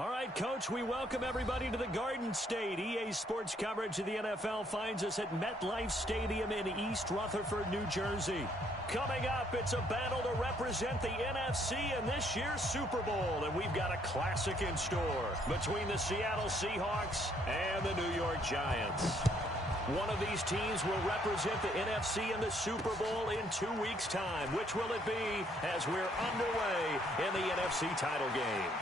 All right, Coach, we welcome everybody to the Garden State. EA Sports coverage of the NFL finds us at MetLife Stadium in East Rutherford, New Jersey. Coming up, it's a battle to represent the NFC in this year's Super Bowl, and we've got a classic in store between the Seattle Seahawks and the New York Giants. One of these teams will represent the NFC in the Super Bowl in 2 weeks' time. Which will it be as we're underway in the NFC title game?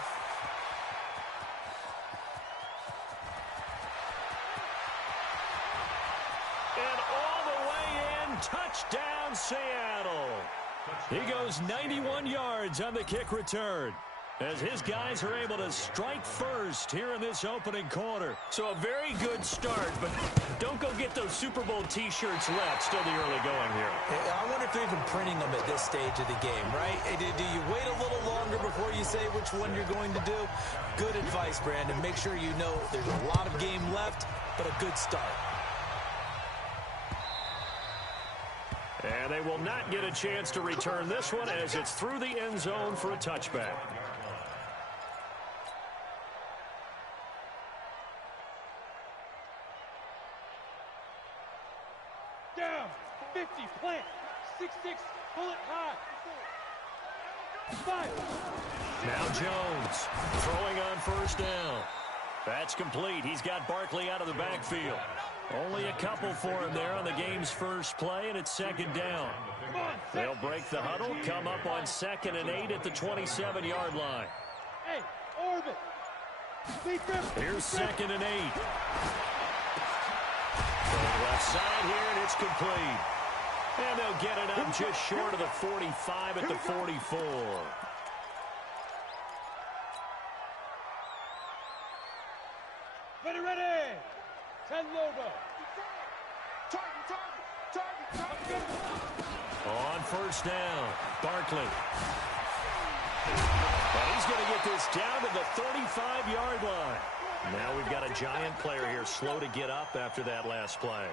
And all the way in, touchdown Seattle. He goes 91 yards on the kick return, as his guys are able to strike first here in this opening quarter. So a very good start, but don't go get those Super Bowl T-shirts left. Still the early going here. I wonder if they're even printing them at this stage of the game, right? Do you wait a little longer before you say which one you're going to do? Good advice, Brandon. Make sure you know there's a lot of game left, but a good start. And they will not get a chance to return this one as it's through the end zone for a touchback. Down, 50, plant, 6-6, pull it high. 5. Now Jones throwing on first down. That's complete. He's got Barkley out of the backfield. Only a couple for him there on the game's first play, and it's second down. They'll break the huddle, come up on 2nd and 8 at the 27-yard line. Hey, orbit. Here's 2nd and 8. Left side here, and it's complete. And they'll get it up just short of the 45 at the 44. Ready. 10 logo. On first down, Barkley. And he's going to get this down to the 35-yard line. Now we've got a Giant player here slow to get up after that last play.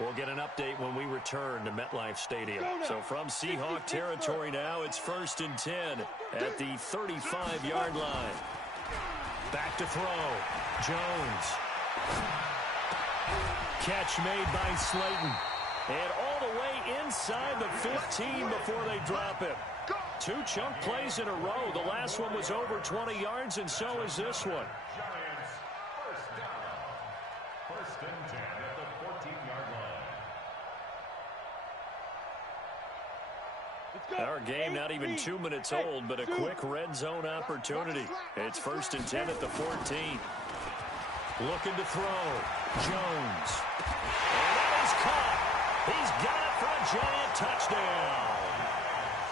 We'll get an update when we return to MetLife Stadium. So from Seahawk territory now, it's 1st and 10 at the 35-yard line. Back to throw. Jones. Catch made by Slayton. And all the way inside the 15 before they drop him. 2 chunk plays in a row. The last one was over 20 yards, and so is this one. Giants first down. 1st and 10 at the 14-yard line. Our game not even 2 minutes old, but a quick red zone opportunity. It's 1st and 10 at the 14. Looking to throw. Jones. And that is caught. He's got it for a Giant touchdown.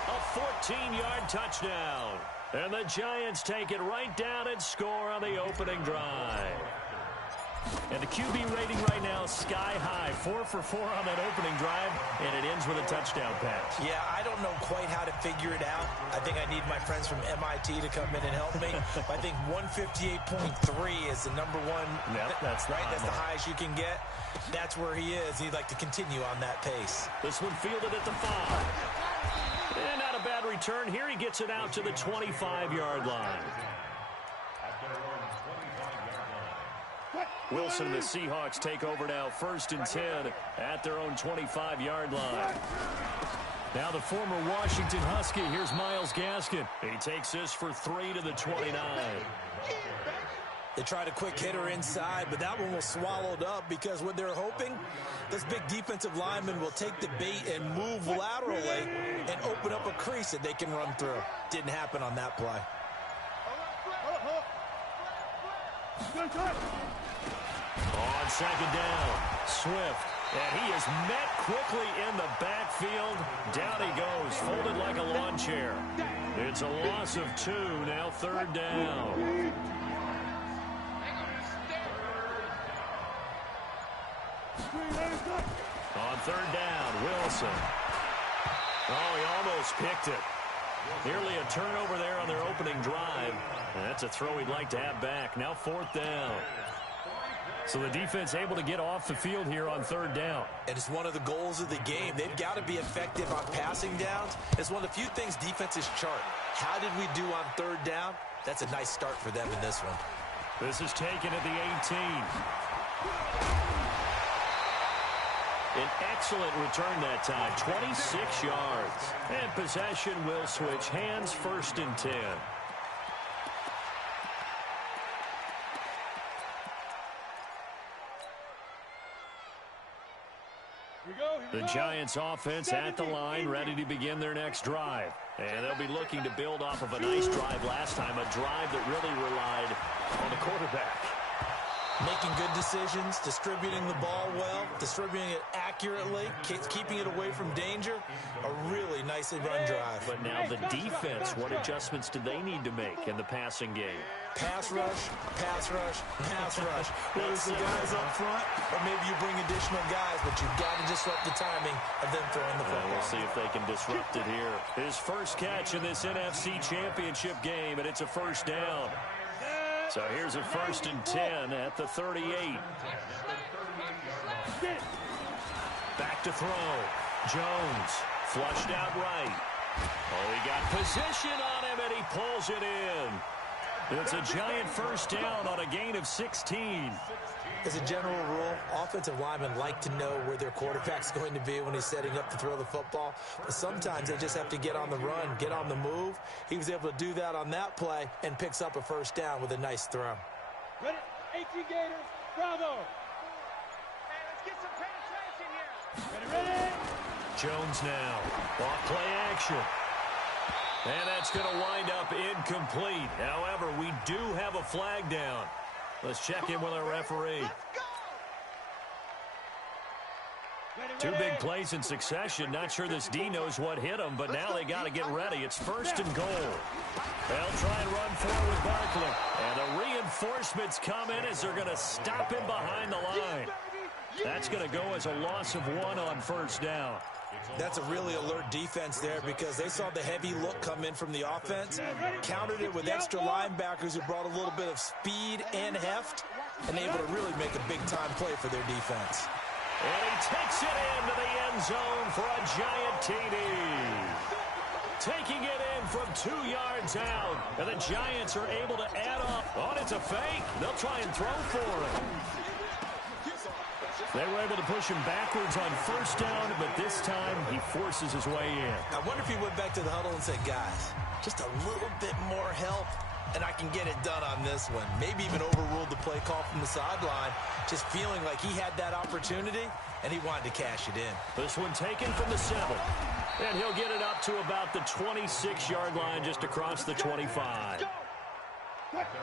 A 14-yard touchdown. And the Giants take it right down and score on the opening drive. And the QB rating right now is sky high. 4 for 4 on that opening drive, and it ends with a touchdown pass. Yeah, I don't know quite how to figure it out. I think I need my friends from MIT to come in and help me. I think 158.3 is the number one. Yep, that's the right. That's the highest you can get. That's where he is. He'd like to continue on that pace. This one fielded at the 5. And not a bad return here. He gets it out to the 25-yard line. Wilson and the Seahawks take over now, 1st and 10 at their own 25-yard line. Now the former Washington Husky, here's Myles Gaskin. He takes this for 3 to the 29. They tried a quick hitter inside, but that one was swallowed up because what they're hoping, this big defensive lineman will take the bait and move laterally and open up a crease that they can run through. Didn't happen on that play. On 2nd down, Swift. And he is met quickly in the backfield. Down he goes, folded like a lawn chair. It's a loss of 2, now 3rd down. On 3rd down, Wilson. Oh, he almost picked it. Nearly a turnover there on their opening drive. And that's a throw he'd like to have back. Now 4th down. So the defense able to get off the field here on 3rd down. And it's one of the goals of the game. They've got to be effective on passing downs. It's one of the few things defenses chart. How did we do on 3rd down? That's a nice start for them in this one. This is taken at the 18. An excellent return that time, 26 yards. And possession will switch hands, 1st and 10. The Giants offense at the line, ready to begin their next drive. And they'll be looking to build off of a nice drive last time, a drive that really relied on the quarterback. Making good decisions, distributing the ball well, distributing it accurately, keeping it away from danger. A really nicely run drive. But now the defense, what adjustments do they need to make in the passing game? Pass rush, pass rush, pass rush. Whether it's the guys up front or maybe you bring additional guys, but you've got to disrupt the timing of them throwing the football. We'll see if they can disrupt it here. His first catch in this NFC Championship game, and it's a 1st down. So here's a 1st and 10 at the 38. Back to throw. Jones flushed out right. Oh, he got position on him, and he pulls it in. It's a Giant 1st down on a gain of 16. As a general rule, offensive linemen like to know where their quarterback's going to be when he's setting up to throw the football. But sometimes they just have to get on the run, get on the move. He was able to do that on that play and picks up a 1st down with a nice throw. Ready? 18 Gators, bravo. Hey, let's get some penetration here. Ready? Jones now. Off play action. And that's going to wind up incomplete. However, we do have a flag down. Let's check in with our referee. Two big plays in succession. Not sure this D knows what hit him, but now they got to get ready. It's 1st and goal. They'll try and run forward with Barkley. And the reinforcements come in as they're going to stop him behind the line. That's going to go as a loss of 1 on 1st down. That's a really alert defense there because they saw the heavy look come in from the offense, countered it with extra linebackers who brought a little bit of speed and heft, and able to really make a big-time play for their defense. And he takes it into the end zone for a Giant TD. Taking it in from 2 yards out, and the Giants are able to add up. Oh, it's a fake. They'll try and throw for it. They were able to push him backwards on 1st down, but this time he forces his way in. I wonder if he went back to the huddle and said, guys, just a little bit more help, and I can get it done on this one. Maybe even overruled the play call from the sideline, just feeling like he had that opportunity, and he wanted to cash it in. This one taken from the 7. And he'll get it up to about the 26-yard line, just across the 25.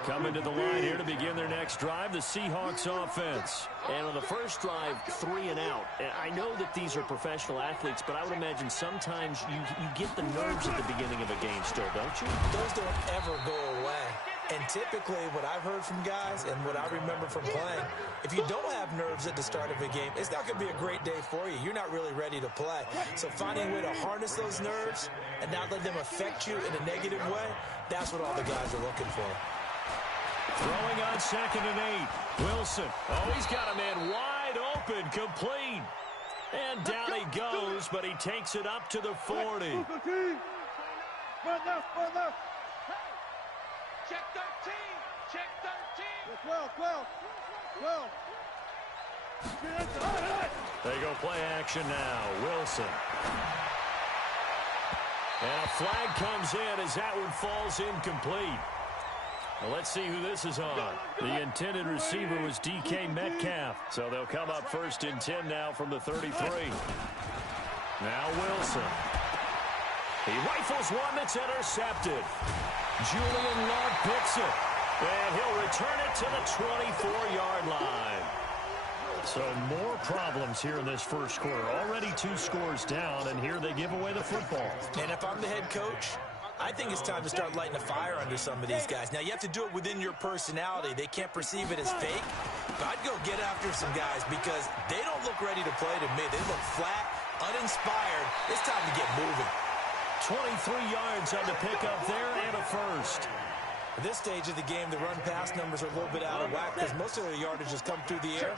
Coming to the line here to begin their next drive, the Seahawks offense. And on the first drive, 3 and out. I know that these are professional athletes, but I would imagine sometimes you get the nerves at the beginning of a game still, don't you? Those don't ever go away. And typically what I've heard from guys and what I remember from playing, if you don't have nerves at the start of a game, it's not going to be a great day for you. You're not really ready to play. So finding a way to harness those nerves and not let them affect you in a negative way, that's what all the guys are looking for. Throwing on 2nd and 8. Wilson. Oh, he's got a man wide open, complete. And down he goes, but he takes it up to the 40. Run left, run left. Check 13. Check 13. 12. They go play action now. Wilson. And a flag comes in as that one falls incomplete. Well, let's see who this is on. The intended receiver was DK Metcalf. So they'll come up 1st and 10 now from the 33. Now Wilson. He rifles one that's intercepted. Julian Love picks it. And he'll return it to the 24-yard line. So more problems here in this first quarter. Already 2 scores down, and here they give away the football. And if I'm the head coach, I think it's time to start lighting a fire under some of these guys. Now, you have to do it within your personality. They can't perceive it as fake. But I'd go get after some guys because they don't look ready to play to me. They look flat, uninspired. It's time to get moving. 23 yards on the pickup there and a first. At this stage of the game, the run-pass numbers are a little bit out of whack because most of their yardage has come through the air.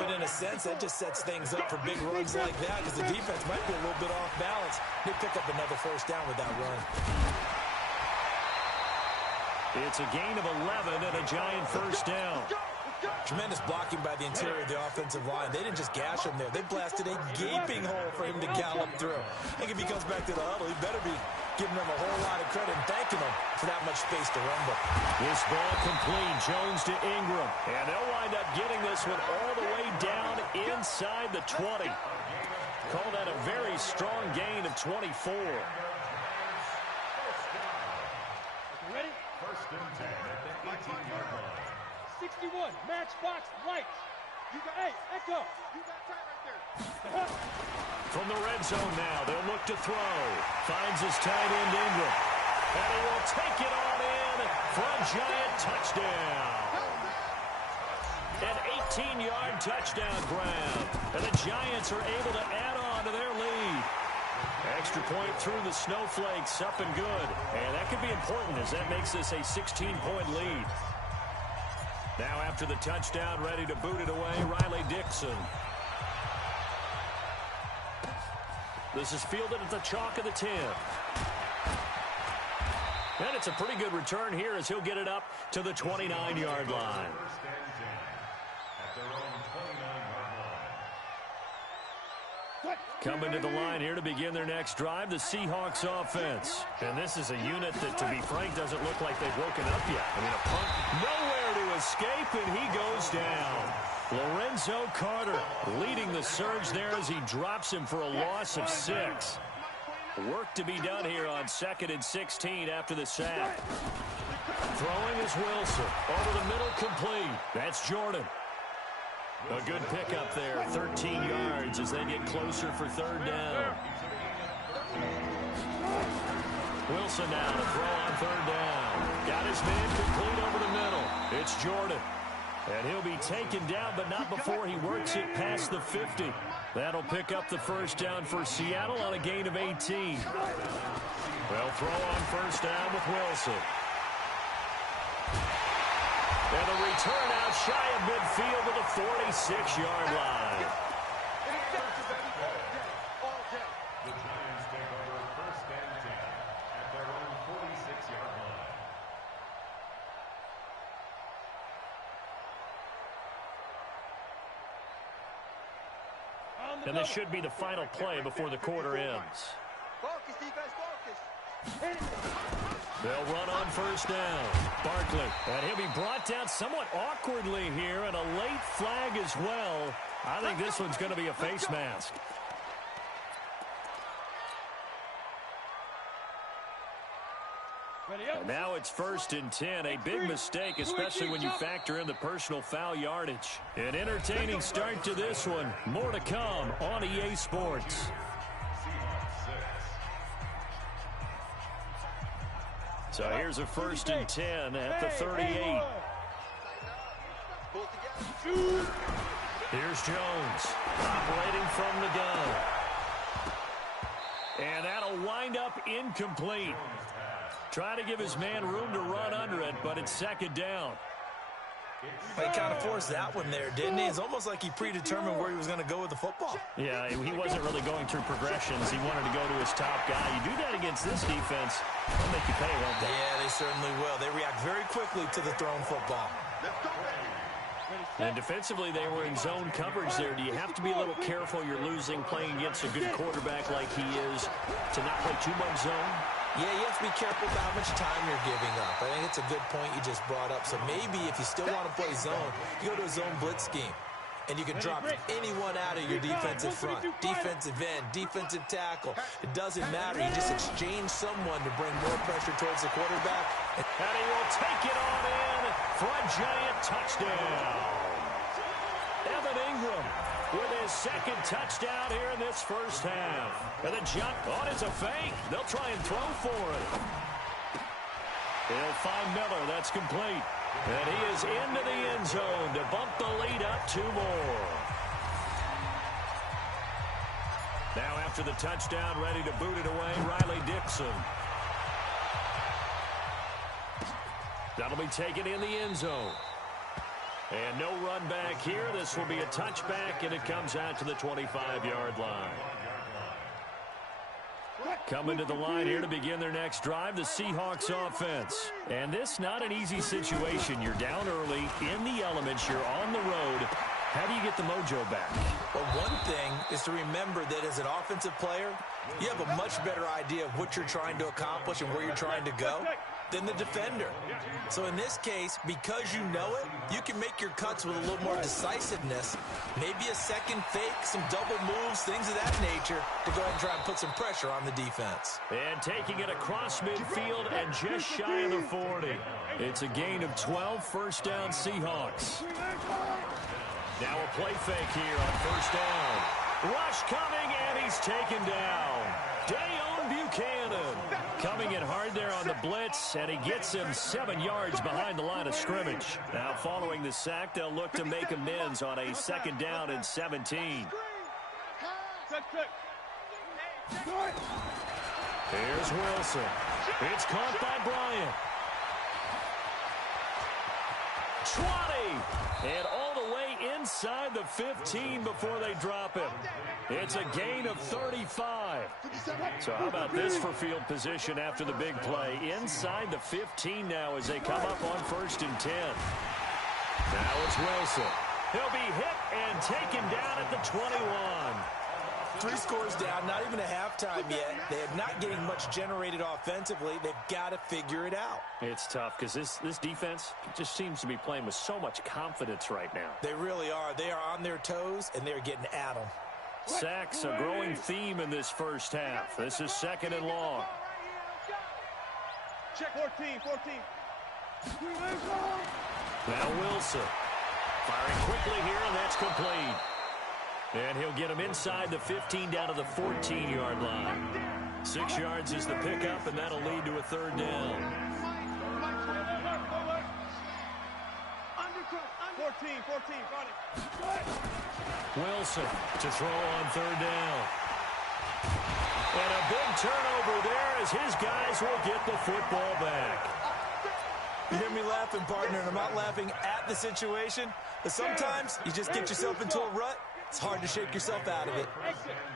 But in a sense, that just sets things up for big runs like that because the defense might be a little bit off balance. They pick up another 1st down with that run. It's a gain of 11 and a Giant first down. Tremendous blocking by the interior of the offensive line. They didn't just gash him there. They blasted a gaping hole for him to gallop through. I think if he comes back to the huddle, he better be giving them a whole lot of credit and thanking them for that much space to rumble. This ball complete. Jones to Ingram. And they'll wind up getting this one all the way down inside the 20. Call that a very strong gain of 24. Ready? First and 10 at the 18-yard line. 61, matchbox lights. Hey, Echo. You got time right there. From the red zone now, they'll look to throw. Finds his tight end Ingram. And he will take it on in for a Giant touchdown. An 18-yard touchdown grab. And the Giants are able to add on to their lead. Extra point through the snowflakes, up and good. And that could be important as that makes this a 16-point lead. Now after the touchdown, ready to boot it away, Riley Dixon. This is fielded at the chalk of the 10. And it's a pretty good return here as he'll get it up to the 29-yard line. First and 10 at their own 29-yard line. Coming to the line here to begin their next drive, the Seahawks offense. And this is a unit that, to be frank, doesn't look like they've woken up yet. I mean, a punt, nowhere to escape, and he goes down. Lorenzo Carter leading the surge there as he drops him for a loss of 6. Work to be done here on 2nd and 16 after the sack. Throwing is Wilson. Over the middle, complete. That's Jordan. A good pickup there, 13 yards as they get closer for 3rd down. Wilson now to throw on 3rd down. Got his man complete over the middle. It's Jordan. And he'll be taken down, but not before he works it past the 50. That'll pick up the first down for Seattle on a gain of 18. They'll throw on 1st down with Wilson. And a return out shy of midfield to the 46-yard line. The Giants take over 1st and 10 at their own 46-yard line. And this should be the final play before the quarter ends. Focus, defense, focus. They'll run on 1st down. Barkley. And he'll be brought down somewhat awkwardly here, and a late flag as well. I think this one's going to be a face mask. And now it's 1st and 10. A big mistake, especially when you factor in the personal foul yardage. An entertaining start to this one. More to come on EA Sports. So here's a 1st and 10 at the 38. Here's Jones operating from the gun. And that'll wind up incomplete. Trying to give his man room to run under it, but it's 2nd down. He kind of forced that one there, didn't he? It's almost like he predetermined where he was going to go with the football. Yeah, he wasn't really going through progressions. He wanted to go to his top guy. You do that against this defense, they'll make you pay, won't they? Yeah, they certainly will. They react very quickly to the thrown football. And defensively, they were in zone coverage there. Do you have to be a little careful you're losing playing against a good quarterback like he is to not play too much zone? Yeah, you have to be careful about how much time you're giving up. I think it's a good point you just brought up. So maybe if you still want to play zone, you go to a zone blitz scheme. And you can drop anyone out of your defensive front. Defensive end, defensive tackle. It doesn't matter. You just exchange someone to bring more pressure towards the quarterback. And he will take it on in for a Giant touchdown. Evan Ingram with his 2nd touchdown here in this first half. And the jump on is a fake. They'll try and throw for it. They'll find Miller. That's complete. And he is into the end zone to bump the lead up 2 more. Now after the touchdown, ready to boot it away, Riley Dixon. That'll be taken in the end zone. And no run back here. This will be a touchback, and it comes out to the 25-yard line. Coming to the line here to begin their next drive, the Seahawks offense. And this not an easy situation. You're down early, in the elements, you're on the road. How do you get the mojo back? Well, one thing is to remember that as an offensive player, you have a much better idea of what you're trying to accomplish and where you're trying to go than the defender. So in this case, because you know it, you can make your cuts with a little more decisiveness, maybe a second fake, some double moves, things of that nature, to go ahead and try and put some pressure on the defense. And taking it across midfield and just shy of the 40. It's a gain of 12, first down Seahawks. Now a play fake here on first down. Rush coming, and he's taken down. Dayon Buchanan coming in hard there on the blitz, and he gets him 7 yards behind the line of scrimmage. Now following the sack, they'll look to make amends on a second down and 17. Here's Wilson. It's caught by Bryant. 20, and all the way inside the 15 before they drop him. It's a gain of 35. So how about this for field position after the big play? Inside the 15 now as they come up on first and 10. Now it's Wilson. He'll be hit and taken down at the 21. 3 scores down, not even a halftime yet. They are not getting much generated offensively. They've got to figure it out. It's tough because this defense just seems to be playing with so much confidence right now. They really are. They are on their toes, and they're getting at them. Sacks, a growing theme in this first half. This is second and long. Check 14. Now Wilson. Firing quickly here, and that's complete. And he'll get him inside the 15 down to the 14-yard line. 6 yards is the pickup, and that'll lead to a third down. 14, got it. Wilson to throw on third down. And a big turnover there as his guys will get the football back. You hear me laughing, partner, and I'm not laughing at the situation, but sometimes you just get yourself into a rut. It's hard to shake yourself out of it.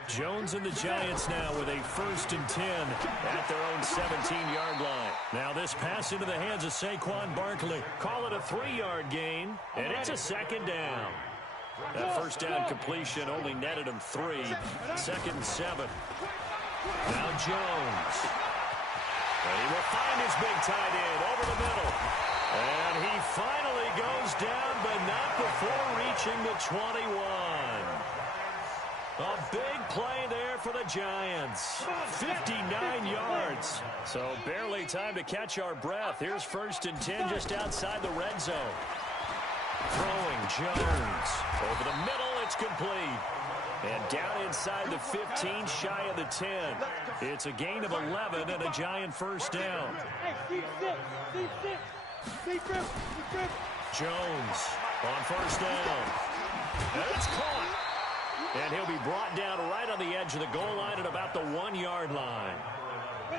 Jones and the Giants now with a first and 10 at their own 17-yard line. Now this pass into the hands of Saquon Barkley. Call it a 3-yard gain, and it's a second down. That first down completion only netted him 3. Second and 7. Now Jones. And he will find his big tight end over the middle. And he finally goes down, but not before reaching the 21. A big play there for the Giants. 59 yards. So barely time to catch our breath. Here's first and 10 just outside the red zone. Throwing Jones. Over the middle, it's complete. And down inside the 15, shy of the 10. It's a gain of 11 and a Giant first down. Jones on first down. And it's caught. And he'll be brought down right on the edge of the goal line at about the 1-yard line.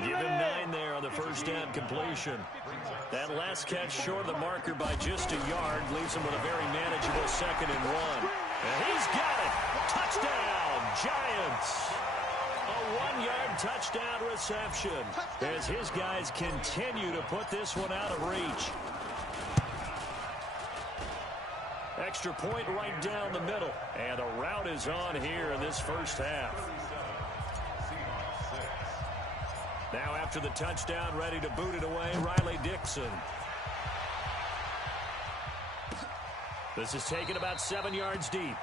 Give him 9 there on the first down completion. That last catch short of the marker by just a yard leaves him with a very manageable second and 1. And he's got it. Touchdown, Giants. A 1-yard touchdown reception as his guys continue to put this one out of reach. Extra point right down the middle. And the route is on here in this first half. Now after the touchdown, ready to boot it away, Riley Dixon. This is taken about 7 yards deep.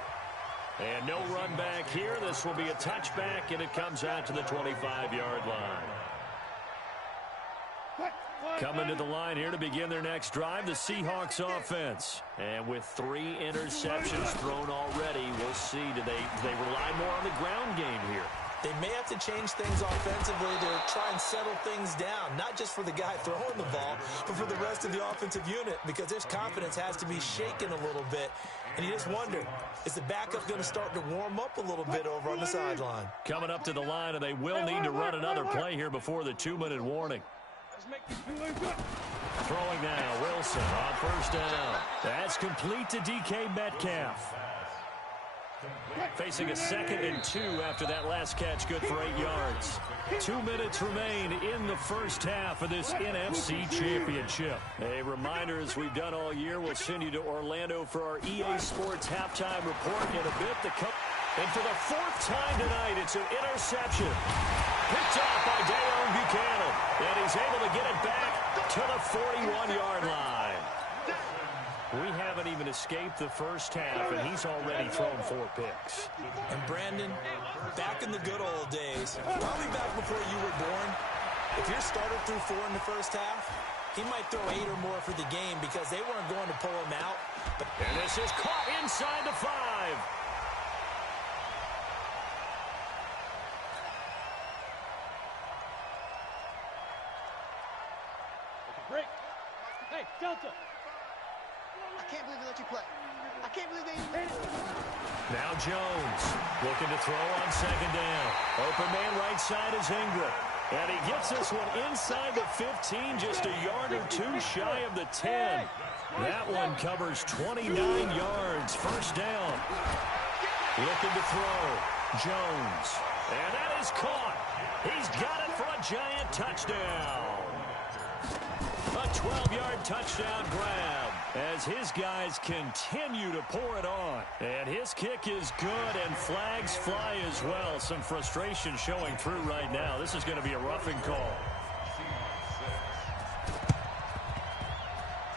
And no run back here. This will be a touchback, and it comes out to the 25-yard line. Coming to the line here to begin their next drive, the Seahawks offense. And with 3 interceptions thrown already, we'll see. Do they rely more on the ground game here? They may have to change things offensively to try and settle things down, not just for the guy throwing the ball, but for the rest of the offensive unit, because their confidence has to be shaken a little bit. And you just wonder, is the backup going to start to warm up a little bit over on the sideline? Coming up to the line, and they will need to run another play here before the 2-minute warning. Throwing now, Wilson on first down. That's complete to DK Metcalf. Facing a 2nd and 2 after that last catch, good for 8 yards. 2 minutes remain in the first half of this NFC Championship. A reminder, as we've done all year, we'll send you to Orlando for our EA Sports halftime report in a bit. And for the 4th time tonight, it's an interception. Picked off by Dayon Buchanan. And he's able to get it back to the 41-yard line. We haven't even escaped the first half, and he's already thrown 4 picks. And Brandon, back in the good old days, probably back before you were born, if your starter threw 4 in the first half, he might throw 8 or more for the game because they weren't going to pull him out. And this is caught inside the 5. Break. Hey, Delta. I can't believe they let you play. I can't believe they... Now Jones looking to throw on 2nd down. Open man right side is Ingram. And he gets this one inside the 15, just a yard or 2 shy of the 10. That one covers 29 yards. First down. Looking to throw. Jones. And that is caught. He's got it for a giant touchdown. A 12-yard touchdown grab as his guys continue to pour it on. And his kick is good, and flags fly as well. Some frustration showing through right now. This is going to be a roughing call.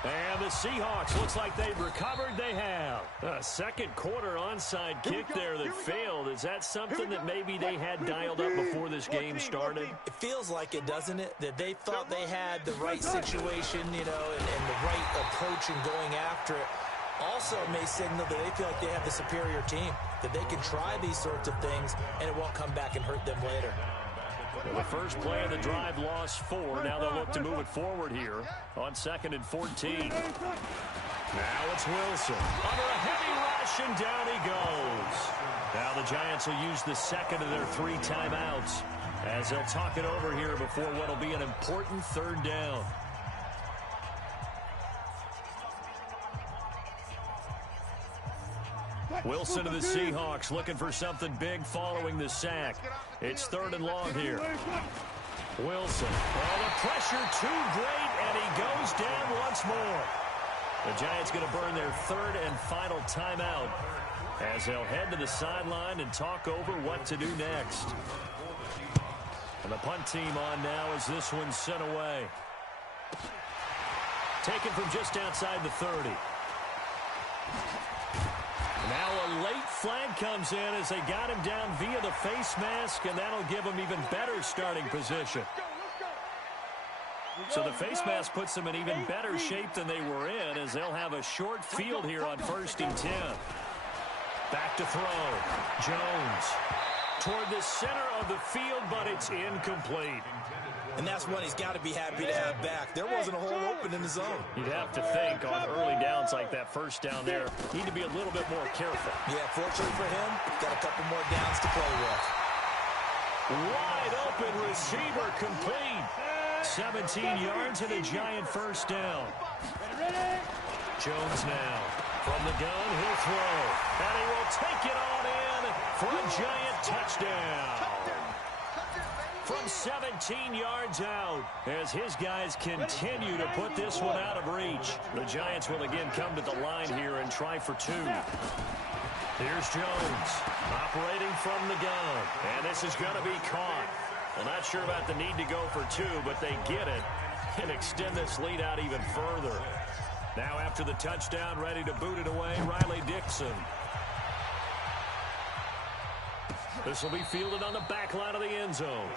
And the Seahawks, looks like they've recovered. They have. A second quarter onside kick there that failed. Is that something that maybe they had dialed up before this game started? It feels like it, doesn't it? That they thought they had the right situation, you know, and the right approach in going after it. Also may signal that they feel like they have the superior team, that they can try these sorts of things, and it won't come back and hurt them later. Well, the first play of the drive lost 4. Now they'll look to move it forward here on 2nd and 14. Now it's Wilson. Under a heavy rush, and down he goes. Now the Giants will use the 2nd of their 3 timeouts as they'll talk it over here before what will be an important 3rd down. Wilson to the Seahawks looking for something big following the sack. It's 3rd and long here. Wilson. Oh, the pressure too great, and he goes down once more. The Giants going to burn their 3rd and final timeout as they'll head to the sideline and talk over what to do next. And the punt team on now as this one's sent away. Taken from just outside the 30. Now a late flag comes in as they got him down via the face mask, and that'll give him even better starting position. So the face mask puts them in even better shape than they were in, as they'll have a short field here on 1st and 10. Back to throw. Jones toward the center of the field, but it's incomplete. And that's one he's got to be happy to have back. There wasn't a hole open in the zone. You'd have to think on early downs like that first down there, need to be a little bit more careful. Yeah, fortunately for him, got a couple more downs to play with. Wide open receiver complete. 17 yards and a giant first down. Jones now from the gun, he'll throw. And he will take it on in for a giant touchdown. From 17 yards out as his guys continue to put this one out of reach. The Giants will again come to the line here and try for 2. Here's Jones operating from the gun, and this is going to be caught. Well, not sure about the need to go for 2, but they get it and extend this lead out even further. Now after the touchdown, ready to boot it away, Riley Dixon. This will be fielded on the back line of the end zone.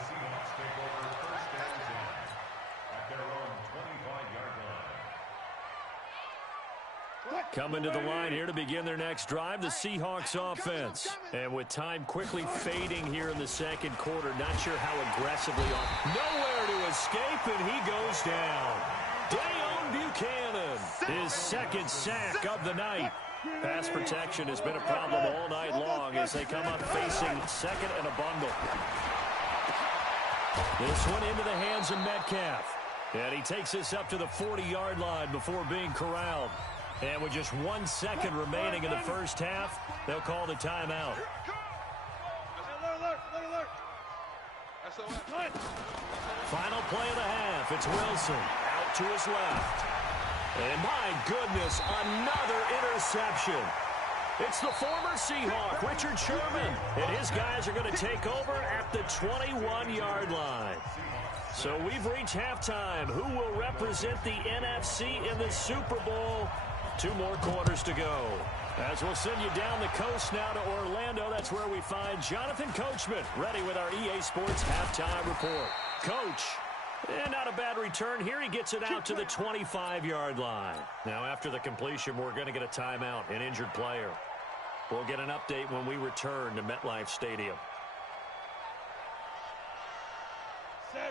Coming to the line here to begin their next drive, the Seahawks offense. And with time quickly fading here in the second quarter, not sure how aggressively on. Nowhere to escape, and he goes down. Dayon Buchanan, his 2nd sack of the night. Pass protection has been a problem all night long as they come up facing 2nd and a bundle. This one into the hands of Metcalf. And he takes this up to the 40-yard line before being corralled. And with just 1 second remaining in the first half, they'll call the timeout. Final play of the half. It's Wilson out to his left. And my goodness, another interception. It's the former Seahawk, Richard Sherman, and his guys are going to take over at the 21-yard line. So we've reached halftime. Who will represent the NFC in the Super Bowl? 2 more quarters to go. As we'll send you down the coast now to Orlando, that's where we find Jonathan Coachman, ready with our EA Sports halftime report. Coach, and not a bad return here. He gets it out to the 25-yard line. Now, after the completion, we're going to get a timeout, an injured player. We'll get an update when we return to MetLife Stadium.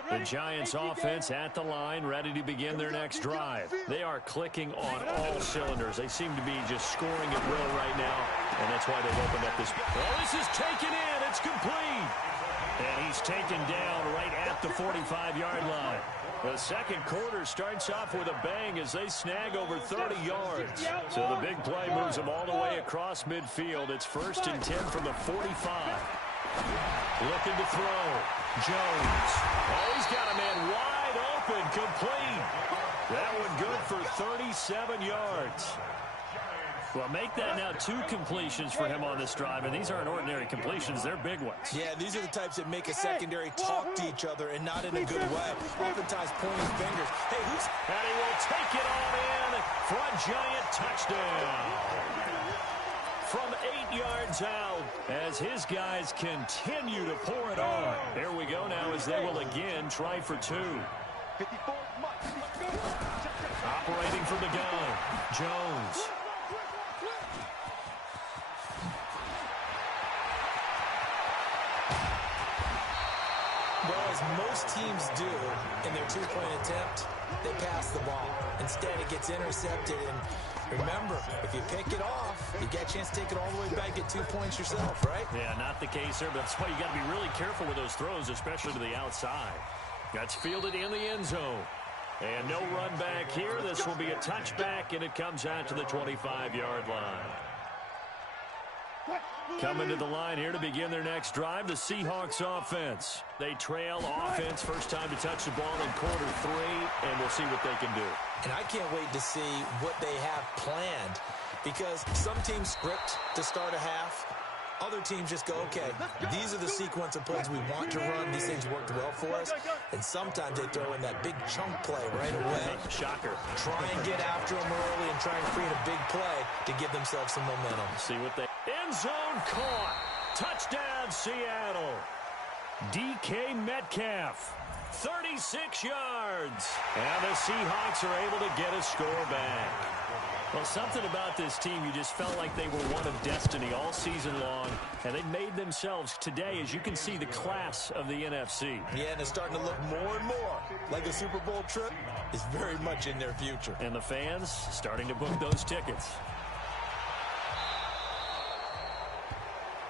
The Giants offense at the line, ready to begin their next drive. They are clicking on all cylinders. They seem to be just scoring at will right now, and that's why they've opened up this. Oh, this is taken in. It's complete. And he's taken down right at the 45-yard line. The second quarter starts off with a bang as they snag over 30 yards. So the big play moves them all the way across midfield. It's 1st and 10 from the 45. Looking to throw. Jones. Oh, he's got a man wide open, complete. That one good for 37 yards. Well, make that now 2 completions for him on this drive, and these aren't ordinary completions. They're big ones. Yeah, these are the types that make a secondary talk to each other and not in a good way. Oftentimes pointing fingers. Hey, who's... And he will take it on in for a Giant touchdown. From 8 yards out as his guys continue to pour it on. Here we go now as they will again try for 2. Operating from the gun, Jones. Well, as most teams do in their 2-point attempt, they pass the ball. Instead, it gets intercepted. And remember, if you pick it off, you get a chance to take it all the way back, get 2 points yourself, right? Yeah, not the case there, but that's why you got to be really careful with those throws, especially to the outside. That's fielded in the end zone. And no run back here. This will be a touchback, and it comes out to the 25-yard line. Coming to the line here to begin their next drive, the Seahawks offense. They trail offense, first time to touch the ball in quarter 3, and we'll see what they can do. And I can't wait to see what they have planned, because some teams script to start a half. Other teams just go, okay, these are the sequence of plays we want to run. These things worked well for us. And sometimes they throw in that big chunk play right away. Shocker. Try and get after them early and try and create a big play to give themselves some momentum. See what they... End zone caught. Touchdown, Seattle. DK Metcalf. 36 yards. And the Seahawks are able to get a score back. Well, something about this team, you just felt like they were one of destiny all season long, and they made themselves today, as you can see, the class of the NFC. Yeah, and it's starting to look more and more like a Super Bowl trip is very much in their future. And the fans starting to book those tickets.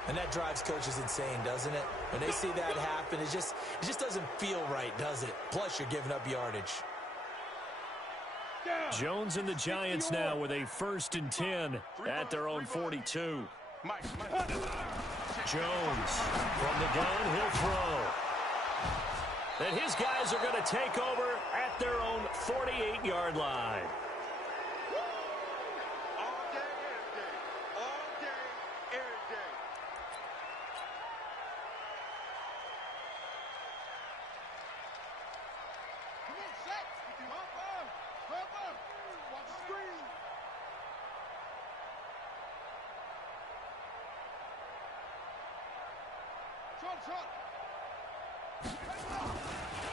And that drives coaches insane, doesn't it? When they see that happen, it just doesn't feel right, does it? Plus, you're giving up yardage. Jones and the Giants now with a 1st and 10 at their own 42. Jones from the gun, he'll throw. And his guys are going to take over at their own 48-yard line.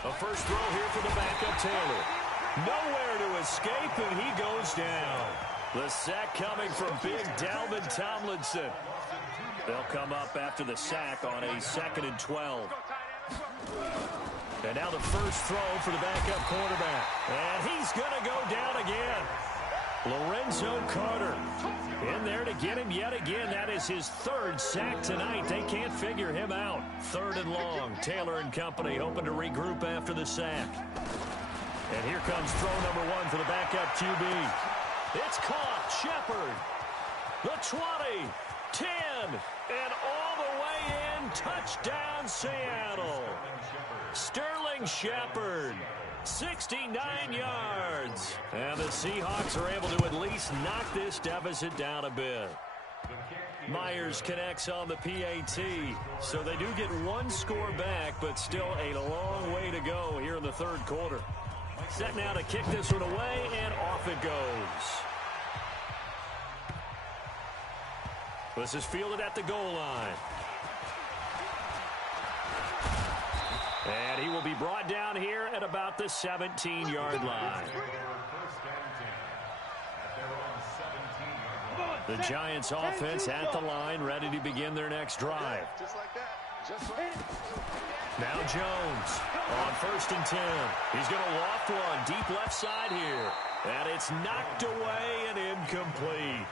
A first throw here for the backup Taylor. Nowhere to escape, and he goes down. The sack coming from big Dalvin Tomlinson. They'll come up after the sack on a 2nd and 12. And now the first throw for the backup quarterback. And he's going to go down again. Lorenzo Carter in there to get him yet again. That is his 3rd sack tonight. They can't figure him out. 3rd and long. Taylor and company hoping to regroup after the sack. And here comes throw number 1 for the backup QB. It's caught. Shepard. The 20. 10. And all the way in. Touchdown, Seattle. Sterling Shepard. 69 yards. And the Seahawks are able to at least knock this deficit down a bit. Myers connects on the PAT. So they do get one score back, but still a long way to go here in the third quarter. Set now to kick this one away, and off it goes. This is fielded at the goal line. And he will be brought down here at about the 17-yard line. The Giants offense at the line, ready to begin their next drive. Now Jones on 1st and 10. He's going to loft one deep left side here. And it's knocked away and incomplete.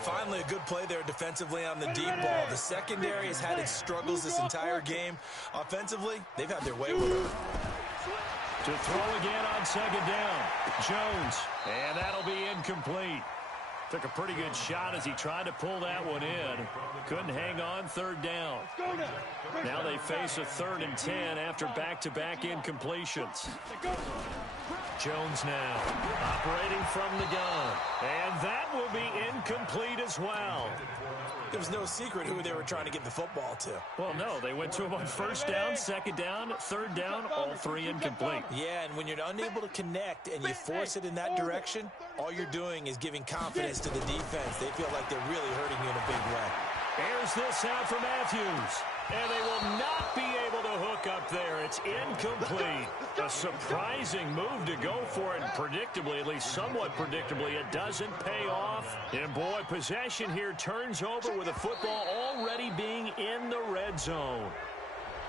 Finally, a good play there defensively on the deep ball. The secondary has had its struggles this entire game. Offensively, they've had their way with it. To throw again on 2nd down. Jones, and that'll be incomplete. Took a pretty good shot as he tried to pull that one in. Couldn't hang on 3rd down. Now they face a 3rd and 10 after back-to-back incompletions. Jones now operating from the gun. And that will be incomplete as well. There was no secret who they were trying to get the football to. Well, no, they went to him on 1st down, 2nd down, 3rd down, all 3 incomplete. Yeah, and when you're unable to connect and you force it in that direction, all you're doing is giving confidence to the defense. They feel like they're really hurting you in a big way. Airs this out for Matthews. And they will not be able to hook up there. It's incomplete. A surprising move to go for it. And predictably, at least somewhat predictably, it doesn't pay off. And boy, possession here turns over with the football already being in the red zone.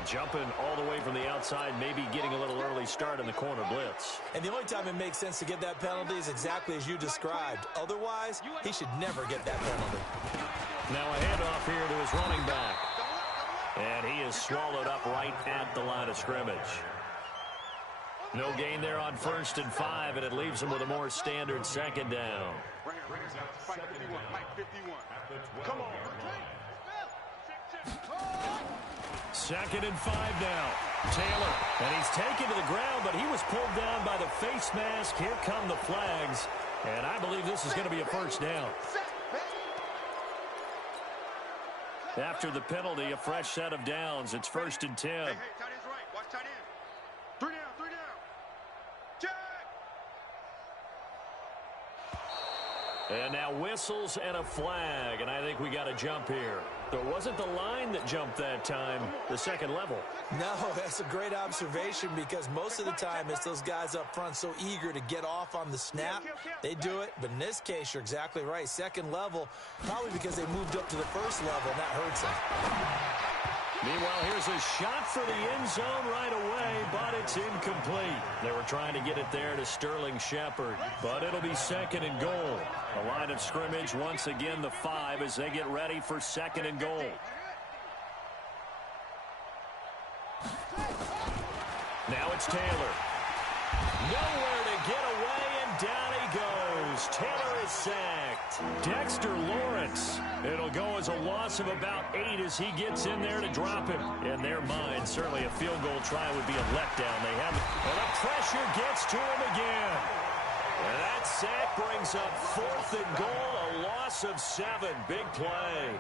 Jumping all the way from the outside, maybe getting a little early start in the corner blitz. And the only time it makes sense to get that penalty is exactly as you described. Otherwise, he should never get that penalty. Now a handoff here to his running back. And he is swallowed up right at the line of scrimmage. No gain there on 1st and 5, and it leaves him with a more standard 2nd down. Come on. 2nd and 5 now. Taylor, and he's taken to the ground, but he was pulled down by the face mask. Here come the flags, and I believe this is going to be a 1st down. After the penalty, a fresh set of downs. It's 1st and 10. Hey, tight end's right. Watch tight end. 3 down, 3 down. Check. And now whistles and a flag, and I think we got a jump here. There wasn't the line that jumped that time, the 2nd level. No, that's a great observation because most of the time it's those guys up front so eager to get off on the snap. They do it, but in this case, you're exactly right. 2nd level, probably because they moved up to the 1st level, and that hurts them. Meanwhile, here's a shot for the end zone right away, but it's incomplete. They were trying to get it there to Sterling Shepard, but it'll be 2nd and goal. The line of scrimmage, once again, the 5 as they get ready for 2nd and goal. Now it's Taylor. Nowhere to get away, and down he goes. Taylor is sacked. Dexter Lawrence. It'll go as a loss of about 8 as he gets in there to drop him. In their mind, certainly a field goal try would be a letdown. They have it. And the pressure gets to him again. And that sack brings up 4th and goal, a loss of 7. Big play.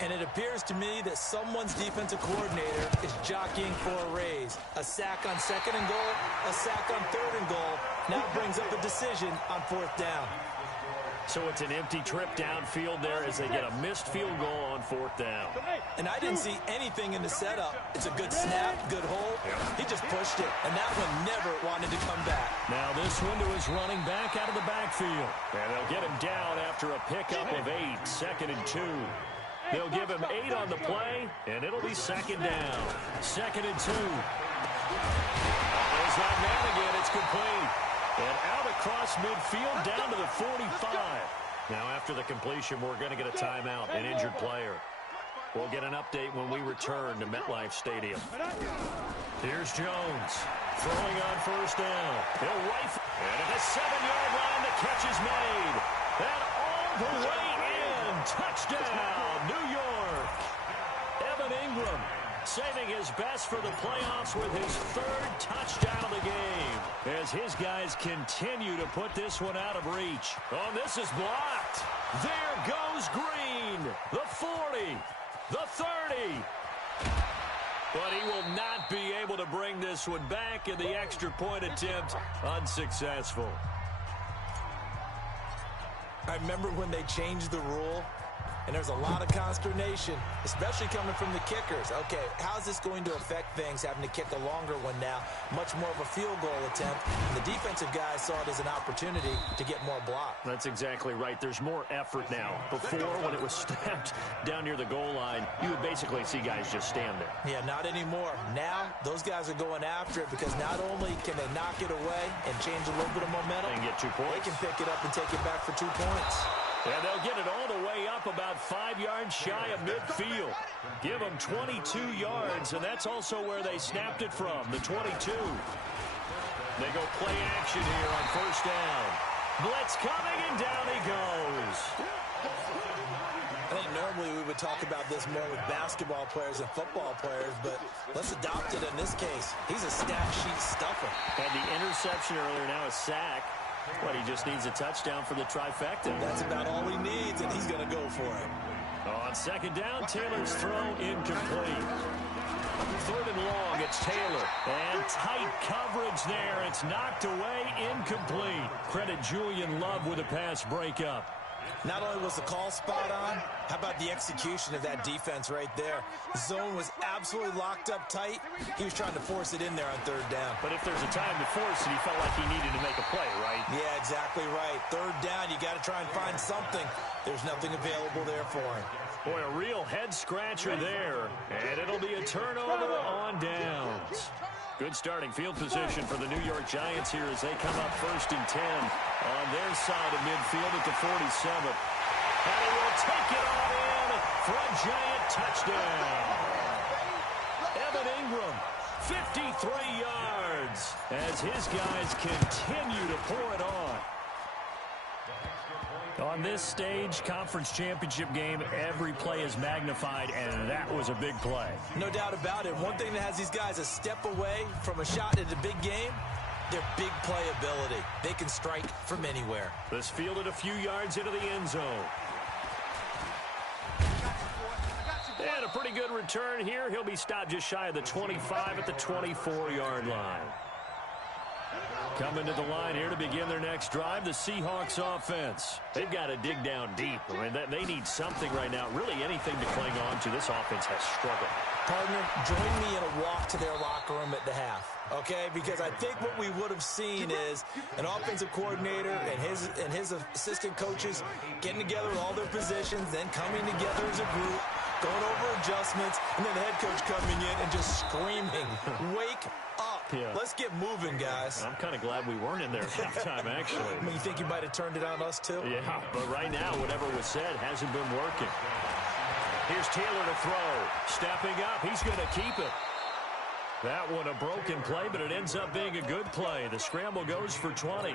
And it appears to me that someone's defensive coordinator is jockeying for a raise. A sack on 2nd and goal, a sack on 3rd and goal. Now brings up a decision on 4th down. So it's an empty trip downfield there as they get a missed field goal on 4th down. And I didn't see anything in the setup. It's a good snap, good hold. He just pushed it, and that one never wanted to come back. Now this one to his running back out of the backfield. And they'll get him down after a pickup of 8, 2nd and 2. They'll give him 8 on the play, and it'll be 2nd down. 2nd and 2. There's that man again. It's complete. And out across midfield down to the 45. Now after the completion, we're going to get a timeout, an injured player. We'll get an update when we return to MetLife Stadium. Here's Jones throwing on first down. He'll rifle. And at the 7-yard line, the catch is made. And all the way in. Touchdown, New York. Evan Ingram saving his best for the playoffs with his 3rd touchdown of the game as his guys continue to put this one out of reach. Oh, this is blocked. There goes Green. The 40. The 30. But he will not be able to bring this one back, and the extra point attempt unsuccessful. I remember when they changed the rule, and there's a lot of consternation, especially coming from the kickers. Okay, how's this going to affect things, having to kick a longer one now? Much more of a field goal attempt. And the defensive guys saw it as an opportunity to get more block. That's exactly right. There's more effort now. Before, when it was snapped down near the goal line, you would basically see guys just stand there. Yeah, not anymore. Now, those guys are going after it because not only can they knock it away and change a little bit of momentum, And get 2 points. they can pick it up and take it back for 2 points. And they'll get it all the way up about 5 yards shy of midfield. Give them 22 yards, and that's also where they snapped it from, the 22. They go play action here on first down. Blitz coming, and down he goes. I think normally we would talk about this more with basketball players and football players, but let's adopt it in this case. He's a stat sheet stuffer. Had the interception earlier, now a sack. But he just needs a touchdown for the trifecta. That's about all he needs, and he's going to go for it. On second down, Taylor's throw incomplete. 3rd and long, it's Taylor. And tight coverage there. It's knocked away, incomplete. Credit Julian Love with a pass breakup. Not only was the call spot on, how about the execution of that defense right there? The zone was absolutely locked up tight. He was trying to force it in there on 3rd down. But if there's a time to force it, he felt like he needed to make a play, right? Yeah, exactly right. 3rd down, you got to try and find something. There's nothing available there for him. Boy, a real head-scratcher there. And it'll be a turnover on downs. Good starting field position for the New York Giants here as they come up 1st and 10 on their side of midfield at the 47. And he will take it on in for a Giant touchdown. Evan Ingram, 53 yards as his guys continue to pour it on. On this stage, conference championship game, every play is magnified, and that was a big play. No doubt about it. One thing that has these guys a step away from a shot at a big game, their big play ability. They can strike from anywhere. This fielded a few yards into the end zone. And a pretty good return here. He'll be stopped just shy of the 25 at the 24-yard line. Coming to the line here to begin their next drive, the Seahawks offense. They've got to dig down deep. I mean, they need something right now, really anything to cling on to. This offense has struggled. Partner, join me in a walk to their locker room at the half, okay? Because I think what we would have seen is an offensive coordinator and his assistant coaches getting together with all their positions, then coming together as a group, going over adjustments, and then the head coach coming in and just screaming, wake up. Yeah. Let's get moving, guys. I'm kind of glad we weren't in there at halftime, actually. I mean, you think you might have turned it on us, too? Yeah, but right now, whatever was said hasn't been working. Here's Taylor to throw. Stepping up, he's going to keep it. That one a broken play, but it ends up being a good play. The scramble goes for 20.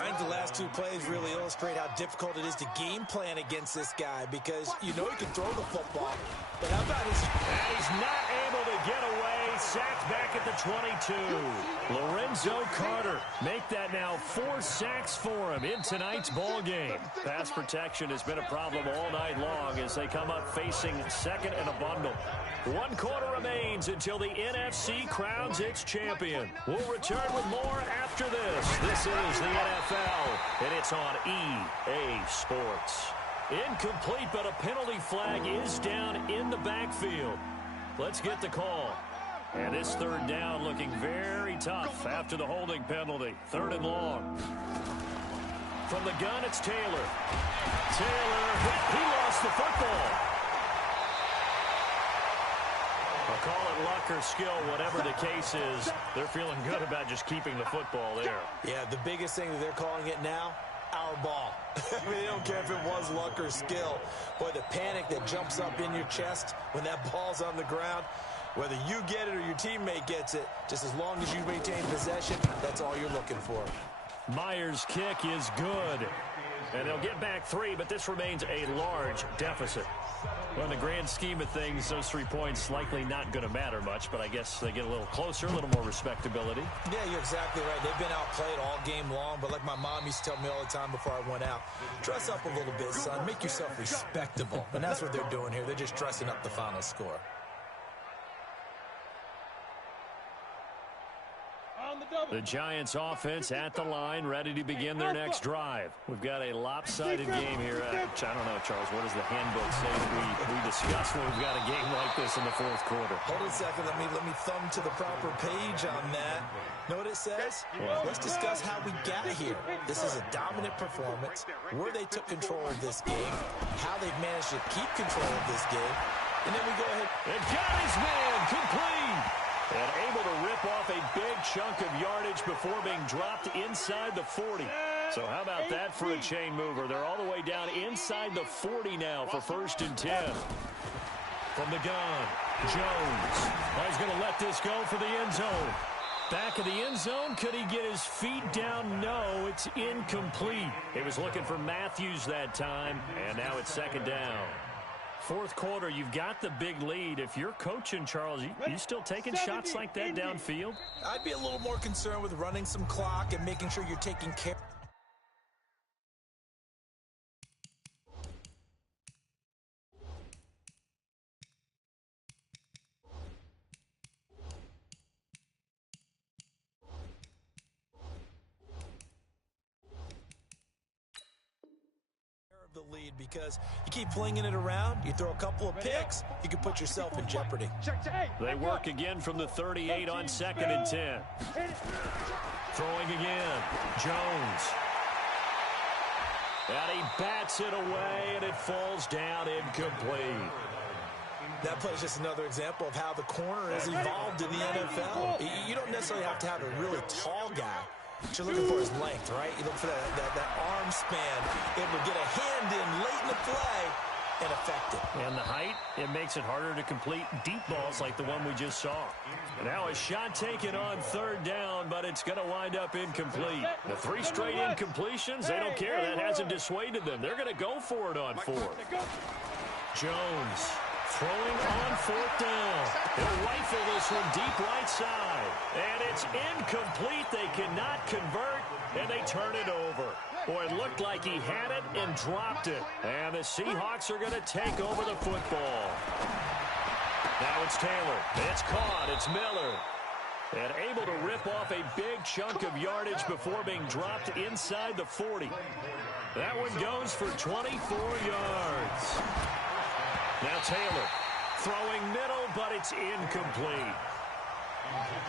I think the last 2 plays really illustrate how difficult it is to game plan against this guy because you know he can throw the football, but how about his... And he's not able to get away. Sacked back at the 22. Lorenzo Carter make that now 4 sacks for him in tonight's ball game. Pass protection has been a problem all night long as they come up facing 2nd and a bundle. 1 quarter remains until the NFC crowns its champion. We'll return with more after this. This is the NFL, and it's on EA Sports. Incomplete, but a penalty flag is down in the backfield. Let's get the call. And this 3rd down looking very tough after the holding penalty. 3rd and long. From the gun, it's Taylor. Taylor, he lost the football. I'll call it luck or skill, whatever the case is. They're feeling good about just keeping the football there. Yeah, the biggest thing that they're calling it now, our ball. I mean, they don't care if it was luck or skill. Boy, the panic that jumps up in your chest when that ball's on the ground, whether you get it or your teammate gets it, just as long as you maintain possession, that's all you're looking for. Myers' kick is good. And they'll get back 3, but this remains a large deficit. Well, in the grand scheme of things, those 3 points likely not going to matter much, but I guess they get a little closer, a little more respectability. Yeah, you're exactly right. They've been outplayed all game long, but like my mom used to tell me all the time before I went out, dress up a little bit, son. Make yourself respectable. And that's what they're doing here. They're just dressing up the final score. The Giants offense at the line, ready to begin their next drive. We've got a lopsided game here. I don't know, Charles, what does the handbook say that we discuss when we've got a game like this in the fourth quarter? Hold on a second. Let me thumb to the proper page on that. Know what it says? Let's discuss how we got here. This is a dominant performance, where they took control of this game, how they've managed to keep control of this game, and then we go ahead. And got his man complete. And able to rip off a big chunk of yardage before being dropped inside the 40. So how about that for a chain mover? They're all the way down inside the 40 now for 1st and 10. From the gun, Jones. He's going to let this go for the end zone. Back of the end zone. Could he get his feet down? No, it's incomplete. He was looking for Matthews that time, and now it's 2nd down. Fourth quarter, you've got the big lead. If you're coaching, Charles, you still taking shots like that downfield? I'd be a little more concerned with running some clock and making sure you're taking care the lead, because you keep flinging it around, you throw a couple of picks, you can put yourself in jeopardy. They work again from the 38 on 2nd and 10. Throwing again, Jones. And he bats it away, and it falls down incomplete. That play is just another example of how the corner has evolved in the NFL. You don't necessarily have to have a really tall guy. What you're looking for is length, right? You look for that arm span, able to get a hand in late in the play and affect it. And the height, it makes it harder to complete deep balls like the one we just saw. Now a shot taken on 3rd down, but it's going to wind up incomplete. The 3 straight incompletions, they don't care. That hasn't dissuaded them. They're going to go for it on 4th. Jones throwing on 4th down. They'll rifle this one deep right side. And it's incomplete. They cannot convert, and they turn it over. Boy, it looked like he had it and dropped it. And the Seahawks are going to take over the football. Now it's Taylor. It's caught. It's Miller. And able to rip off a big chunk of yardage before being dropped inside the 40. That one goes for 24 yards. Now Taylor throwing middle, but it's incomplete.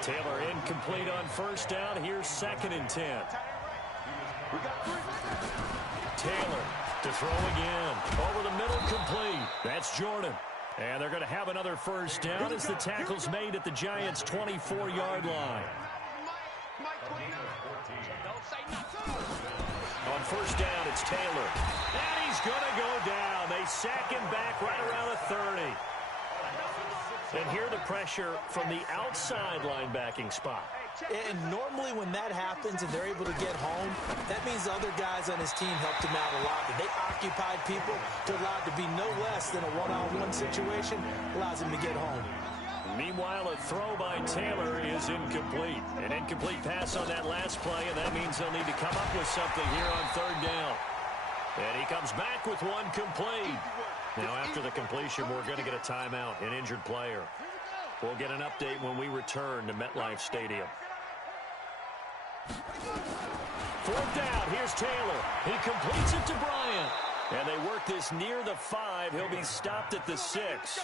Taylor incomplete on 1st down. Here's 2nd and 10. Taylor to throw again. Over the middle, complete. That's Jordan. And they're going to have another 1st down as the tackle's made at the Giants' 24-yard line. On 1st down, it's Taylor. And he's going to go down. They sack him back right around the 30. And here the pressure from the outside linebacking spot. And normally when that happens and they're able to get home, that means the other guys on his team helped him out a lot. And they occupied people to allow it to be no less than a one-on-one situation, allows him to get home. Meanwhile, a throw by Taylor is incomplete. An incomplete pass on that last play, and that means they'll need to come up with something here on 3rd down. And he comes back with one complete. Now, after the completion, we're going to get a timeout, an injured player. We'll get an update when we return to MetLife Stadium. 4th down, here's Taylor. He completes it to Bryant. And they work this near the 5. He'll be stopped at the 6.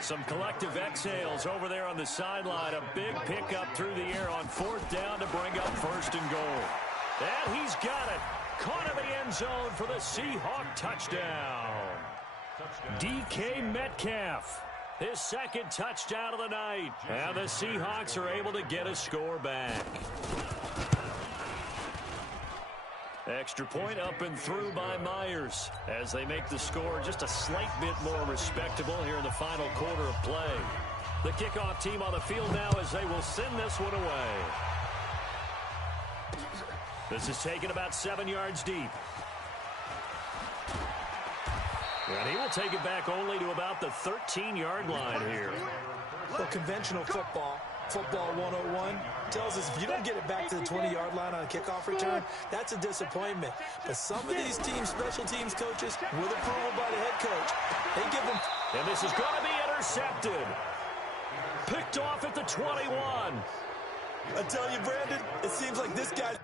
Some collective exhales over there on the sideline. A big pickup through the air on 4th down to bring up 1st and goal. And he's got it. Caught in the end zone for the Seahawk touchdown. DK Metcalf, his 2nd touchdown of the night. And the Seahawks are able to get a score back. Extra point up and through by Myers as they make the score just a slight bit more respectable here in the final quarter of play. The kickoff team on the field now as they will send this one away. This is taken about 7 yards deep. And he will take it back only to about the 13-yard line here. Well, conventional football 101, tells us if you don't get it back to the 20-yard line on a kickoff return, that's a disappointment. But some of these special teams coaches, with approval by the head coach, they give them... And this is going to be intercepted. Picked off at the 21. I tell you, Brandon, it seems like this guy...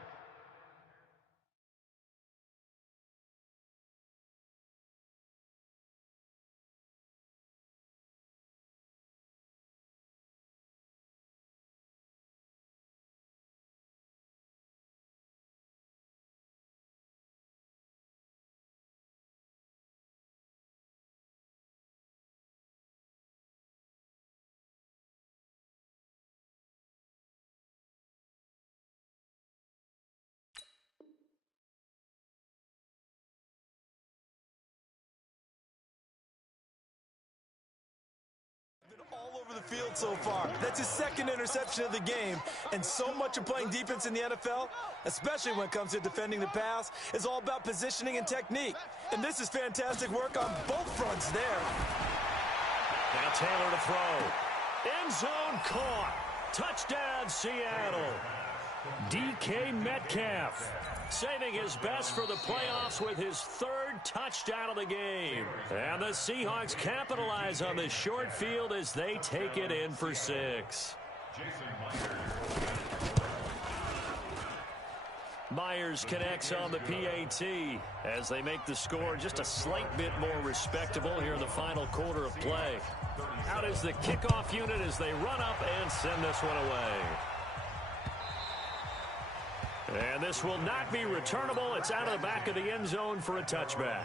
all over the field so far. That's his second interception of the game, and so much of playing defense in the NFL, especially when it comes to defending the pass, is all about positioning and technique. And this is fantastic work on both fronts there. Now Taylor to throw. End zone caught. Touchdown, Seattle. DK Metcalf saving his best for the playoffs with his third touchdown of the game. And the Seahawks capitalize on the short field as they take it in for 6. Myers connects on the PAT as they make the score just a slight bit more respectable here in the final quarter of play. Out is the kickoff unit as they run up and send this one away. And this will not be returnable. It's out of the back of the end zone for a touchback.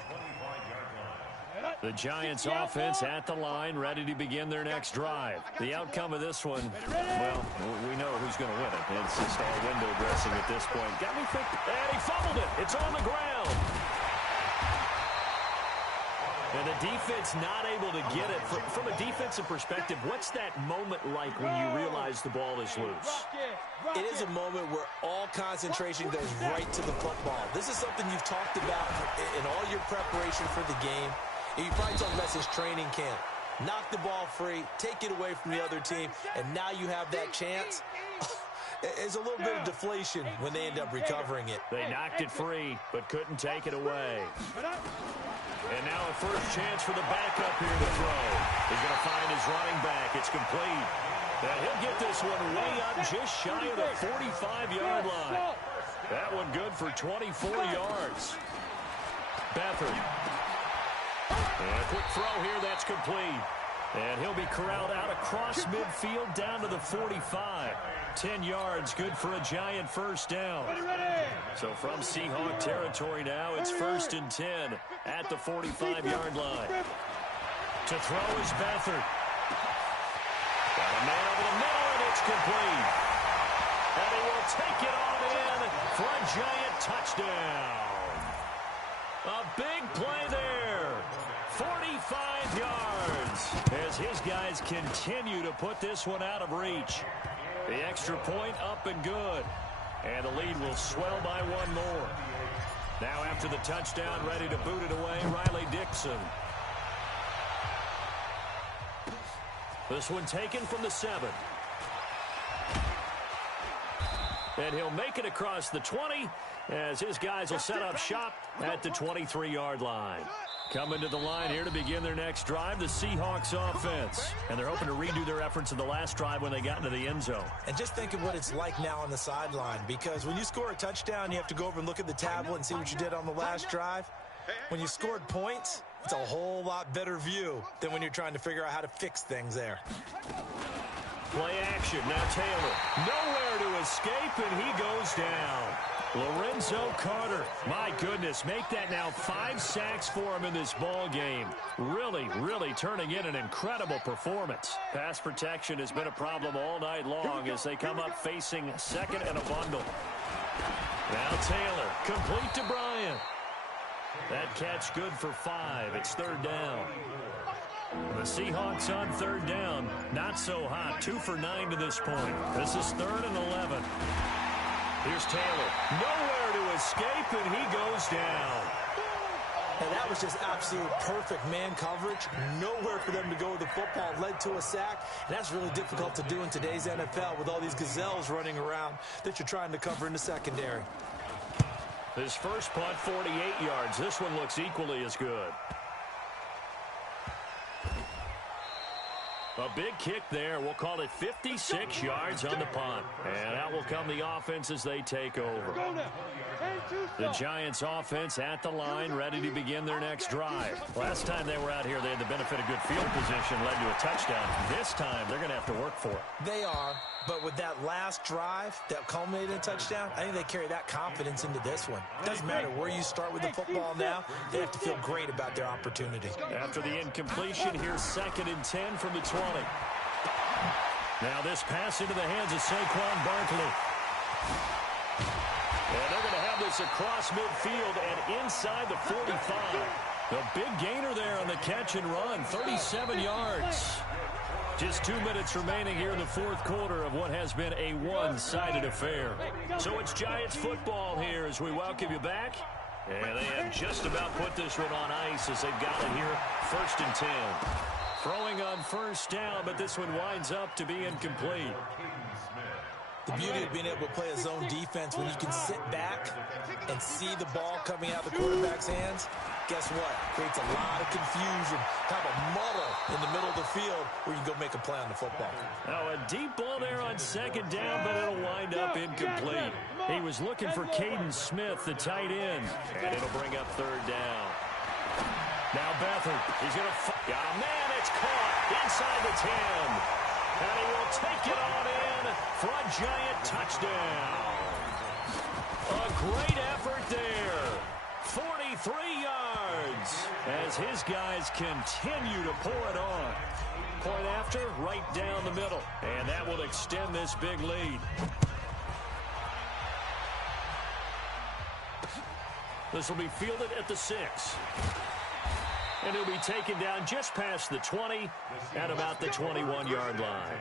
The Giants offense at the line, ready to begin their next drive. The outcome of this one, well, we know who's going to win it. It's just all window dressing at this point. Got me thinking, and he fumbled it. It's on the ground. And the defense not able to get it. From a defensive perspective, what's that moment like when you realize the ball is loose? It is a moment where all concentration goes right to the football. This is something you've talked about in all your preparation for the game. And you probably talked about since training camp. Knock the ball free, take it away from the other team, and now you have that chance. There's a little bit of deflation when they end up recovering it. They knocked it free, but couldn't take it away. And now a first chance for the backup here to throw. He's going to find his running back. It's complete. And he'll get this one way up just shy of the 45-yard line. That one good for 24 yards. Beathard. And a quick throw here, that's complete. And he'll be corralled out across midfield down to the 45. 10 yards, good for a Giant first down. So from Seahawk territory now, it's 1st and 10 at the 45-yard line. To throw is Beathard. Got a man over the middle, and it's complete. And he will take it on in for a Giant touchdown. A big play there. 45 yards as his guys continue to put this one out of reach. The extra point up and good. And the lead will swell by one more. Now after the touchdown, ready to boot it away, Riley Dixon. This one taken from the 7. And he'll make it across the 20 as his guys will set up shop at the 23-yard line. Coming to the line here to begin their next drive, the Seahawks offense. And they're hoping to redo their efforts in the last drive when they got into the end zone. And just think of what it's like now on the sideline, because when you score a touchdown, you have to go over and look at the tablet and see what you did on the last drive. When you scored points, it's a whole lot better view than when you're trying to figure out how to fix things there. Play action. Now Taylor. Nowhere to escape, and he goes down. Lorenzo Carter. My goodness, make that now 5 sacks for him in this ball game. Really, really turning in an incredible performance. Pass protection has been a problem all night long as they come up facing second and a bundle. Now Taylor, complete to Bryant. That catch good for 5. It's third down. The Seahawks on third down. Not so hot. 2 for 9 to this point. This is 3rd and 11. Here's Taylor. Nowhere to escape, and he goes down. And that was just absolute perfect man coverage. Nowhere for them to go with the football. Led to a sack. And that's really difficult to do in today's NFL with all these gazelles running around that you're trying to cover in the secondary. His first punt, 48 yards. This one looks equally as good. A big kick there. We'll call it 56 yards on the punt. And out will come the offense as they take over. The Giants offense at the line, ready to begin their next drive. Last time they were out here, they had the benefit of good field position, led to a touchdown. This time, they're going to have to work for it. They are, but with that last drive that culminated in a touchdown, I think they carry that confidence into this one. Doesn't matter where you start with the football now, they have to feel great about their opportunity. After the incompletion, here's 2nd and 10 from the 20. Now this pass into the hands of Saquon Barkley. And they're going to have this across midfield and inside the 45. The big gainer there on the catch and run, 37 yards. Just 2 minutes remaining here in the fourth quarter of what has been a one-sided affair. So it's Giants football here as we welcome you back. And they have just about put this one on ice as they've got it here, 1st and 10. Throwing on first down, but this one winds up to be incomplete. The beauty of being able to play a zone defense when you can sit back and see the ball coming out of the quarterback's hands, guess what? Creates a lot of confusion, kind of a muddle in the middle of the field where you can go make a play on the football. Now a deep ball there on 2nd down, but it'll wind up incomplete. He was looking for Caden Smith, the tight end, and it'll bring up 3rd down. Now Beathard, he's going to got a man, it's caught inside the 10. And he will take it on in for a Giant touchdown. A great effort there. 43 yards as his guys continue to pour it on. Point after, right down the middle. And that will extend this big lead. This will be fielded at the 6. And he'll be taken down just past the 20 at about the 21-yard line.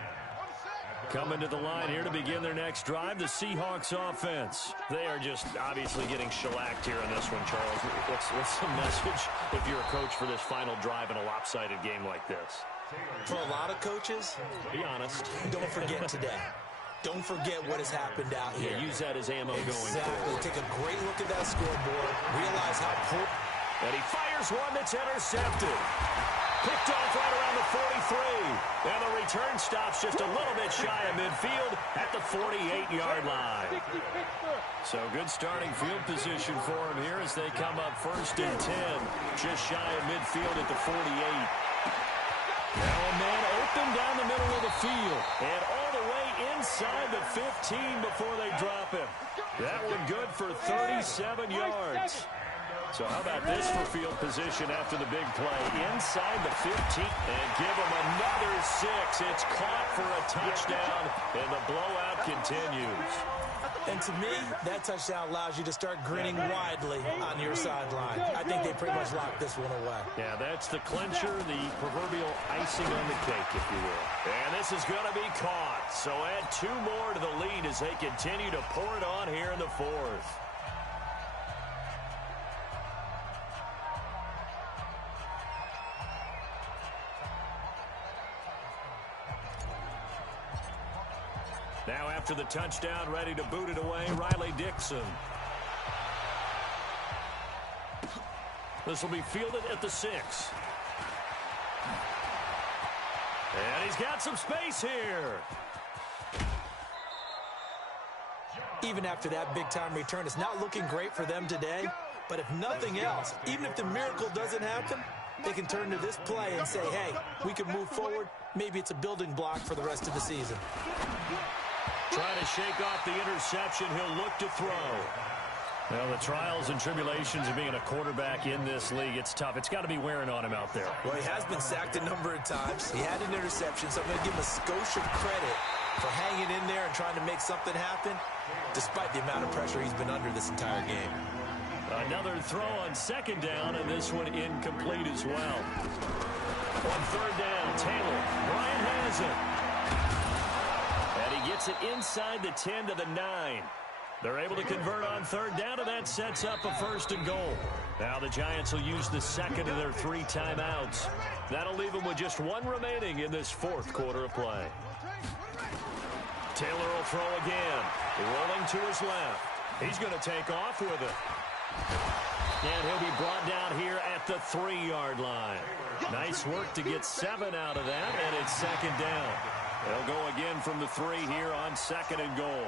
Coming to the line here to begin their next drive, the Seahawks offense. They are just obviously getting shellacked here in this one, Charles. What's the message if you're a coach for this final drive in a lopsided game like this? For a lot of coaches, be honest. Don't forget today. Don't forget what has happened out here. Yeah, use that as ammo going forward. Exactly. Take a great look at that scoreboard. Realize how poor. And he fires one that's intercepted. Picked off right around the 43. And the return stops just a little bit shy of midfield at the 48-yard line. So good starting field position for him here as they come up 1st and 10. Just shy of midfield at the 48. Now a man open down the middle of the field. And all the way inside the 15 before they drop him. That one good for 37 yards. So how about this for field position after the big play? Inside the 15 and give him another 6. It's caught for a touchdown, and the blowout continues. And to me, that touchdown allows you to start grinning widely on your sideline. I think they pretty much locked this one away. Yeah, that's the clincher, the proverbial icing on the cake, if you will. And this is going to be caught. So add 2 more to the lead as they continue to pour it on here in the 4th. Now after the touchdown, ready to boot it away, Riley Dixon. This will be fielded at the 6. And he's got some space here. Even after that big-time return, it's not looking great for them today. But if nothing else, even if the miracle doesn't happen, they can turn to this play and say, hey, we can move forward. Maybe it's a building block for the rest of the season. Trying to shake off the interception. He'll look to throw. Well, the trials and tribulations of being a quarterback in this league, it's tough. It's got to be wearing on him out there. Well, he has been sacked a number of times. He had an interception, so I'm going to give him a skosh of credit for hanging in there and trying to make something happen, despite the amount of pressure he's been under this entire game. Another throw on second down, and this one incomplete as well. On third down, Taylor. Bryant has it. And he gets it inside the 10 to the 9. They're able to convert on third down, and that sets up a first and goal. Now the Giants will use the second of their 3 timeouts. That'll leave them with just 1 remaining in this fourth quarter of play. Taylor will throw again. Rolling to his left. He's going to take off with it. And he'll be brought down here at the 3-yard line. Nice work to get 7 out of that, and it's second down. They'll go again from the 3 here on second and goal.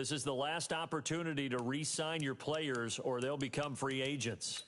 This is the last opportunity to re-sign your players or they'll become free agents.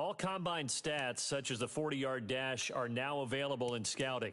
All combine stats, such as the 40-yard dash, are now available in scouting.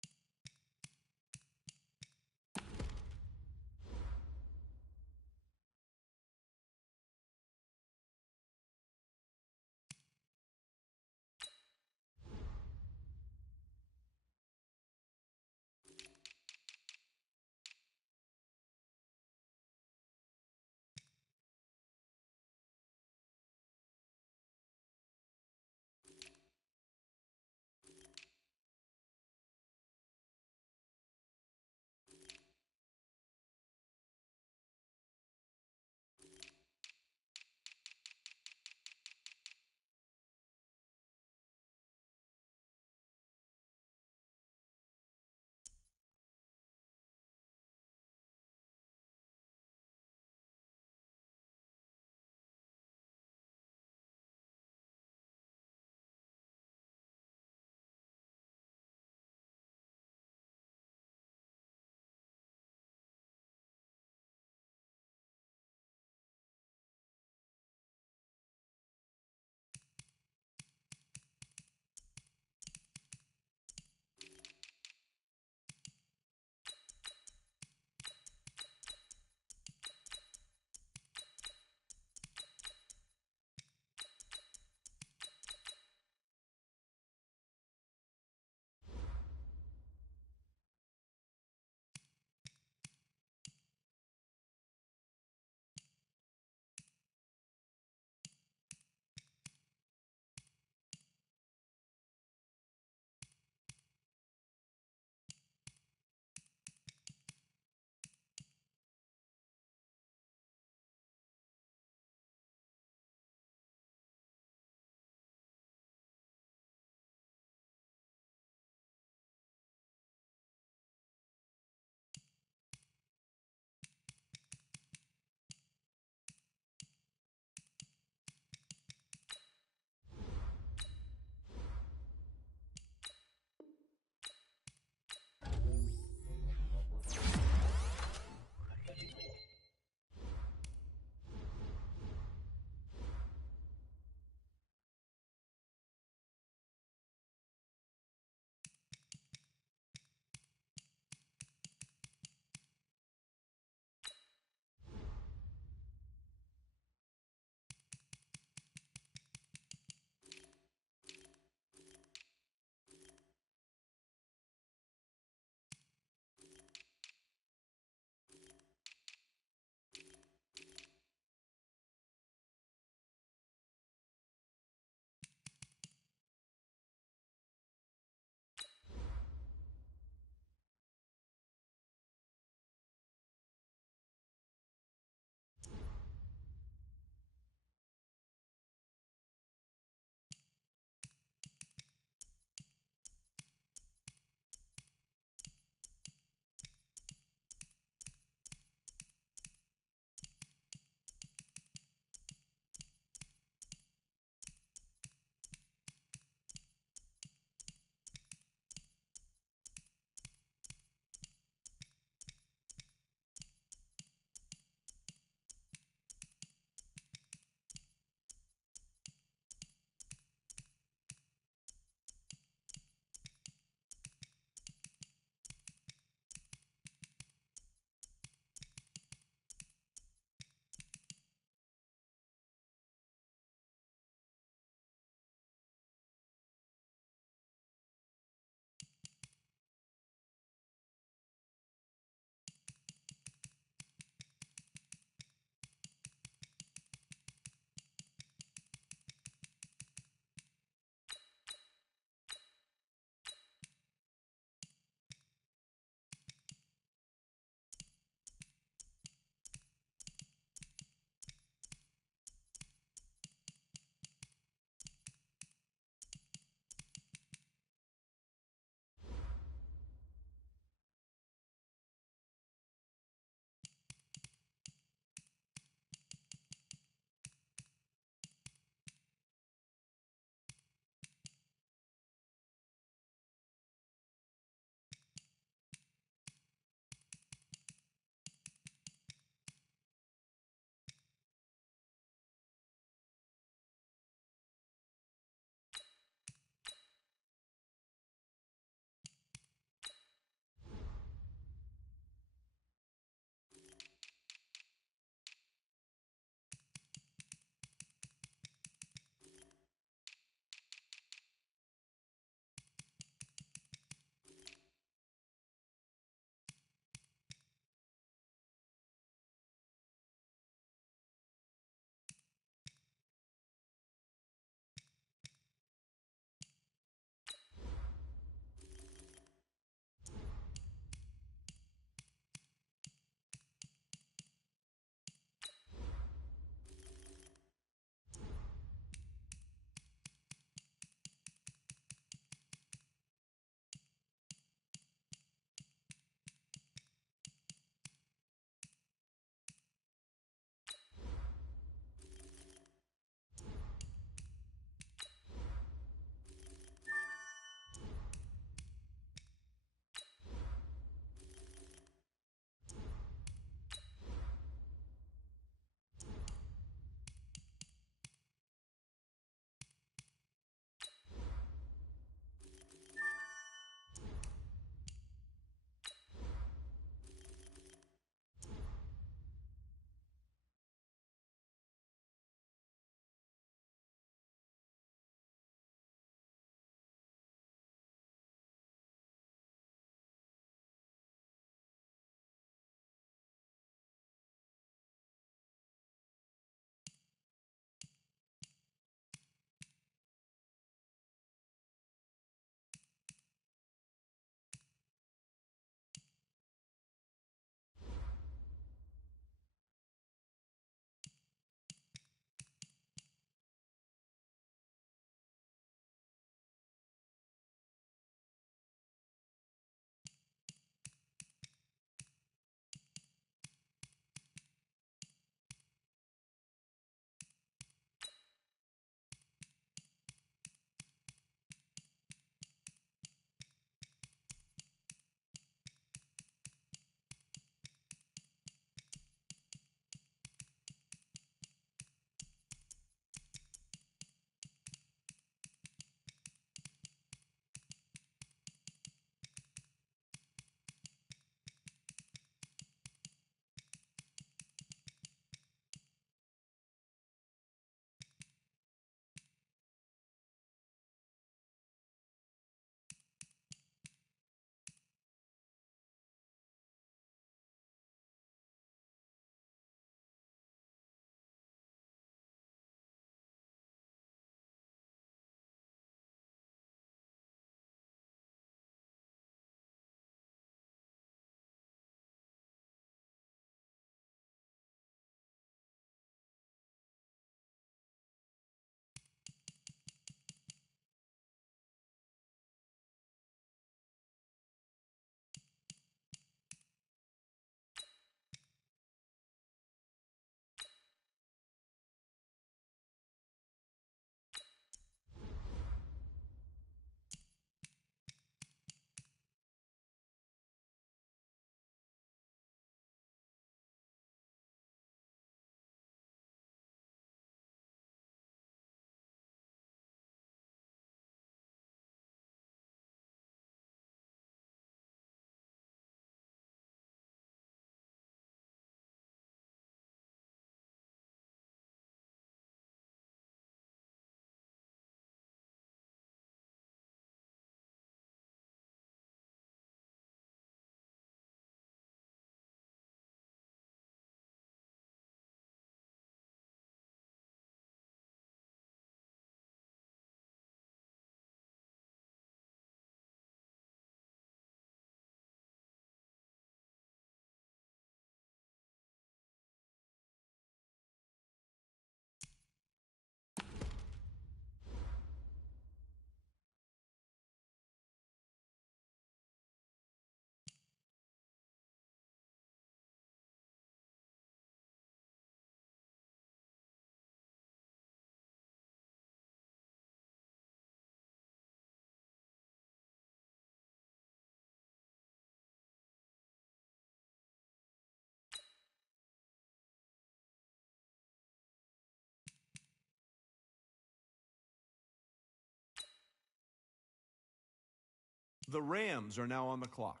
The Rams are now on the clock.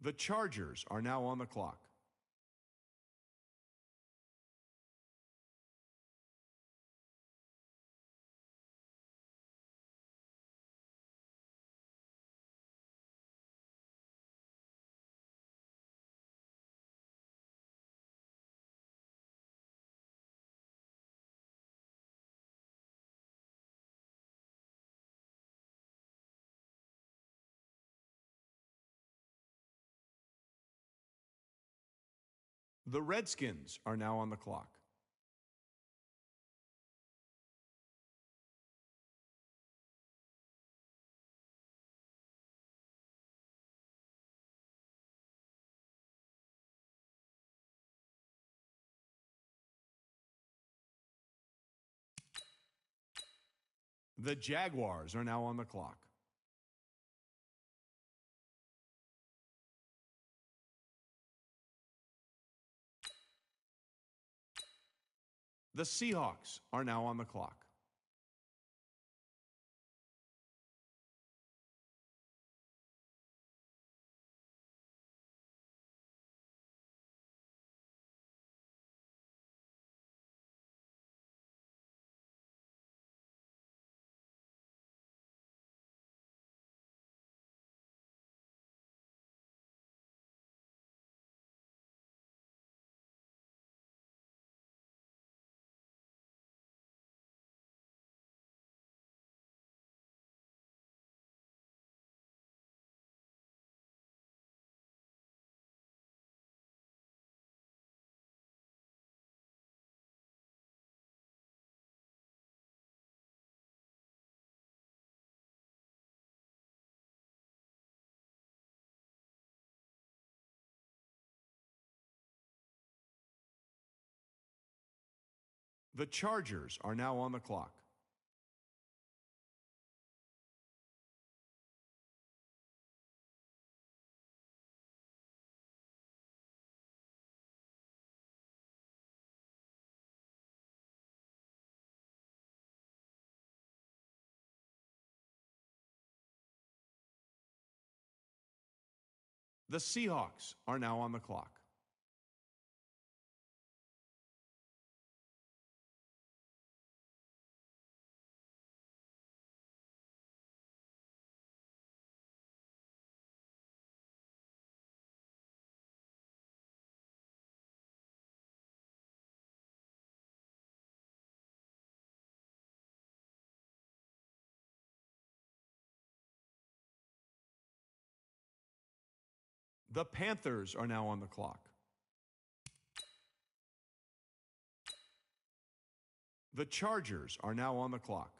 The Chargers are now on the clock. The Redskins are now on the clock. The Jaguars are now on the clock. The Seahawks are now on the clock. The Chargers are now on the clock. The Seahawks are now on the clock. The Panthers are now on the clock. The Chargers are now on the clock.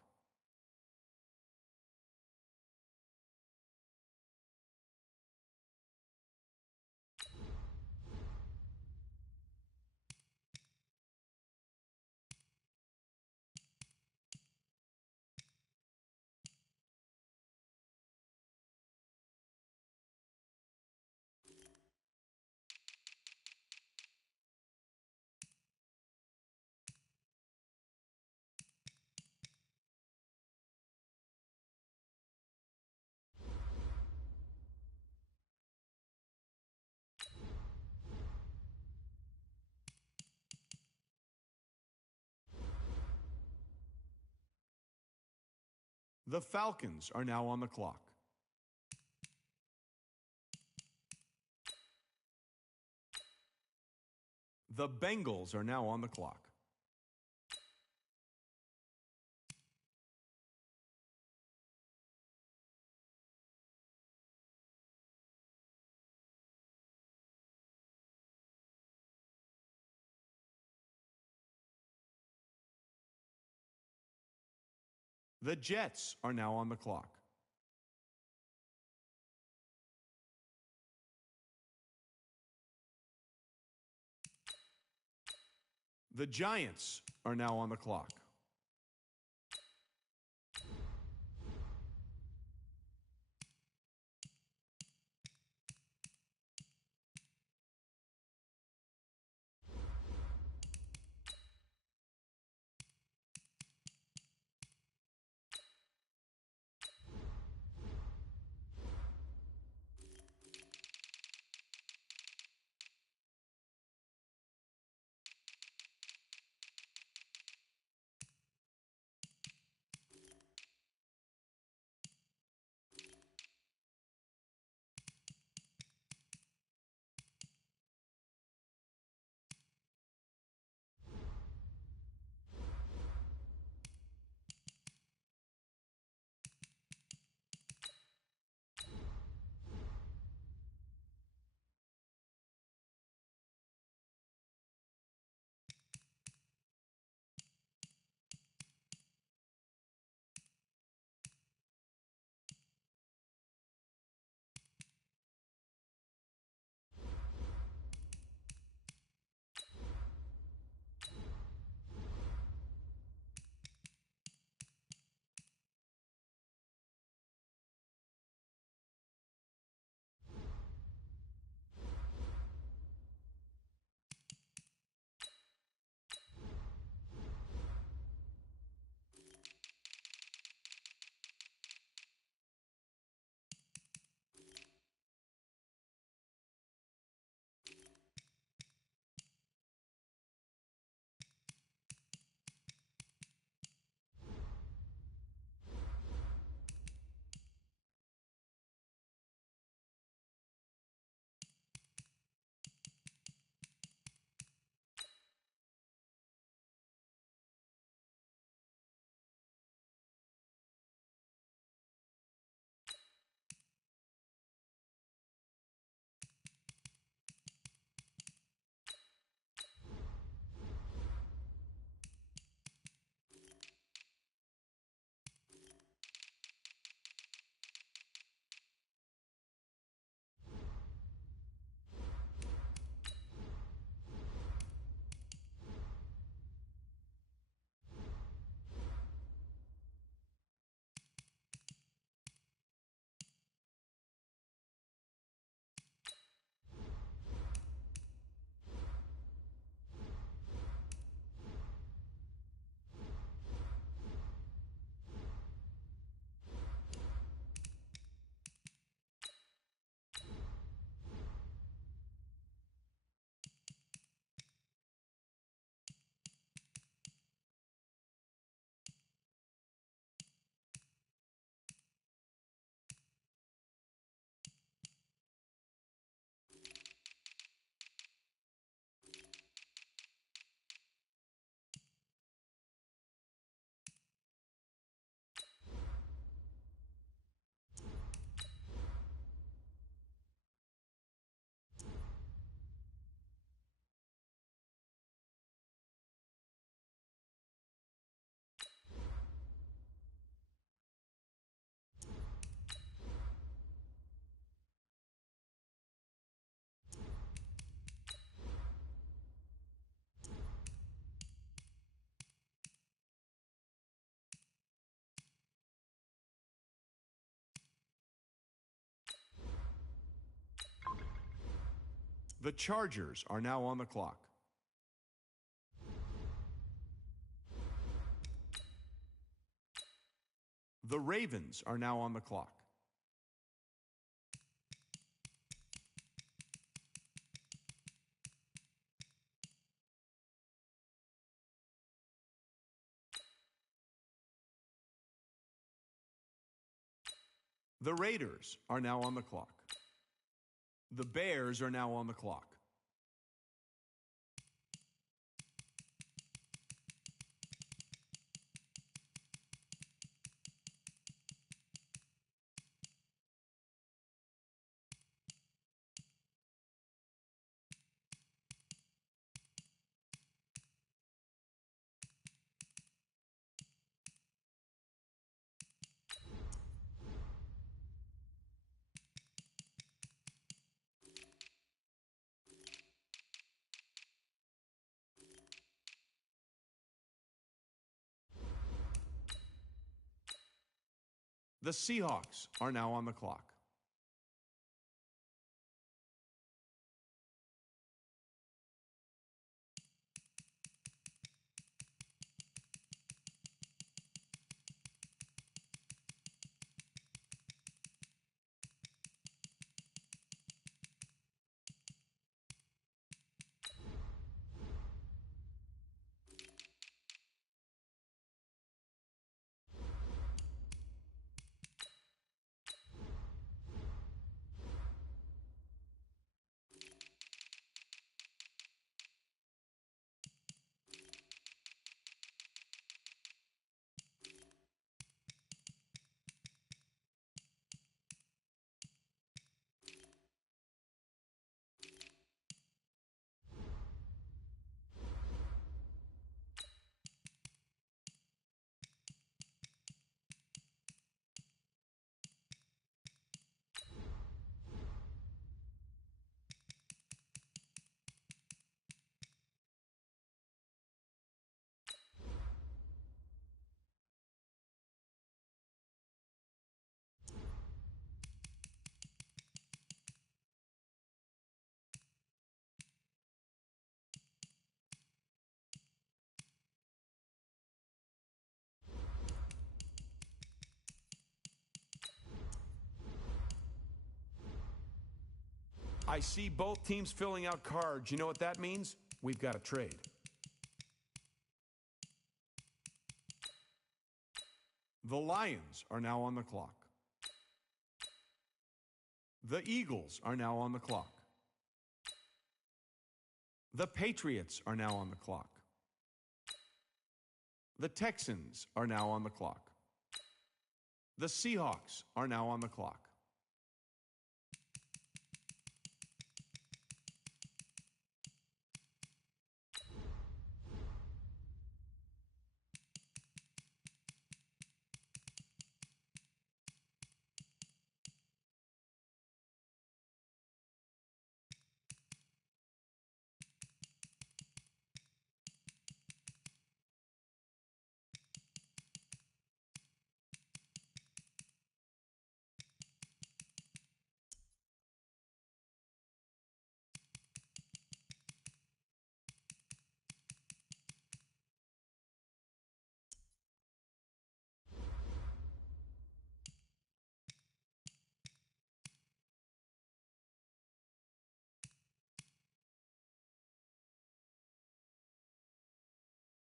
The Falcons are now on the clock. The Bengals are now on the clock. The Jets are now on the clock. The Giants are now on the clock. The Chargers are now on the clock. The Ravens are now on the clock. The Raiders are now on the clock. The Bears are now on the clock. The Seahawks are now on the clock. I see both teams filling out cards. You know what that means? We've got a trade. The Lions are now on the clock. The Eagles are now on the clock. The Patriots are now on the clock. The Texans are now on the clock. The Seahawks are now on the clock.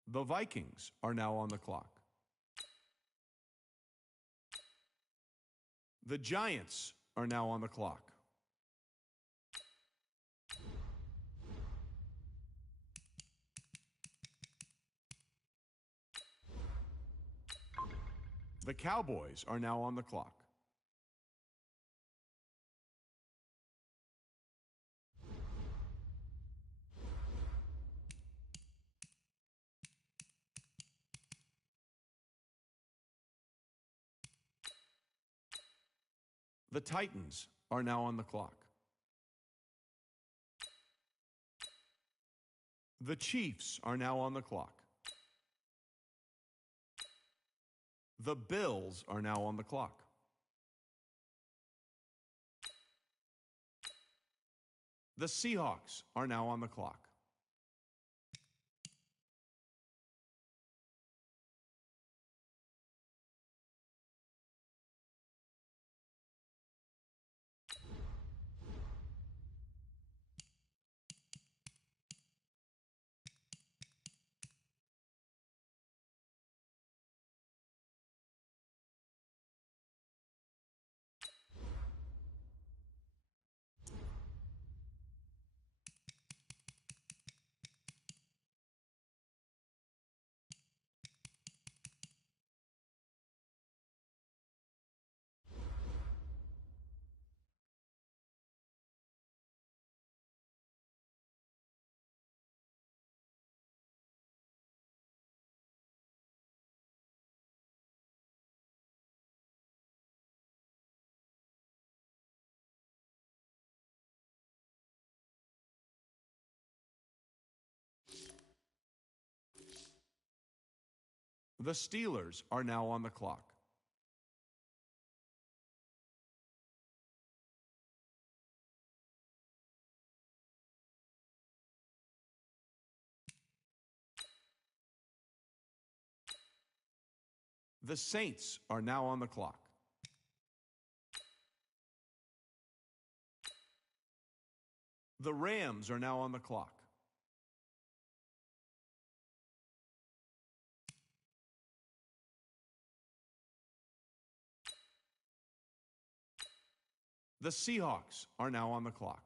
The Vikings are now on the clock. The Giants are now on the clock. The Cowboys are now on the clock. The Titans are now on the clock. The Chiefs are now on the clock. The Bills are now on the clock. The Seahawks are now on the clock. The Steelers are now on the clock. The Saints are now on the clock. The Rams are now on the clock. The Seahawks are now on the clock.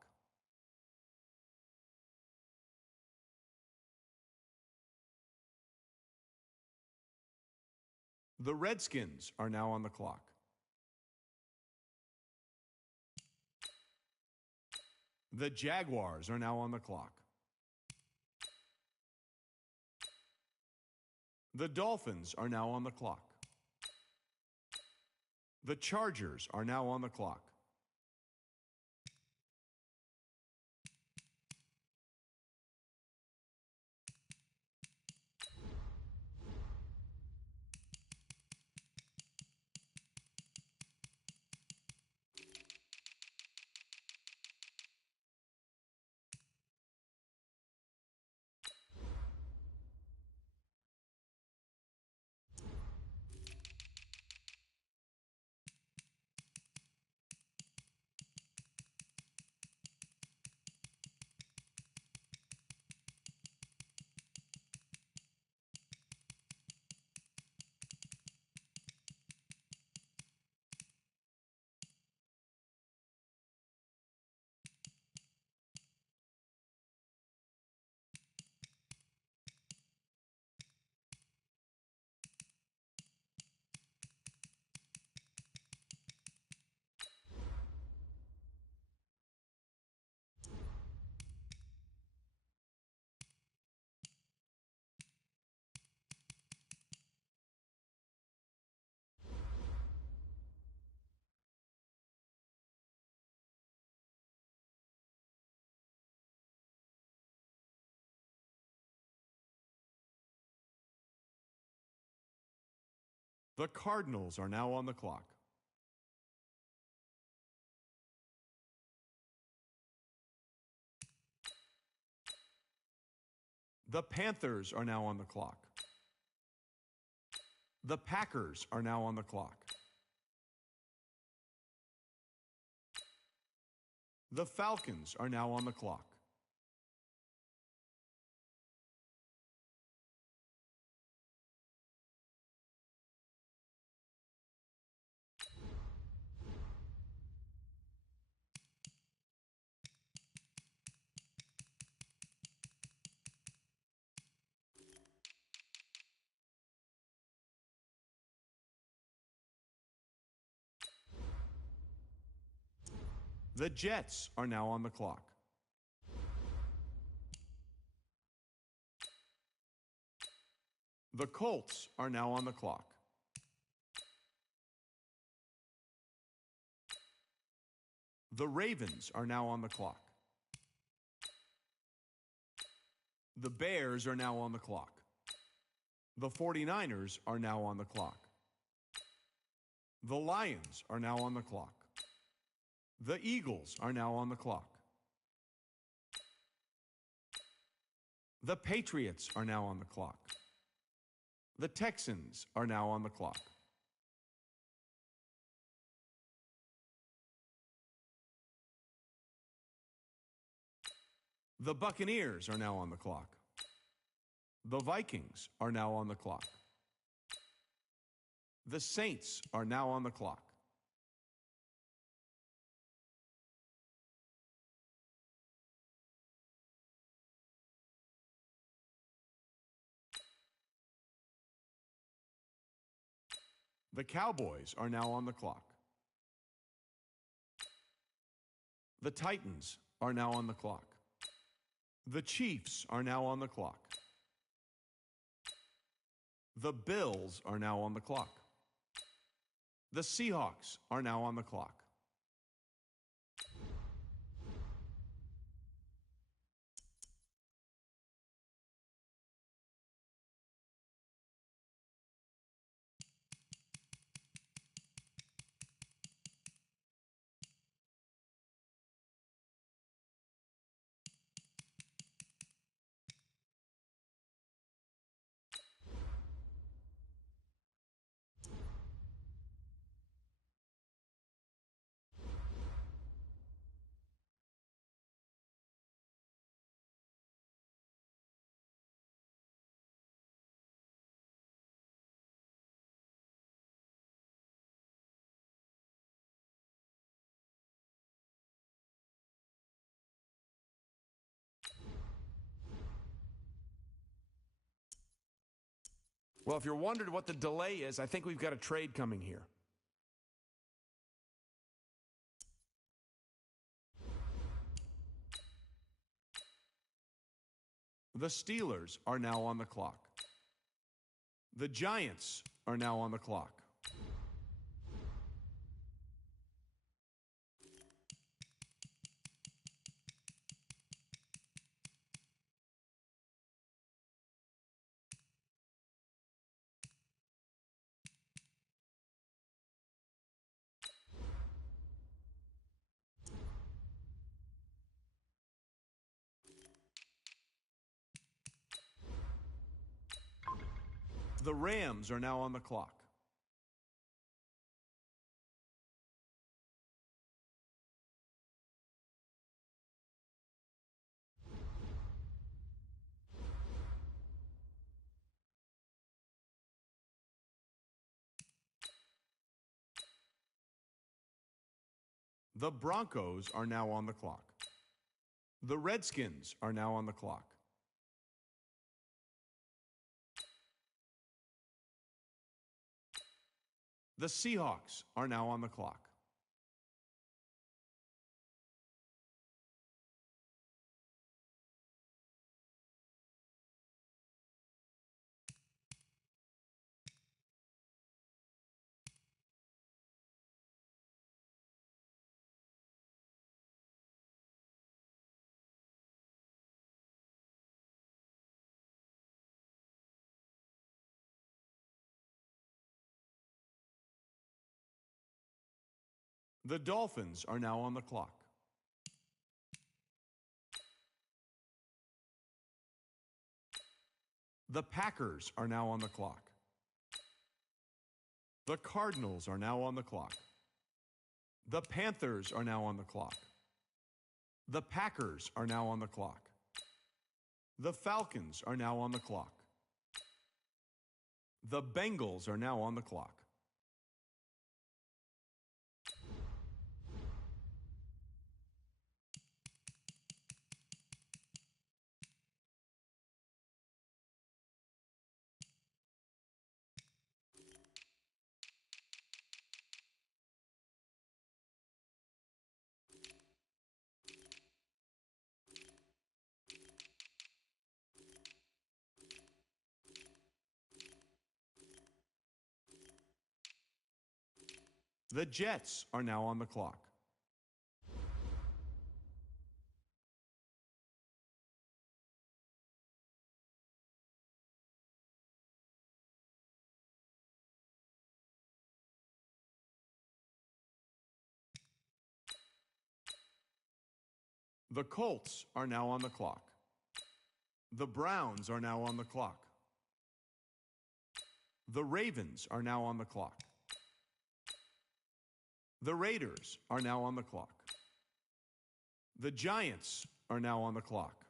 The Redskins are now on the clock. The Jaguars are now on the clock. The Dolphins are now on the clock. The Chargers are now on the clock. The Cardinals are now on the clock. The Panthers are now on the clock. The Packers are now on the clock. The Falcons are now on the clock. The Jets are now on the clock. The Colts are now on the clock. The Ravens are now on the clock. The Bears are now on the clock. The 49ers are now on the clock. The Lions are now on the clock. The Eagles are now on the clock. The Patriots are now on the clock. The Texans are now on the clock. The Buccaneers are now on the clock. The Vikings are now on the clock. The Saints are now on the clock. The Cowboys are now on the clock. The Titans are now on the clock. The Chiefs are now on the clock. The Bills are now on the clock. The Seahawks are now on the clock. Well, if you're wondering what the delay is, I think we've got a trade coming here. The Steelers are now on the clock. The Giants are now on the clock. The Rams are now on the clock. The Broncos are now on the clock. The Redskins are now on the clock. The Seahawks are now on the clock. The Dolphins are now on the clock. The Packers are now on the clock. The Cardinals are now on the clock. The Panthers are now on the clock. The Packers are now on the clock. The Falcons are now on the clock. The Bengals are now on the clock. The Jets are now on the clock. The Colts are now on the clock. The Browns are now on the clock. The Ravens are now on the clock. The Raiders are now on the clock. The Giants are now on the clock.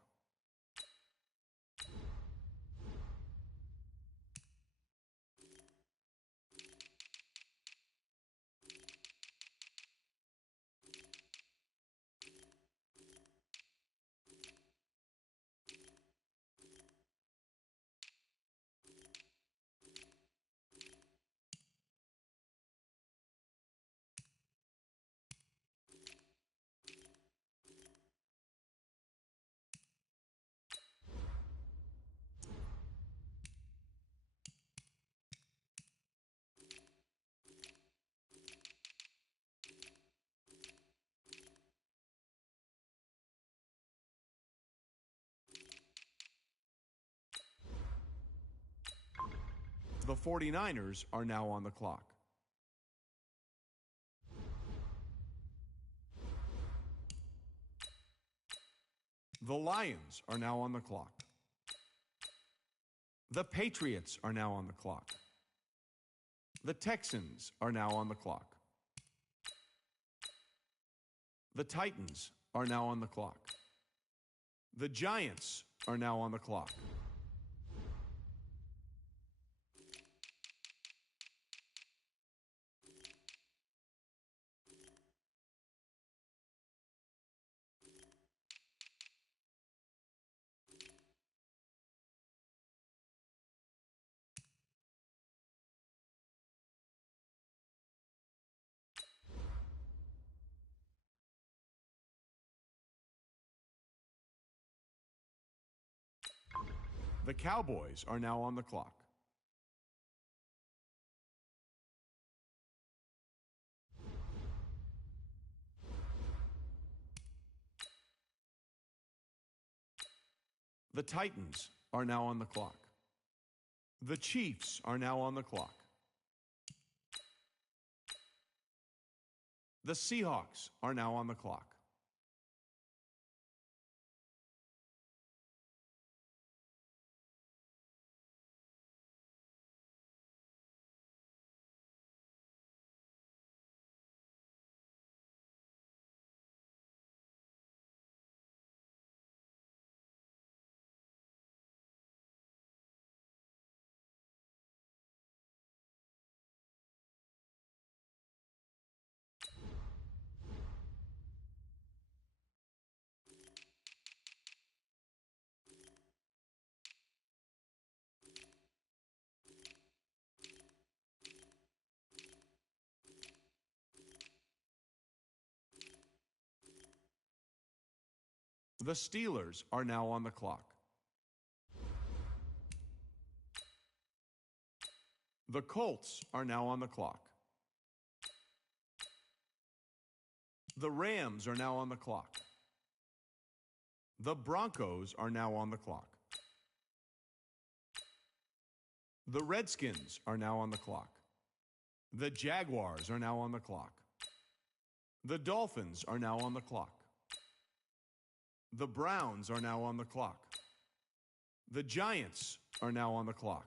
The 49ers are now on the clock. The Lions are now on the clock. The Patriots are now on the clock. The Texans are now on the clock. The Titans are now on the clock. The Giants are now on the clock. The Cowboys are now on the clock. The Titans are now on the clock. The Chiefs are now on the clock. The Seahawks are now on the clock. The Steelers are now on the clock. The Colts are now on the clock. The Rams are now on the clock. The Broncos are now on the clock. The Redskins are now on the clock. The Jaguars are now on the clock. The Dolphins are now on the clock. The Browns are now on the clock. The Giants are now on the clock.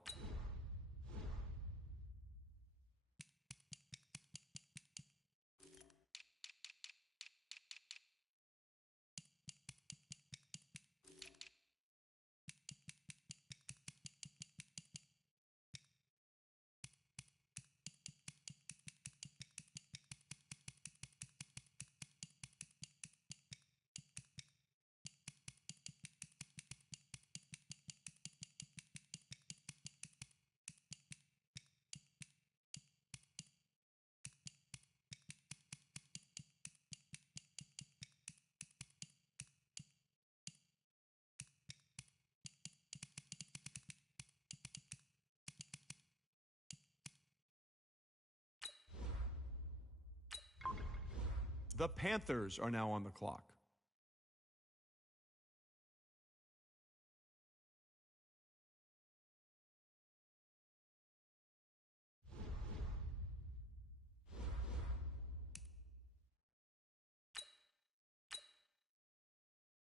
The Panthers are now on the clock.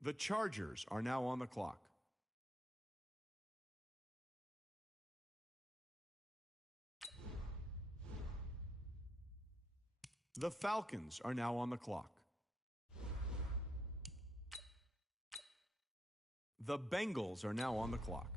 The Chargers are now on the clock. The Falcons are now on the clock. The Bengals are now on the clock.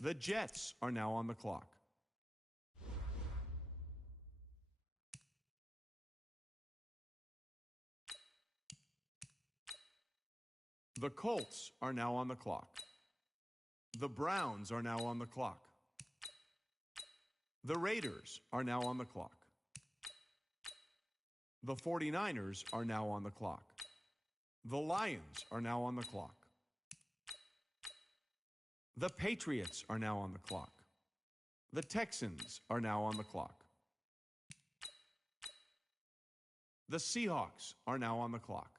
The Jets are now on the clock. The Colts are now on the clock. The Browns are now on the clock. The Raiders are now on the clock. The 49ers are now on the clock. The Lions are now on the clock. The Patriots are now on the clock. The Texans are now on the clock. The Seahawks are now on the clock.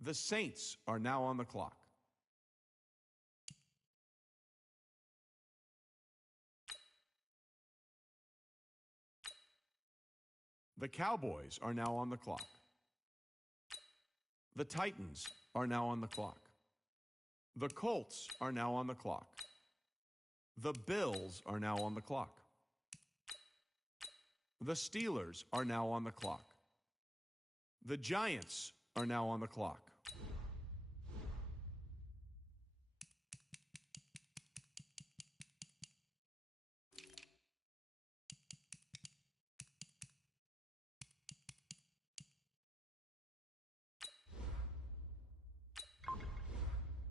The Saints are now on the clock. The Cowboys are now on the clock. The Titans are now on the clock. The Colts are now on the clock. The Bills are now on the clock. The Steelers are now on the clock. The Giants are now on the clock.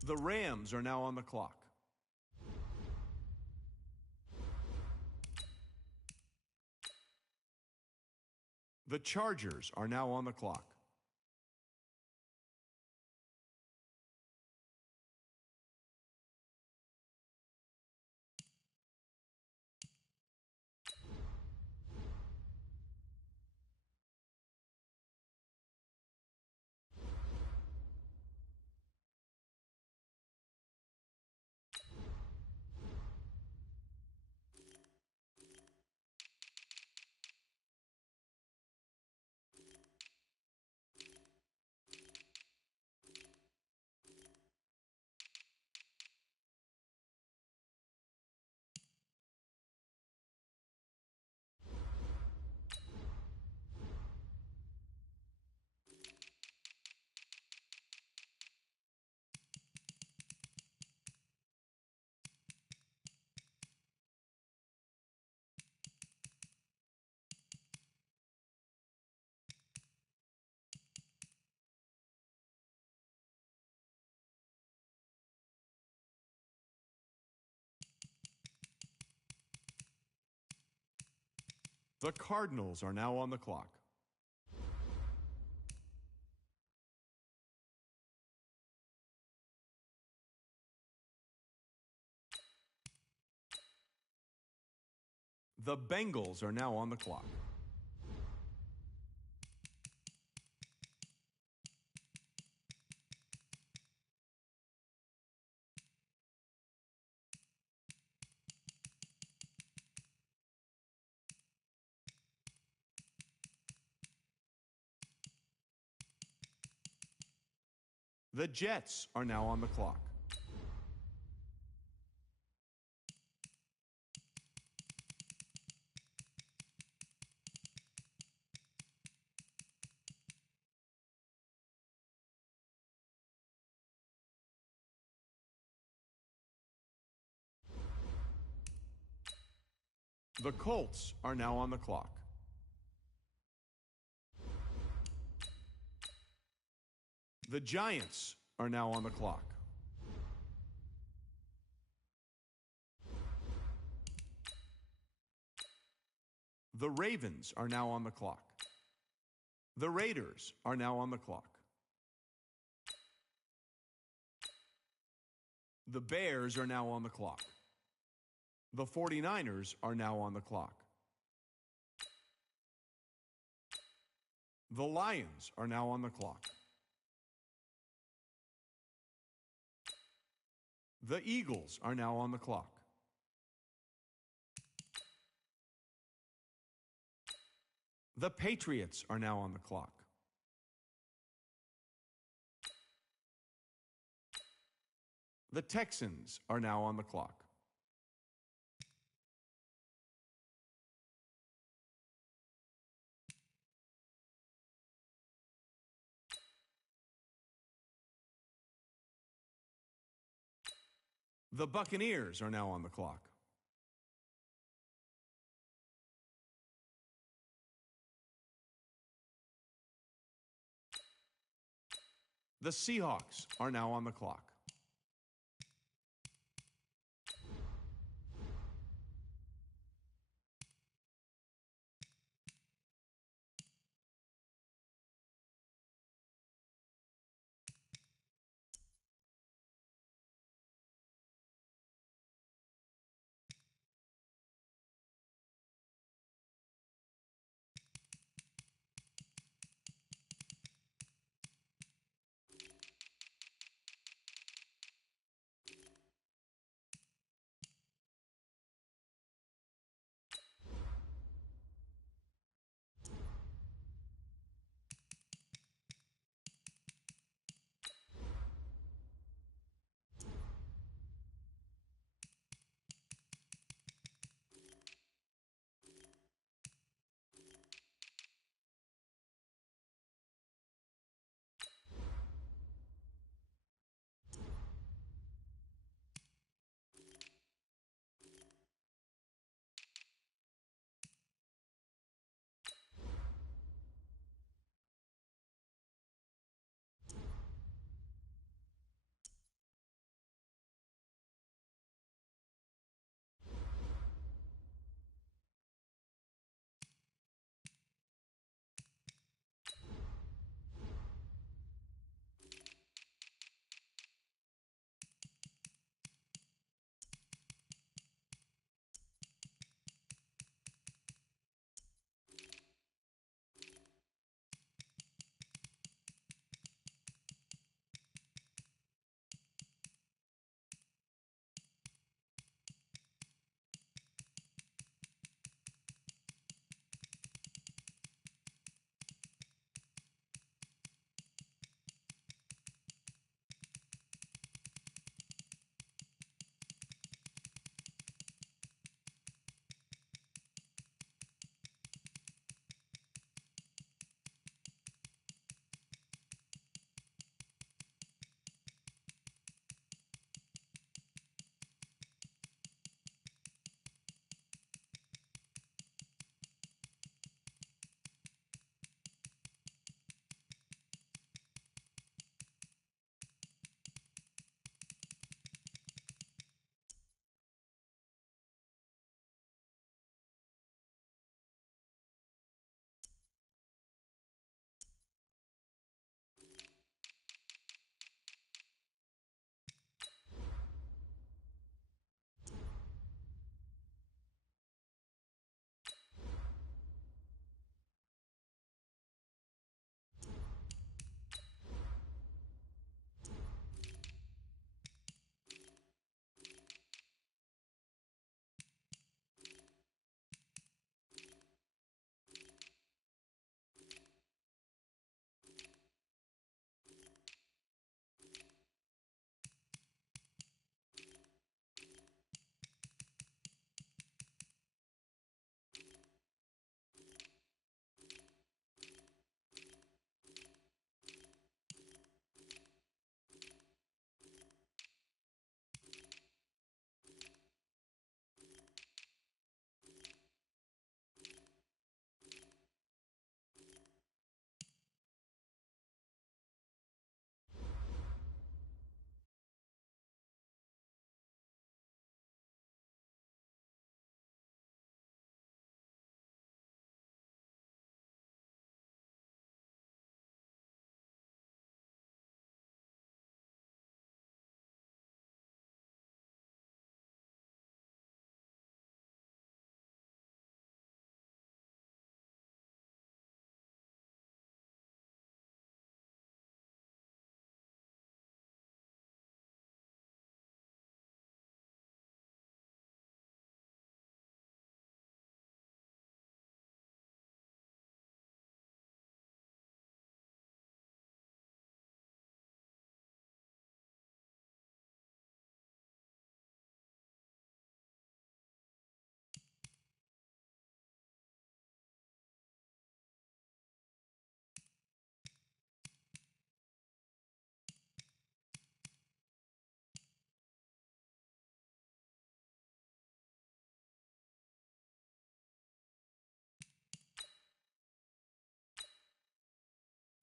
The Rams are now on the clock. The Chargers are now on the clock. The Cardinals are now on the clock. The Bengals are now on the clock. The Jets are now on the clock. The Colts are now on the clock. The Giants are now on the clock. The Ravens are now on the clock. The Raiders are now on the clock. The Bears are now on the clock. The 49ers are now on the clock. The Lions are now on the clock. The Eagles are now on the clock. The Patriots are now on the clock. The Texans are now on the clock. The Buccaneers are now on the clock. The Seahawks are now on the clock.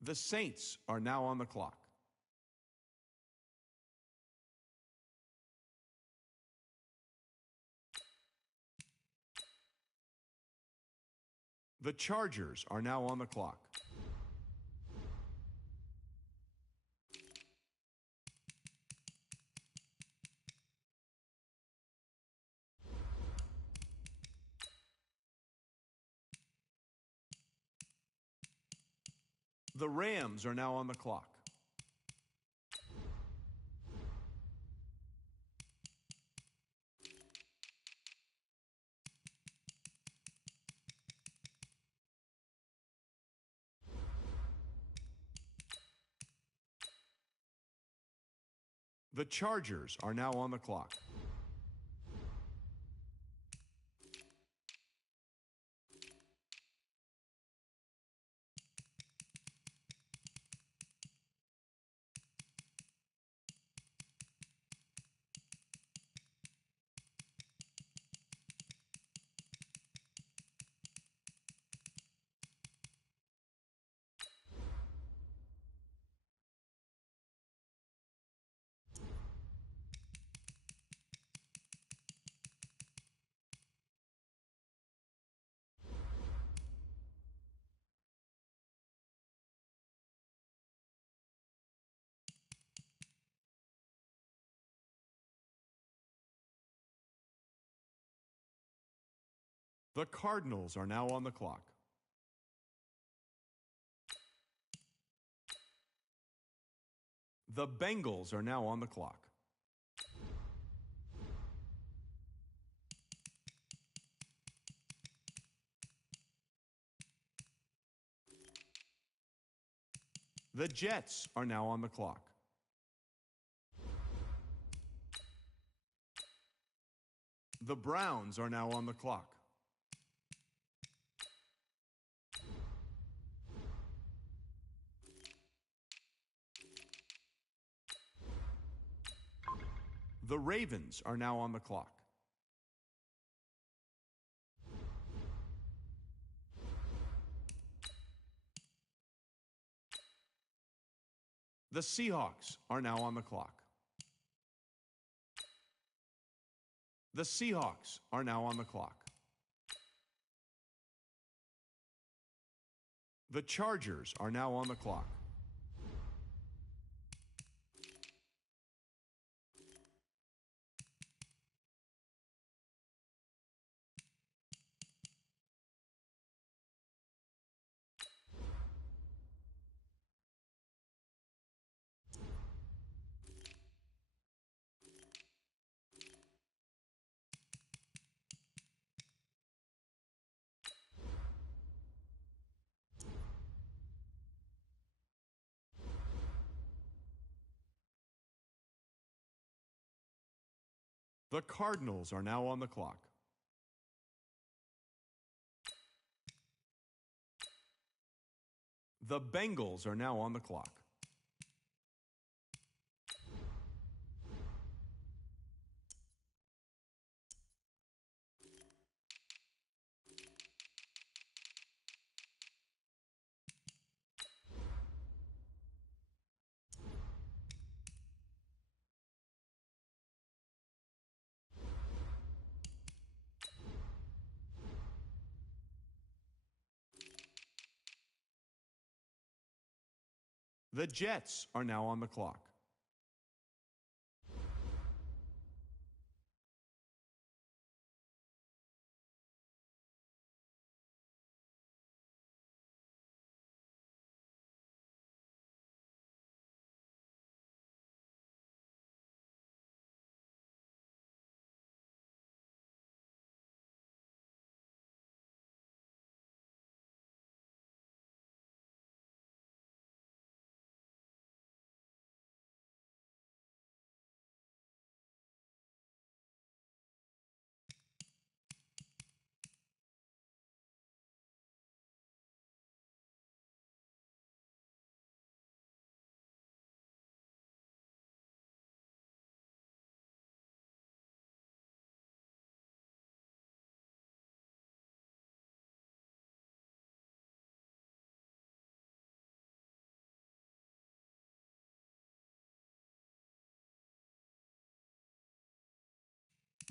The Saints are now on the clock. The Chargers are now on the clock. The Rams are now on the clock. The Chargers are now on the clock. The Cardinals are now on the clock. The Bengals are now on the clock. The Jets are now on the clock. The Browns are now on the clock. The Ravens are now on the clock. The Seahawks are now on the clock. The Seahawks are now on the clock. The Chargers are now on the clock. The Cardinals are now on the clock. The Bengals are now on the clock. The Jets are now on the clock.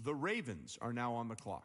The Ravens are now on the clock.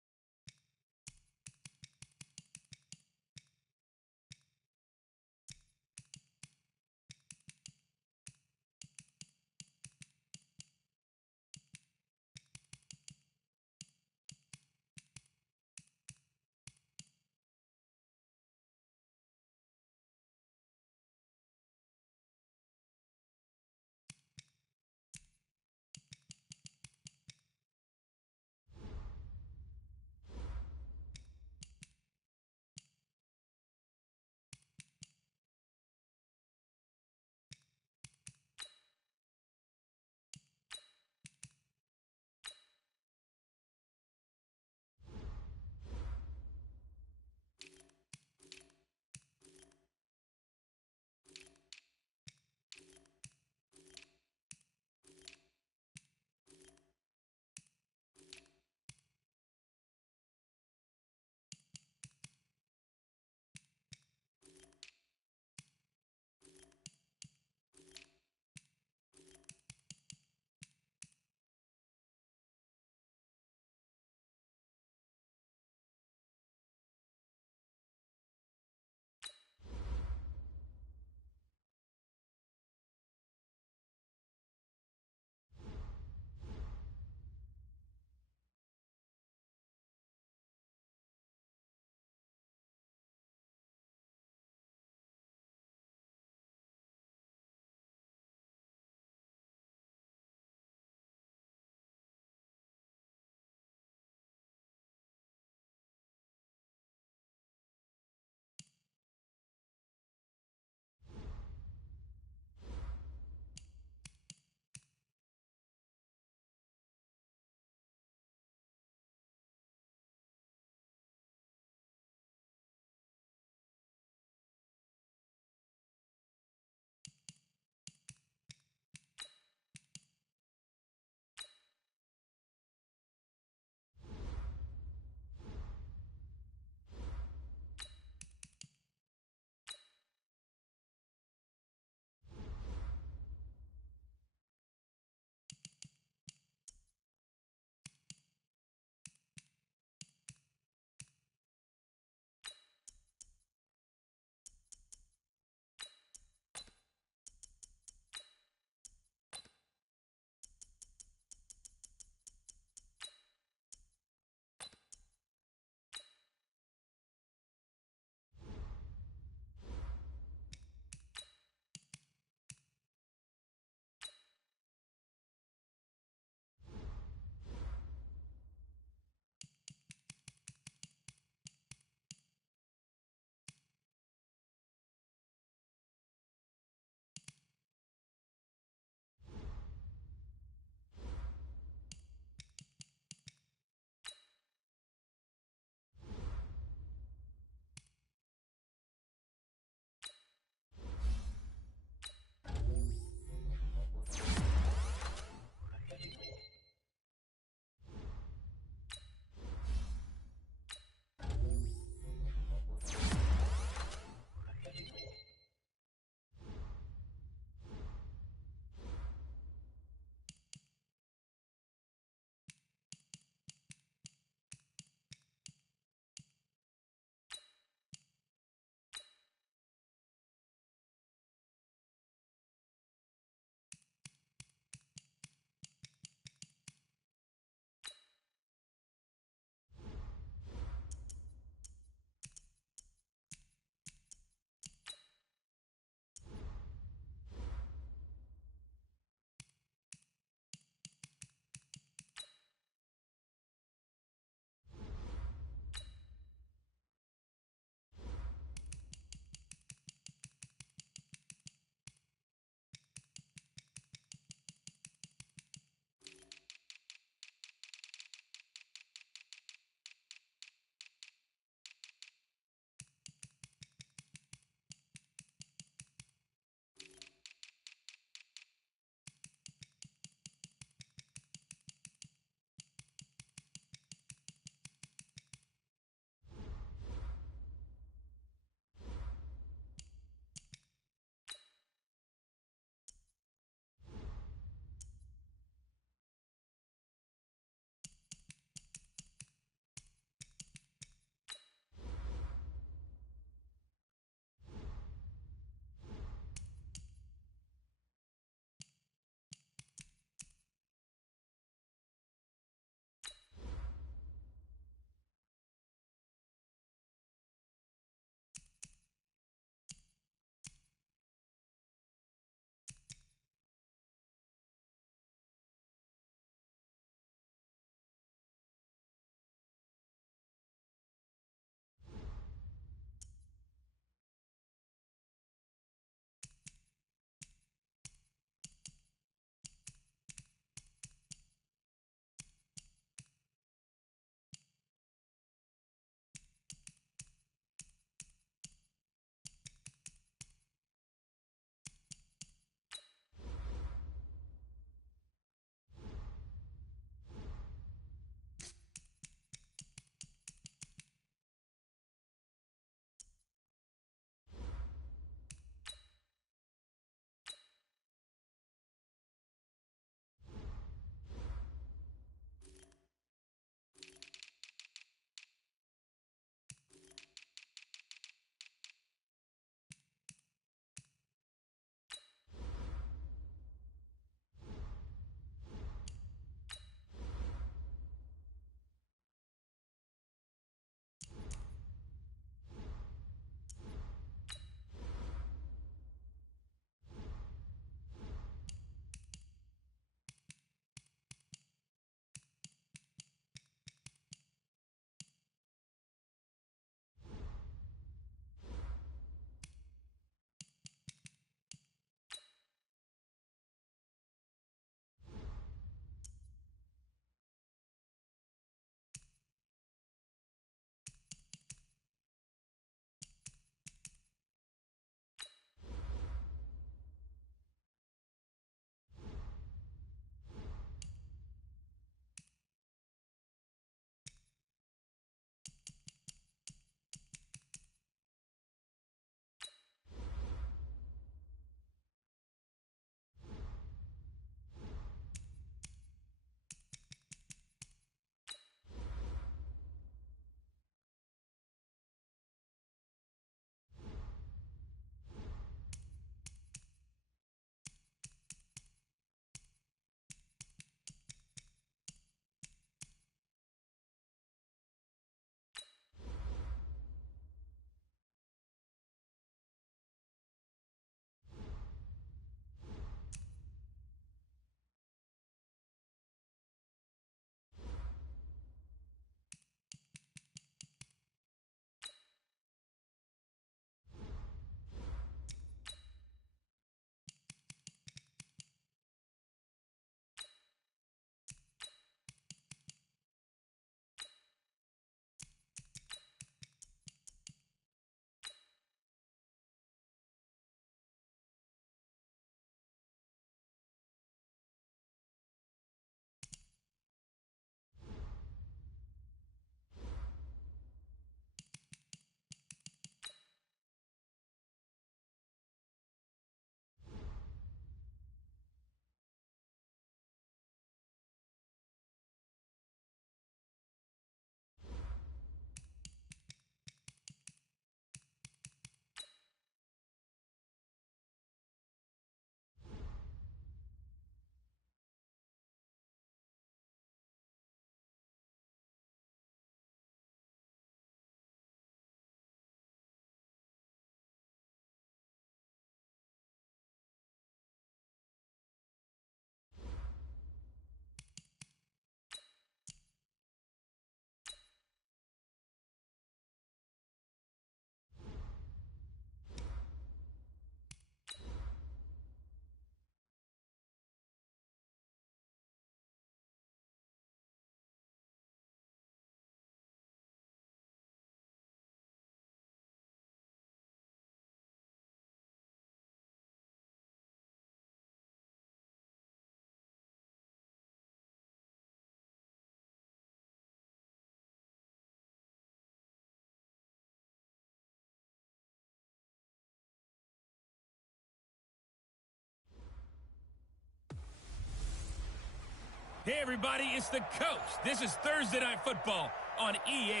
Hey, everybody, it's the coach. This is Thursday Night Football on EA.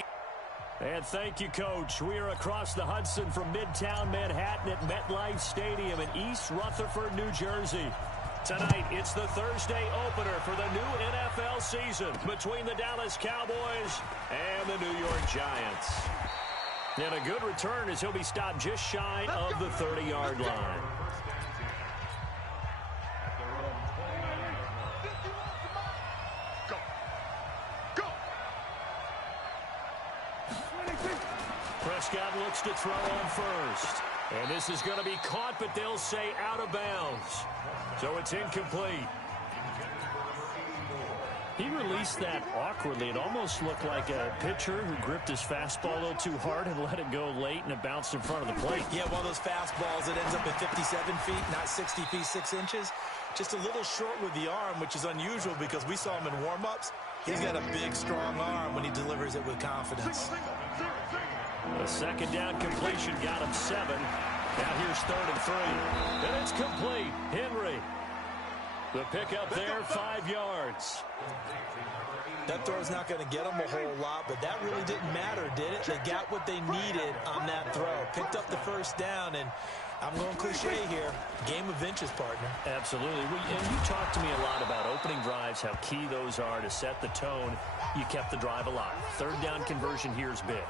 And thank you, Coach. We are across the Hudson from Midtown Manhattan at MetLife Stadium in East Rutherford, New Jersey. Tonight, it's the Thursday opener for the new NFL season between the Dallas Cowboys and the New York Giants. And a good return as he'll be stopped just shy of the 30-yard line. Prescott looks to throw on first. And this is going to be caught, but they'll say out of bounds. So it's incomplete. He released that awkwardly. It almost looked like a pitcher who gripped his fastball a little too hard and let it go late, and it bounced in front of the plate. Yeah, one of those fastballs that ends up at 57 feet, not 60 feet, 6 inches. Just a little short with the arm, which is unusual because we saw him in warm-ups. He's got a big, strong arm when he delivers it with confidence. A second down completion got him 7. Now here's 3rd and 3. And it's complete. Henry. The pickup there, 5 yards. That throw's not going to get them a whole lot, but that really didn't matter, did it? They got what they needed on that throw. Picked up the first down, and I'm going cliche here. Game of inches, partner. Absolutely. And you talked to me a lot about opening drives, how key those are to set the tone. You kept the drive alive. 3rd down conversion here is big.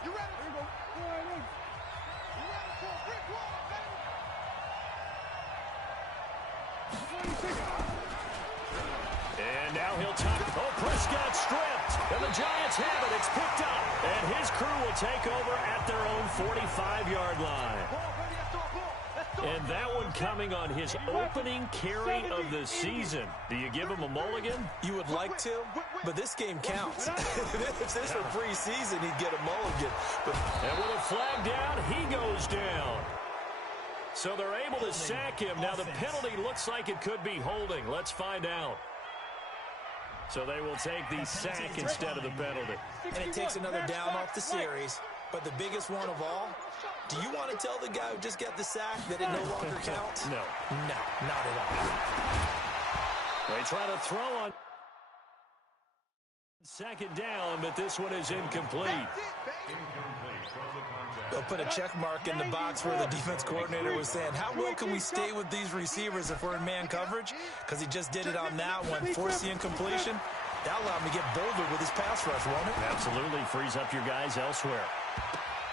And now he'll tuck. Oh, Prescott stripped. And the Giants have it. It's picked up. And his crew will take over at their own 45-yard line. And that one coming on his opening carry of the season. Do you give him a mulligan? You would like to, but this game counts. If this were preseason, he'd get a mulligan. And with a flag down, he goes down. So they're able to sack him. Now the penalty looks like it could be holding. Let's find out. So they will take the sack instead of the penalty. And it takes another down off the series. But the biggest one of all, do you want to tell the guy who just got the sack that it no longer counts? No. No, not at all. They try to throw on 2nd down, but this one is incomplete. They'll put a check mark in the box where the defense coordinator was saying, how well can we stay with these receivers if we're in man coverage? Because he just did it on that one. Force the incompletion. That allowed him to get bolder with his pass rush, won't it? Absolutely. Frees up your guys elsewhere.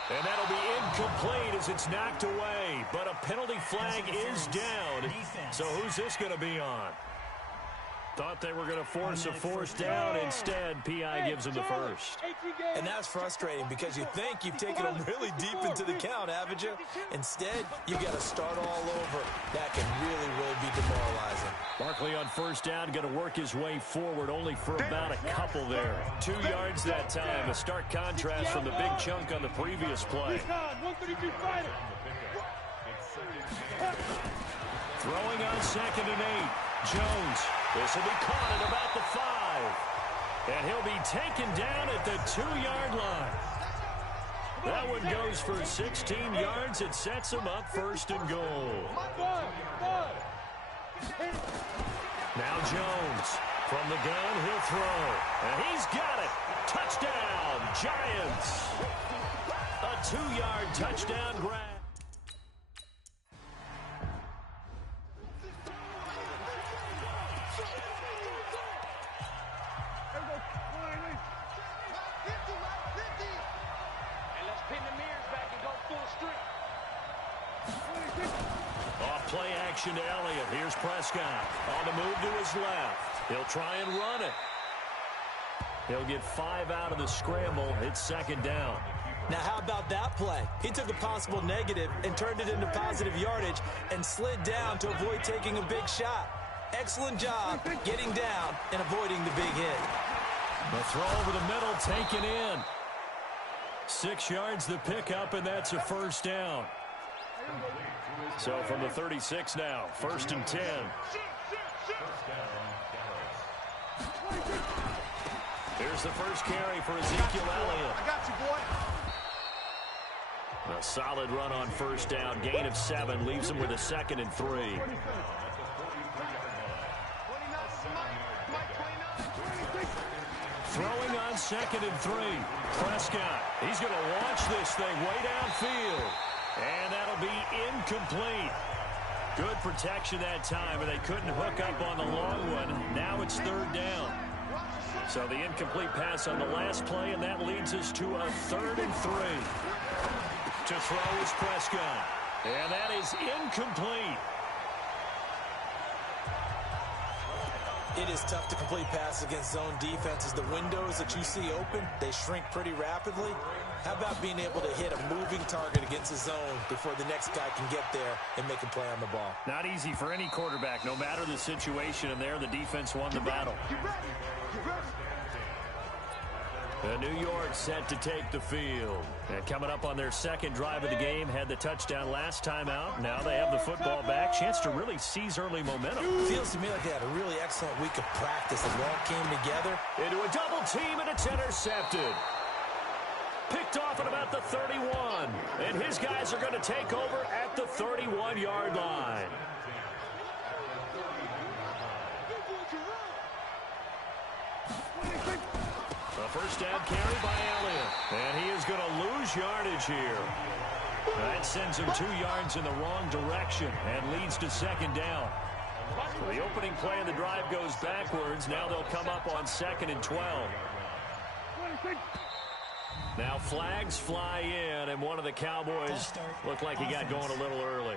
And that'll be incomplete as it's knocked away. But a penalty flag is down. So who's this going to be on? Thought they were going to force a 4th down. Instead, P.I. gives them the first. And that's frustrating because you think you've taken them really deep into the count, haven't you? Instead, you got to start all over. That can really, really be demoralizing. Barkley on 1st down, going to work his way forward only for about a couple there. 2 yards that time. A stark contrast from the big chunk on the previous play. Throwing on 2nd and 8. Jones. This will be caught at about the 5. And he'll be taken down at the 2-yard line. That one goes for 16 yards. It sets him up 1st and goal. Now Jones. From the gun, he'll throw. And he's got it. Touchdown, Giants. A 2-yard touchdown grab. Play action to Elliott. Here's Prescott on the move to his left. He'll try and run it. He'll get 5 out of the scramble. It's 2nd down. Now, how about that play? He took a possible negative and turned it into positive yardage and slid down to avoid taking a big shot. Excellent job getting down and avoiding the big hit. The throw over the middle taken in. 6 yards the pickup, and that's a 1st down. So from the 36 now, 1st and 10. Here's the first carry for Ezekiel Elliott. I got you, boy. A solid run on 1st down. Gain of 7 leaves him with a 2nd and 3. 2nd and 3. Prescott, he's going to launch this thing way downfield. And that'll be incomplete. Good protection that time, and they couldn't hook up on the long one. Now it's 3rd down. So the incomplete pass on the last play, and that leads us to a 3rd and 3. To throw is Prescott. And that is incomplete. It is tough to complete passes against zone defenses. The windows that you see open, they shrink pretty rapidly. How about being able to hit a moving target against the zone before the next guy can get there and make a play on the ball? Not easy for any quarterback, no matter the situation, and there the defense won the battle. New York set to take the field. And coming up on their 2nd drive of the game, had the touchdown last time out. Now they have the football back. Chance to really seize early momentum. Feels to me like they had a really excellent week of practice. It all came together. Into a double team, and it's intercepted. Picked off at about the 31. And his guys are going to take over at the 31-yard line. A first down carry by Elliott. And he is going to lose yardage here. That sends him 2 yards in the wrong direction and leads to 2nd down. So the opening play of the drive goes backwards. Now they'll come up on 2nd and 12. Now flags fly in, and one of the Cowboys looked like he got going a little early.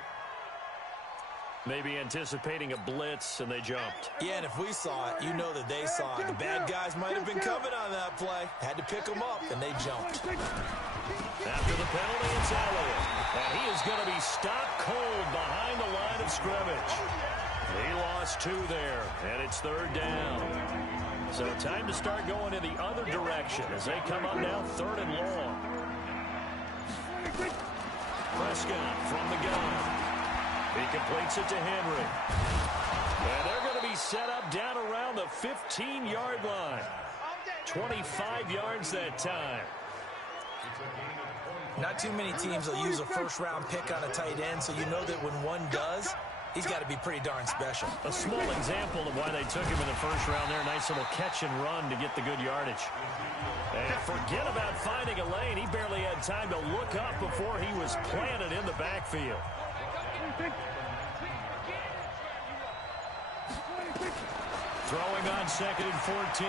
Maybe anticipating a blitz, and they jumped. Yeah, and if we saw it, you know that they saw it. The bad guys might have been coming on that play. Had to pick them up, and they jumped. After the penalty, it's Elliott. And he is going to be stopped cold behind the line of scrimmage. He lost 2 there, and it's 3rd down. So time to start going in the other direction as they come up now 3rd and long. Prescott from the gun. He completes it to Henry. And they're going to be set up down around the 15-yard line. 25 yards that time. Not too many teams will use a first-round pick on a tight end, so you know that when one does, he's got to be pretty darn special. A small example of why they took him in the first round there. Nice little catch and run to get the good yardage. And forget about finding a lane. He barely had time to look up before he was planted in the backfield. Throwing on 2nd and 14.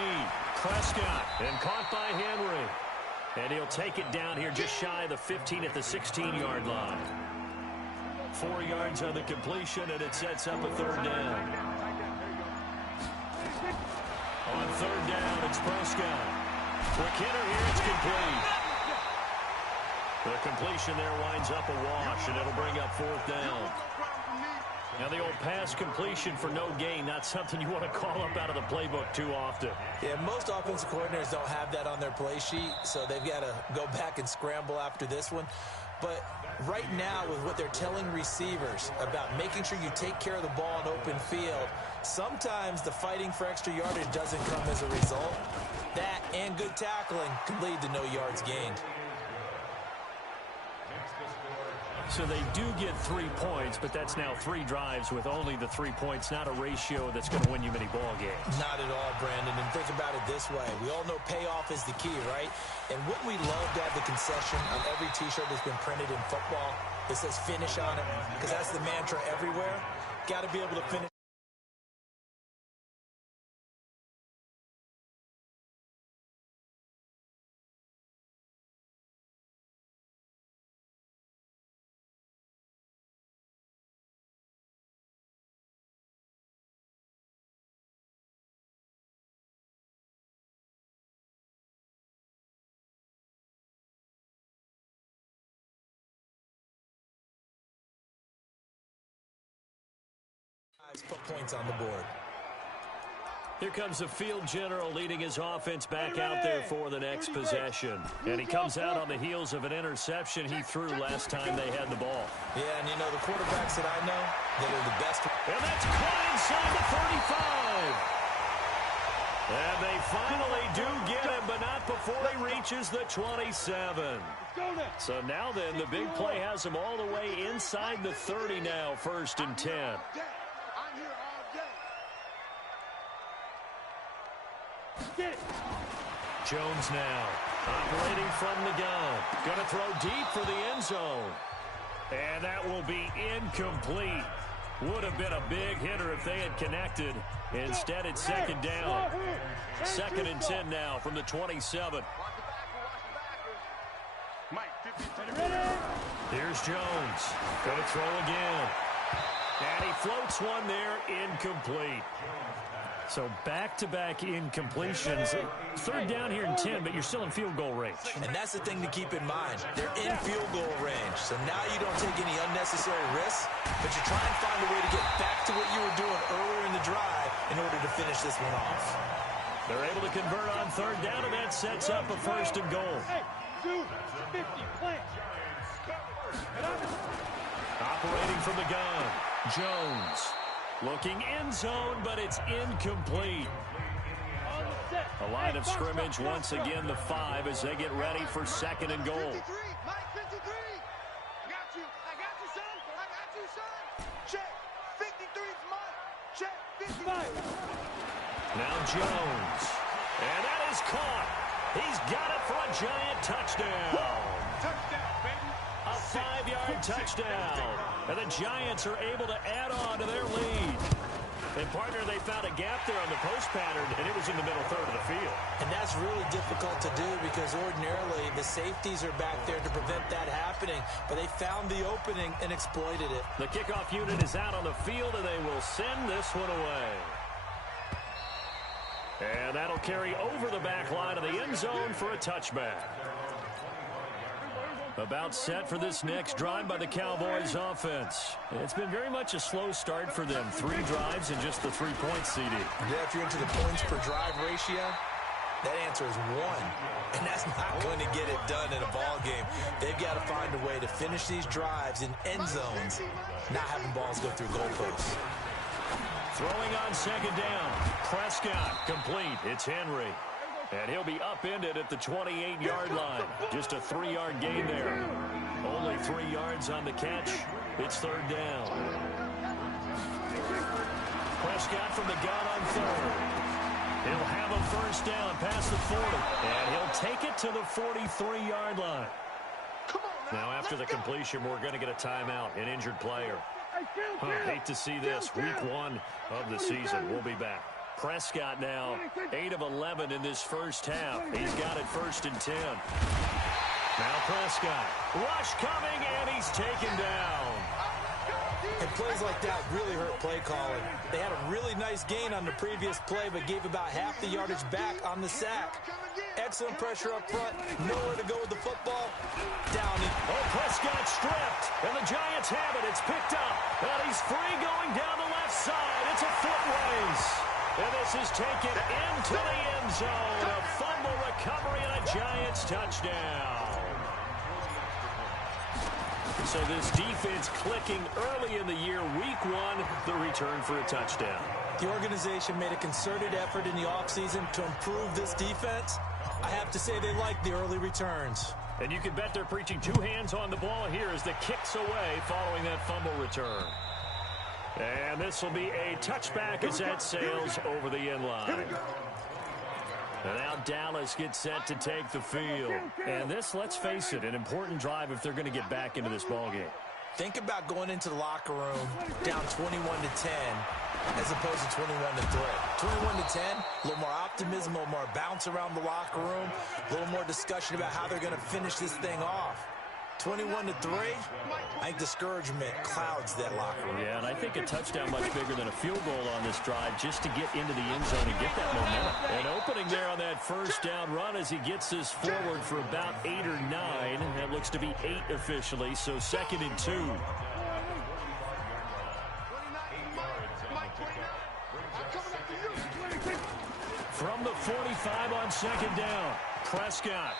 Prescott, and caught by Henry. And he'll take it down here just shy of the 15 at the 16-yard line. 4 yards on the completion, and it sets up a 3rd down. On 3rd down, it's Prescott. Quick hitter here, it's complete. The completion there winds up a wash, and it'll bring up 4th down. Now the old pass completion for no gain, not something you want to call up out of the playbook too often. Yeah, most offensive coordinators don't have that on their play sheet, so they've got to go back and scramble after this one. But right now, with what they're telling receivers about making sure you take care of the ball in open field, sometimes the fighting for extra yardage doesn't come as a result. That and good tackling can lead to no yards gained. So they do get 3 points, but that's now 3 drives with only the 3 points, not a ratio that's going to win you many ball games. Not at all, Brandon. And think about it this way. We all know payoff is the key, right? And wouldn't we love to have the concession on every T-shirt that's been printed in football that says finish on it? Because that's the mantra everywhere. Got to be able to finish. Put points on the board. Here comes the field general leading his offense back out there for the next possession. And he comes out on the heels of an interception he threw last time they had the ball. Yeah, and you know, the quarterbacks that I know that are the best. And that's caught inside the 35. And they finally do get him, but not before he reaches the 27. So now then, the big play has him all the way inside the 30 now, 1st and 10. Jones now, operating from the gun. Going to throw deep for the end zone. And that will be incomplete. Would have been a big hitter if they had connected. Instead, it's second down. Second and 10 now from the 27. Here's Jones. Going to throw again. And he floats one there, incomplete. So back-to-back incompletions. Third down here in 10, but you're still in field goal range. And that's the thing to keep in mind. They're in field goal range. So now you don't take any unnecessary risks, but you try and find a way to get back to what you were doing earlier in the drive in order to finish this one off. They're able to convert on third down, and that sets up a first and goal. Hey, dude, 50, plant. Operating from the gun, Jones. Looking end zone, but it's incomplete. A line of scrimmage once again, the 5, as they get ready for second and goal. 53, Mike, 53. I got you, son. I got you, son. Check. 53's Mike. Check. 53. Now Jones. And that is caught. He's got it for a giant touchdown. Touchdown, baby. A 5-yard touchdown. And the Giants are able to add on to their lead. And, partner, they found a gap there on the post pattern, and it was in the middle third of the field. And that's really difficult to do because ordinarily the safeties are back there to prevent that happening. But they found the opening and exploited it. The kickoff unit is out on the field, and they will send this one away. And that'll carry over the back line of the end zone for a touchback. About set for this next drive by the Cowboys offense. It's been very much a slow start for them. 3 drives and just the 3 points, CD. Yeah, if you're into the points per drive ratio, that answer is 1. And that's not going to get it done in a ball game. They've got to find a way to finish these drives in end zones, not having balls go through goalposts. Throwing on second down. Prescott complete. It's Henry. And he'll be upended at the 28-yard line. Just a 3-yard gain there. Only 3 yards on the catch. It's third down. Prescott from the gun on third. He'll have a first down past the 40. And he'll take it to the 43-yard line. Now after the completion, we're going to get a timeout, an injured player. Hate to see this. Week 1 of the season. We'll be back. Prescott now 8 of 11 in this first half. He's got it first and 10. Now Prescott. Rush coming, and he's taken down. And plays like that really hurt play calling. They had a really nice gain on the previous play, but gave about half the yardage back on the sack. Excellent pressure up front. Nowhere to go with the football. Downey. Oh, Prescott stripped. And the Giants have it. It's picked up. And he's free going down the left side. It's a foot race. And this is taken into the end zone. A fumble recovery and a Giants touchdown. So this defense clicking early in the year. Week 1, the return for a touchdown. The organization made a concerted effort in the offseason to improve this defense. I have to say they like the early returns. And you can bet they're preaching 2 hands on the ball here as the kicks away following that fumble return. And this will be a touchback as that sails over the end line. And now Dallas gets set to take the field. And this, let's face it, an important drive if they're going to get back into this ballgame. Think about going into the locker room down 21-10 as opposed to 21-3. 21-10, a little more optimism, a little more bounce around the locker room, a little more discussion about how they're going to finish this thing off. 21-3, I think discouragement clouds that locker room. Yeah, and I think a touchdown much bigger than a field goal on this drive just to get into the end zone and get that momentum. And opening there on that first down run as he gets this forward for about 8 or 9. That looks to be 8 officially, so second and 2. From the 45 on second down, Prescott,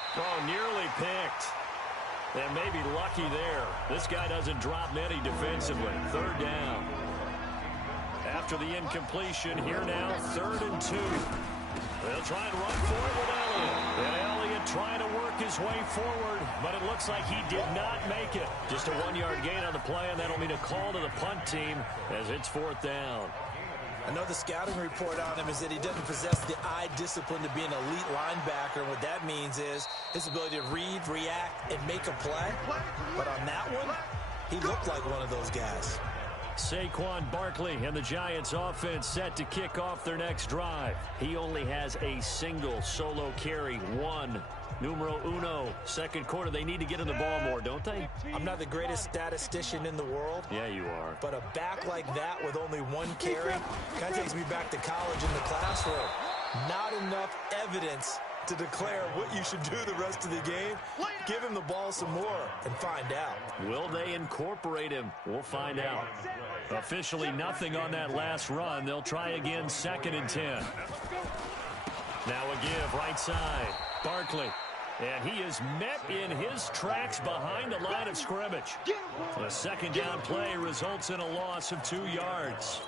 nearly picked. And maybe lucky there. This guy doesn't drop many defensively. Third down. After the incompletion, here now, 3rd and 2. They'll try and run for it with Elliott. And Elliott trying to work his way forward, but it looks like he did not make it. Just a 1-yard gain on the play, and that'll mean a call to the punt team as it's 4th down. Another scouting report on him is that he doesn't possess the eye discipline to be an elite linebacker. What that means is his ability to read, react, and make a play. But on that one, he looked like one of those guys. Saquon Barkley and the Giants offense set to kick off their next drive. He only has a single solo carry, one. Numero uno. Second quarter, they need to get in the ball more, don't they? I'm not the greatest statistician in the world. Yeah, you are. But a back like that with only one carry kind of takes me back to college in the classroom. Not enough evidence to declare what you should do the rest of the game. Give him the ball some more and find out. Will they incorporate him? We'll find out. Officially nothing on that last run. They'll try again, 2nd and 10. Now a give, right side. Barkley. And he is met in his tracks behind the line of scrimmage. A second down play results in a loss of 2 yards.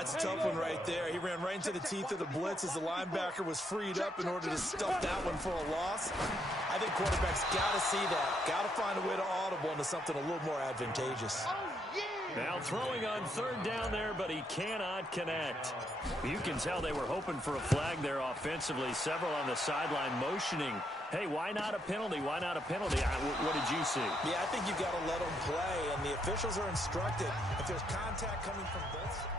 It's a tough one right there. He ran right into the teeth of the blitz as the linebacker was freed up in order to stuff that one for a loss. I think quarterbacks got to see that. Got to find a way to audible into something a little more advantageous. Now throwing on 3rd down there, but he cannot connect. You can tell they were hoping for a flag there offensively. Several on the sideline motioning. Hey, why not a penalty? Why not a penalty? What did you see? Yeah, I think you've got to let them play, and the officials are instructed. If there's contact coming from both sides.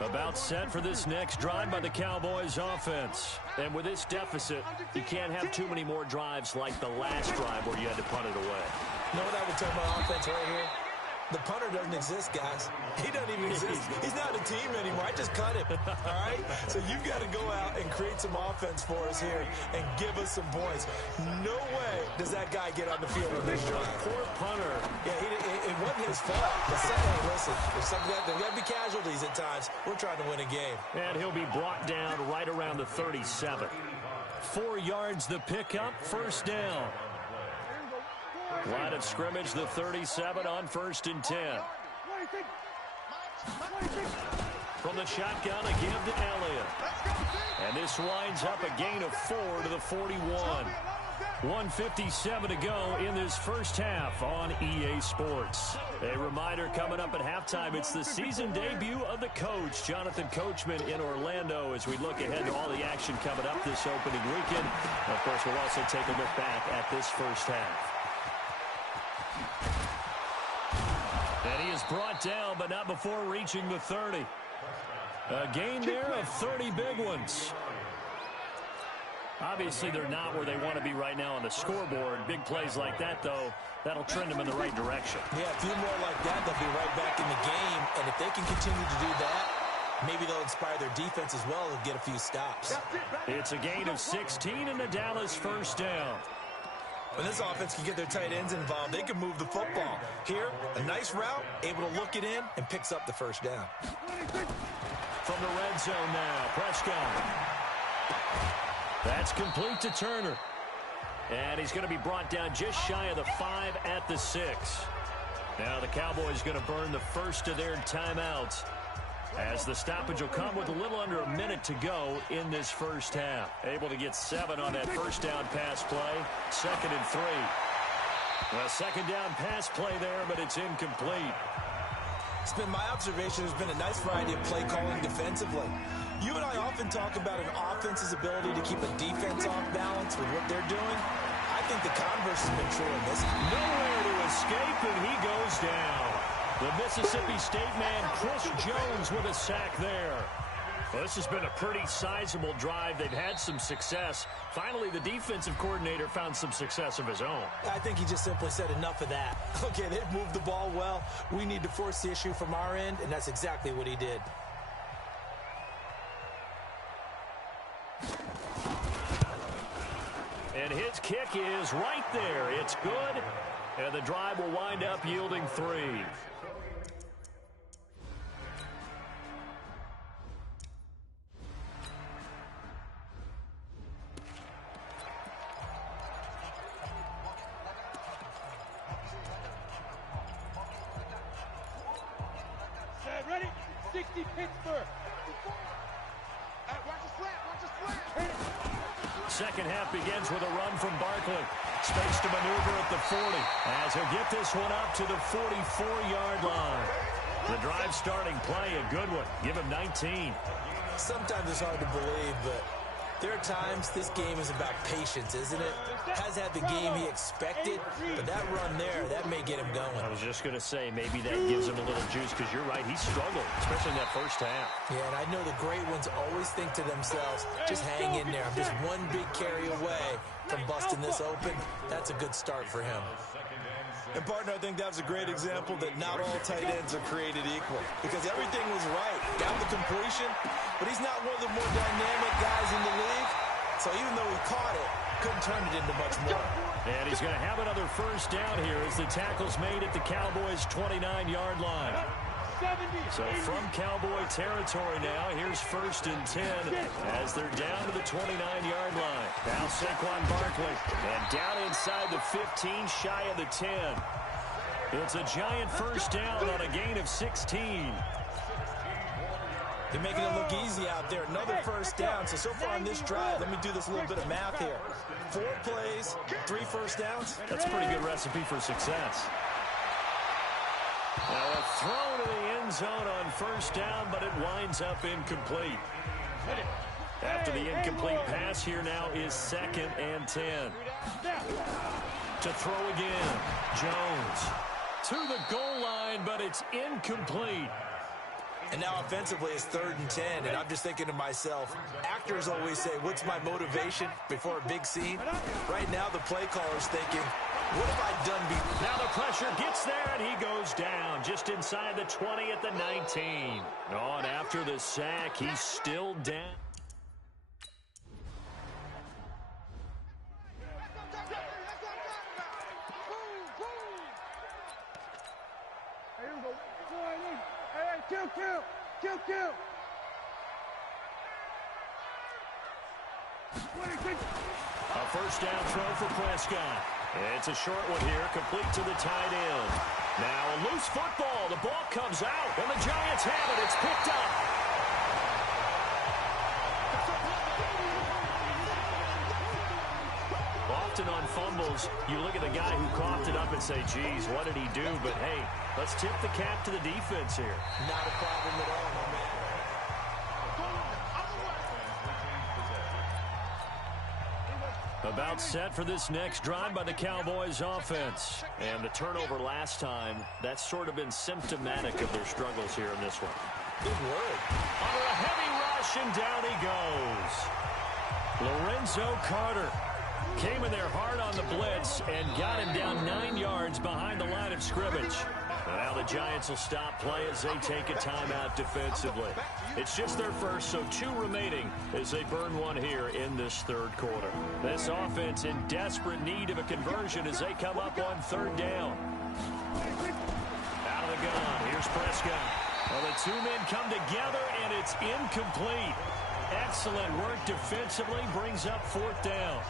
About set for this next drive by the Cowboys offense. And with this deficit, you can't have too many more drives like the last drive where you had to punt it away. You know what I would tell my offense right here? The punter doesn't exist, guys. He doesn't even exist. He's not a team anymore. I just cut him, all right? So you've got to go out and create some offense for us here and give us some points. No way does that guy get on the field on this drive. Poor punter. Yeah, it wasn't his fault. But hey, listen, there's got to be casualties at times. We're trying to win a game. And he'll be brought down right around the 37. 4 yards the pickup, 1st down. Line of scrimmage, the 37 on 1st and 10. From the shotgun, a give to Elliott. And this winds up a gain of 4 to the 41. 1:57 to go in this first half on EA Sports. A reminder coming up at halftime, it's the season debut of the coach, Jonathan Coachman, in Orlando, as we look ahead to all the action coming up this opening weekend. Of course, we'll also take a look back at this first half. And he is brought down, but not before reaching the 30. A gain there of 30 big ones. Obviously, they're not where they want to be right now on the scoreboard. Big plays like that, though, that'll trend them in the right direction. Yeah, a few more like that, they'll be right back in the game. And if they can continue to do that, maybe they'll inspire their defense as well and get a few stops. It's a gain of 16 and the Dallas 1st down. When this offense can get their tight ends involved, they can move the football. Here, a nice route, able to look it in, and picks up the 1st down. From the red zone now, Prescott. That's complete to Turner. And he's going to be brought down just shy of the 5 at the 6. Now the Cowboys going to burn the first of their timeouts, as the stoppage will come with a little under a minute to go in this first half. Able to get 7 on that 1st down pass play. 2nd and 3. A 2nd down pass play there, but it's incomplete. It's been my observation, there's been a nice variety of play calling defensively. You and I often talk about an offense's ability to keep a defense off balance with what they're doing. I think the converse has been true in this. Nowhere to escape, and he goes down. The Mississippi State man, Chris Jones, with a sack there. Well, this has been a pretty sizable drive. They've had some success. Finally, the defensive coordinator found some success of his own. I think he just simply said enough of that. Okay, they've moved the ball well. We need to force the issue from our end, and that's exactly what he did. And his kick is right there. It's good, and the drive will wind up yielding 3. Ready? 60 Pittsburgh. Watch the slant. Watch the slant. Second half begins with a run from Barkley. Space to maneuver at the 40, as he'll get this one up to the 44-yard line. The drive starting play, a good one. Give him 19. Sometimes it's hard to believe, but there are times this game is about patience, isn't it? Has had the game he expected, but that run there, that may get him going. I was just going to say, maybe that gives him a little juice, because you're right, he struggled, especially in that first half. Yeah, and I know the great ones always think to themselves, just hang in there. I'm just one big carry away from busting this open. That's a good start for him. And, partner, I think that was a great example that not all tight ends are created equal, because everything was right. Got the completion, but he's not one of the more dynamic guys in the league. So even though he caught it, couldn't turn it into much more. And he's going to have another first down here as the tackle's made at the Cowboys' 29-yard line. So from Cowboy territory now, here's 1st and 10 as they're down to the 29-yard line. Now Saquon Barkley, and down inside the 15, shy of the 10. It's a giant first down on a gain of 16. They're making it look easy out there. Another first down. So far on this drive, let me do this little bit of math here. 4 plays, 3 first downs. That's a pretty good recipe for success. Now a throw to the end zone on first down, but it winds up incomplete. After the incomplete pass, here now is 2nd and 10. To throw again, Jones to the goal line, but it's incomplete. And now offensively it's 3rd and 10, and I'm just thinking to myself, actors always say, what's my motivation before a big scene? Right now the play caller's thinking, what have I done before? Now the pressure gets there, and he goes down just inside the 20 at the 19. Oh, and after the sack, he's still down. Kill. A first down throw for Prescott. It's a short one here, complete to the tight end. Now a loose football. The ball comes out, and the Giants have it. It's picked up. Often on fumbles, you look at the guy who coughed it up and say, geez, what did he do? But, hey, let's tip the cap to the defense here. Not a problem at all, my man. About set for this next drive by the Cowboys offense. And the turnover last time, that's sort of been symptomatic of their struggles here in this one. Good word. Under a heavy rush, and down he goes. Lorenzo Carter came in there hard on the blitz and got him down 9 yards behind the line of scrimmage. Now the Giants will stop play as they take a timeout defensively. It's just their first, so 2 remaining as they burn one here in this 3rd quarter. This offense in desperate need of a conversion as they come up on 3rd down. Out of the gun, here's Prescott. Well, the 2 men come together, and it's incomplete. Excellent work defensively, brings up 4th down.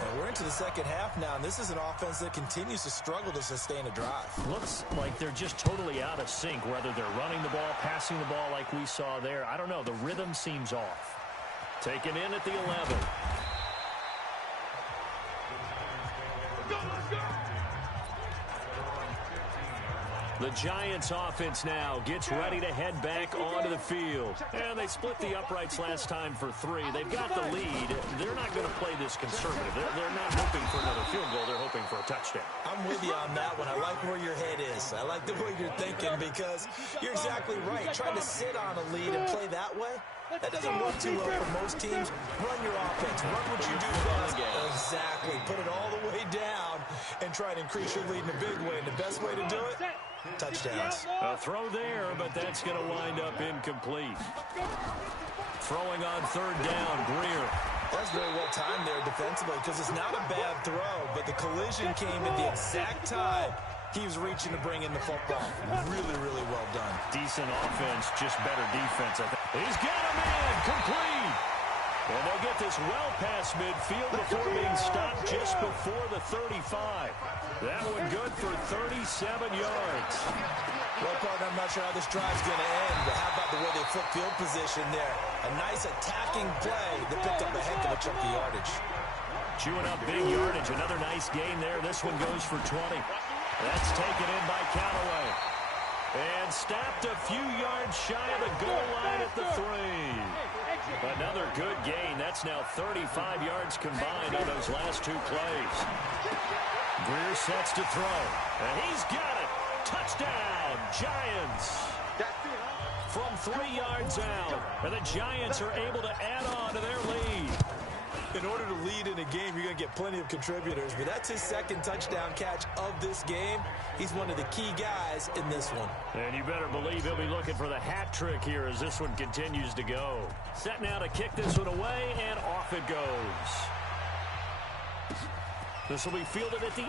And we're into the 2nd half now, and this is an offense that continues to struggle to sustain a drive. Looks like they're just totally out of sync, whether they're running the ball, passing the ball like we saw there. I don't know. The rhythm seems off. Taken in at the 11. The Giants offense now gets ready to head back onto the field. And they split the uprights last time for 3. They've got the lead. They're not going to play this conservative. They're not hoping for another field goal. They're hoping for a touchdown. I'm with you on that one. I like where your head is. I like the way you're thinking, because you're exactly right. Trying to sit on a lead and play that way, that doesn't work too well for most teams. Run your offense. Run what you do best. Exactly. Put it all the way down and try to increase your lead in a big way. And the best way to do it, touchdowns. A throw there, but that's going to wind up incomplete. Throwing on 3rd down, Greer. That's very well timed there defensively, because it's not a bad throw, but the collision came at the exact time he was reaching to bring in the football. Really, really well done. Decent offense, just better defense, I think. He's got a man, complete. And they'll get this well past midfield before being stopped just before the 35. That one good for 37 yards. Well, partner, I'm not sure how this drive's going to end, but how about the way they flip field position there? A nice attacking play that picked up a heck of a chunk of yardage. Chewing up big yardage. Another nice gain there. This one goes for 20. That's taken in by Callaway. And stopped a few yards shy of the goal line at the 3. Another good gain. That's now 35 yards combined on those last 2 plays. Greer sets to throw. And he's got it. Touchdown, Giants. From 3 yards out. And the Giants are able to add on to their lead. In order to lead in a game, you're going to get plenty of contributors, but that's his second touchdown catch of this game. He's one of the key guys in this one. And you better believe he'll be looking for the hat trick here as this one continues to go. Set now to kick this one away, and off it goes. This will be fielded at the 8.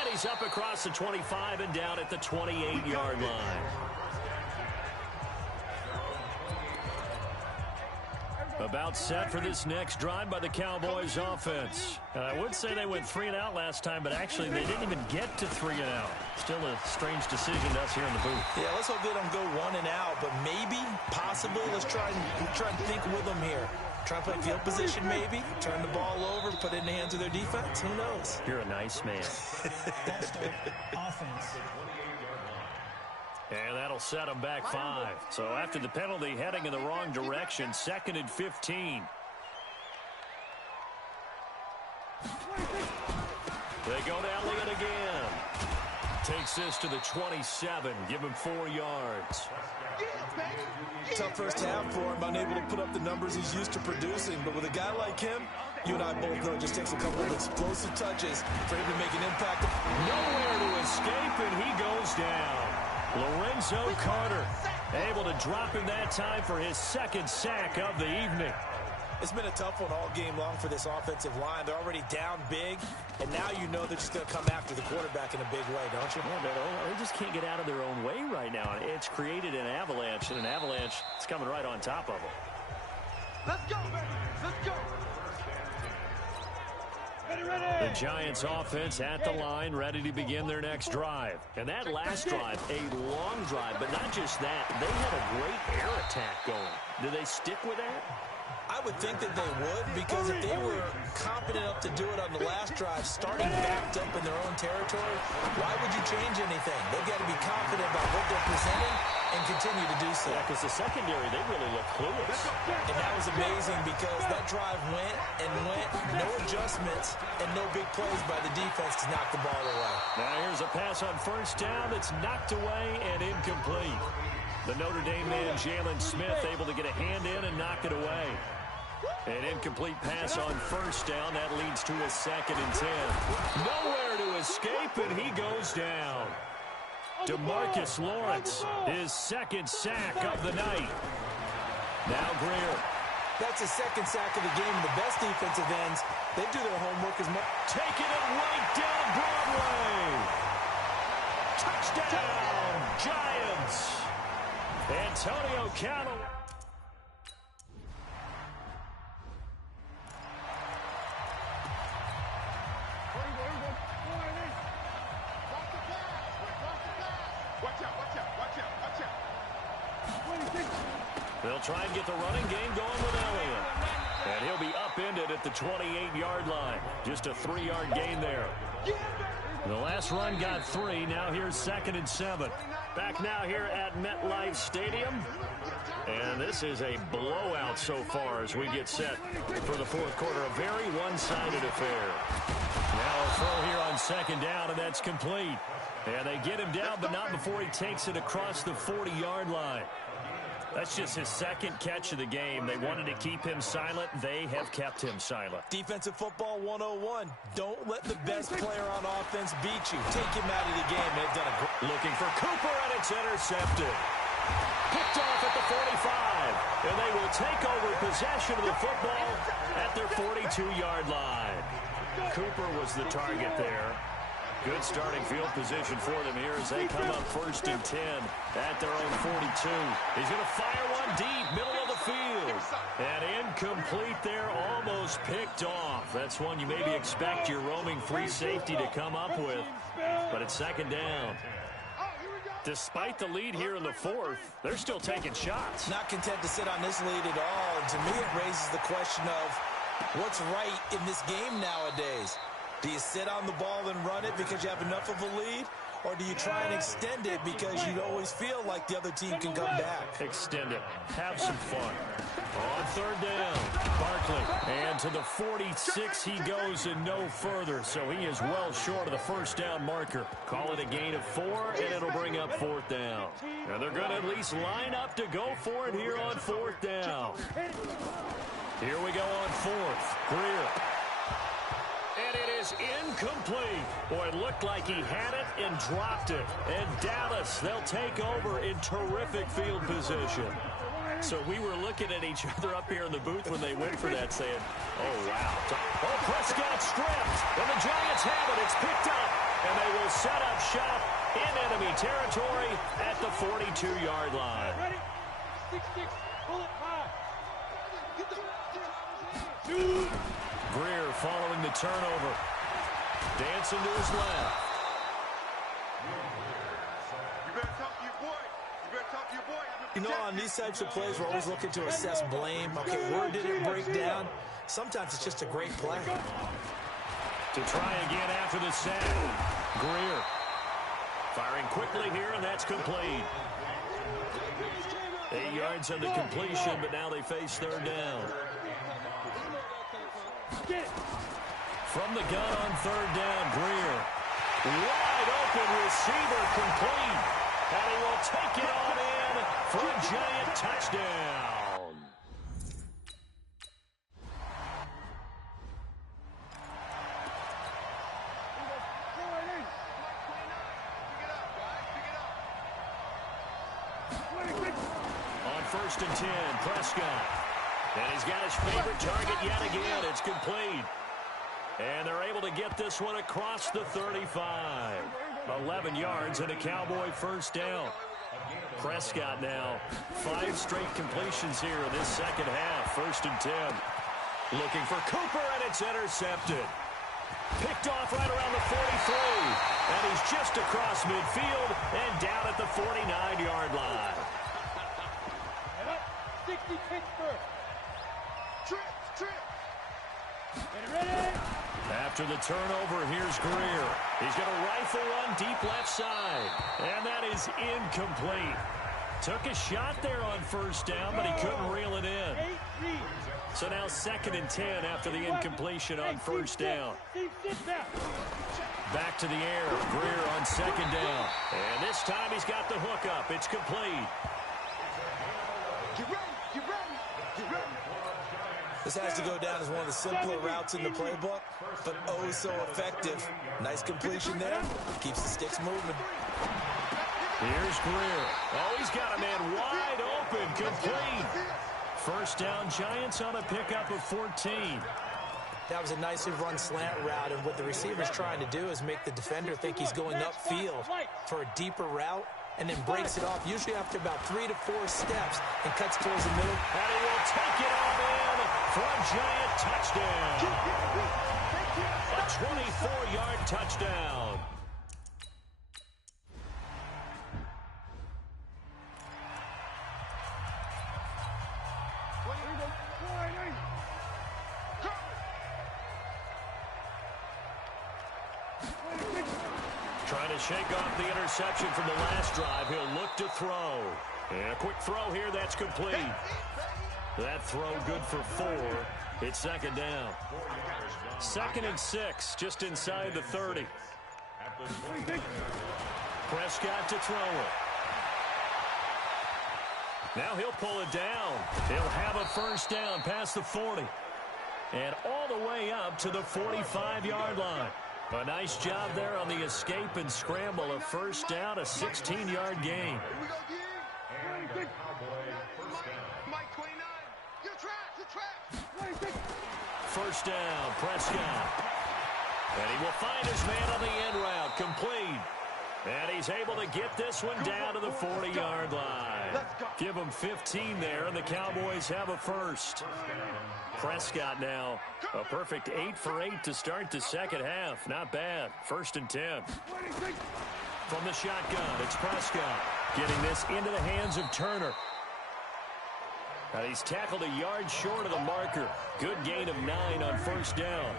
And he's up across the 25 and down at the 28-yard line. About set for this next drive by the Cowboys offense. And I would say they went 3 and out last time, but actually they didn't even get to 3 and out. Still a strange decision to us here in the booth. Yeah, let's hope they don't go 1 and out, but maybe, possibly, let's try and think with them here. Try and play field position maybe, turn the ball over, put it in the hands of their defense. Who knows? You're a nice man. Offense. And that'll set them back 5. So after the penalty, heading in the wrong direction, 2nd and 15. They go to Elliott again. Takes this to the 27. Give him 4 yards. Tough first half for him, unable to put up the numbers he's used to producing. But with a guy like him, you and I both know it just takes a couple of explosive touches for him to make an impact. Nowhere to escape, and he goes down. Lorenzo Carter able to drop him that time for his 2nd sack of the evening. It's been a tough one all game long for this offensive line. They're already down big, and now you know they're just going to come after the quarterback in a big way, don't you? Yeah, they just can't get out of their own way right now. It's created an avalanche, and an avalanche is coming right on top of them. Let's go, baby. Let's go. The Giants offense at the line, ready to begin their next drive. And that last drive, a long drive, but not just that. They had a great air attack going. Do they stick with that? I would think that they would, because if they were confident enough to do it on the last drive, starting backed up in their own territory, why would you change anything? They've got to be confident about what they're presenting and continue to do so. Yeah, because the secondary, they really look clueless. And that was amazing because that drive went and went, no adjustments, and no big plays by the defense to knock the ball away. Now here's a pass on first down that's knocked away and incomplete. The Notre Dame man, Jalen Smith, able to get a hand in and knock it away. An incomplete pass on first down. That leads to a 2nd and 10. Nowhere to escape, and he goes down. DeMarcus Lawrence, his 2nd sack of the night. Now Greer. That's his 2nd sack of the game. The best defensive ends, they do their homework as much. Taking it right down Broadway. Touchdown, Giants. Antonio Callaway. They'll try and get the running game going with Elliott. And he'll be upended at the 28-yard line. Just a 3-yard gain there. The last run got 3. Now here's 2nd and 7. Back now here at MetLife Stadium. And this is a blowout so far as we get set for the 4th quarter. A very one-sided affair. Now a throw here on 2nd down, and that's complete. And they get him down, but not before he takes it across the 40-yard line. That's just his 2nd catch of the game. They wanted to keep him silent. They have kept him silent. Defensive football 101. Don't let the best player on offense beat you. Take him out of the game. They've done a great. Looking for Cooper, and it's intercepted. Picked off at the 45. And they will take over possession of the football at their 42-yard line. Cooper was the target there. Good starting field position for them here as they come up 1st and 10 at their own 42. He's going to fire one deep, middle of the field. And incomplete there, almost picked off. That's one you maybe expect your roaming free safety to come up with. But it's 2nd down. Despite the lead here in the 4th, they're still taking shots. Not content to sit on this lead at all. And to me, it raises the question of what's right in this game nowadays. Do you sit on the ball and run it because you have enough of a lead? or do you try and extend it because you always feel like the other team can come back? Extend it. Have some fun. On third down, Barkley. And to the 46 he goes and no further. So he is well short of the first down marker. Call it a gain of 4, and it'll bring up fourth down. And they're going to at least line up to go for it here on fourth down. Here we go on fourth. Greer. And it is incomplete. Boy, it looked like he had it and dropped it. And Dallas, they'll take over in terrific field position. So we were looking at each other up here in the booth when they went for that, saying, oh, wow. Oh, Prescott stripped. And the Giants have it. It's picked up. And they will set up shop in enemy territory at the 42-yard line. Ready? 6-6. Pull it high. Greer following the turnover. Dancing to his left. You better talk to your boy. You better talk to your boy. You know, on these types of plays, we're always looking to assess blame. Okay, where did it break down? Sometimes it's just a great play. To try again after the sack. Greer firing quickly here, and that's complete. 8 yards on the completion, but now they face third down. From the gun on third down, Greer. Wide open receiver complete. And he will take it on in for a Giant touchdown. On first and 10, Prescott. And he's got his favorite target yet again. It's complete. And they're able to get this one across the 35. 11 yards and a Cowboy first down. Prescott now 5 straight completions here in this second half. First and 10. Looking for Cooper, and it's intercepted. Picked off right around the 43. And he's just across midfield and down at the 49-yard line. 60 Pittsburgh. Trip. Get ready. After the turnover, here's Greer. He's going to rifle one deep left side. And that is incomplete. Took a shot there on first down, but he couldn't reel it in. So now second and 10 after the incompletion on first down. Back to the air. Greer on second down. And this time he's got the hook up. It's complete. Get ready. This has to go down as one of the simpler routes in the playbook, but oh so effective. Nice completion there. Keeps the sticks moving. Here's Greer. Oh, he's got a man wide open. Complete. First down, Giants on a pickup of 14. That was a nicely run slant route, and what the receiver's trying to do is make the defender think he's going upfield for a deeper route, and then breaks it off, usually after about 3 to 4 steps, and cuts towards the middle. And he will take it on in for a Giant touchdown. A 24-yard touchdown. Trying to shake off the interception from the last drive. He'll look to throw. And a quick throw here. That's complete. That throw good for 4. It's second down. Second and 6, just inside the 30. Prescott to throw it. Now he'll pull it down. He'll have a first down past the 40. And all the way up to the 45-yard line. A nice job there on the escape and scramble. A first down, a 16-yard gain. Mike 29. You're trapped. First down, Prescott. And he will find his man on the end route, complete. And he's able to get this one down to the 40-yard line. Give him 15 there, and the Cowboys have a first. Prescott now a perfect 8 for 8 to start the second half. Not bad. First and 10. From the shotgun, it's Prescott getting this into the hands of Turner. And he's tackled a yard short of the marker. Good gain of 9 on first down.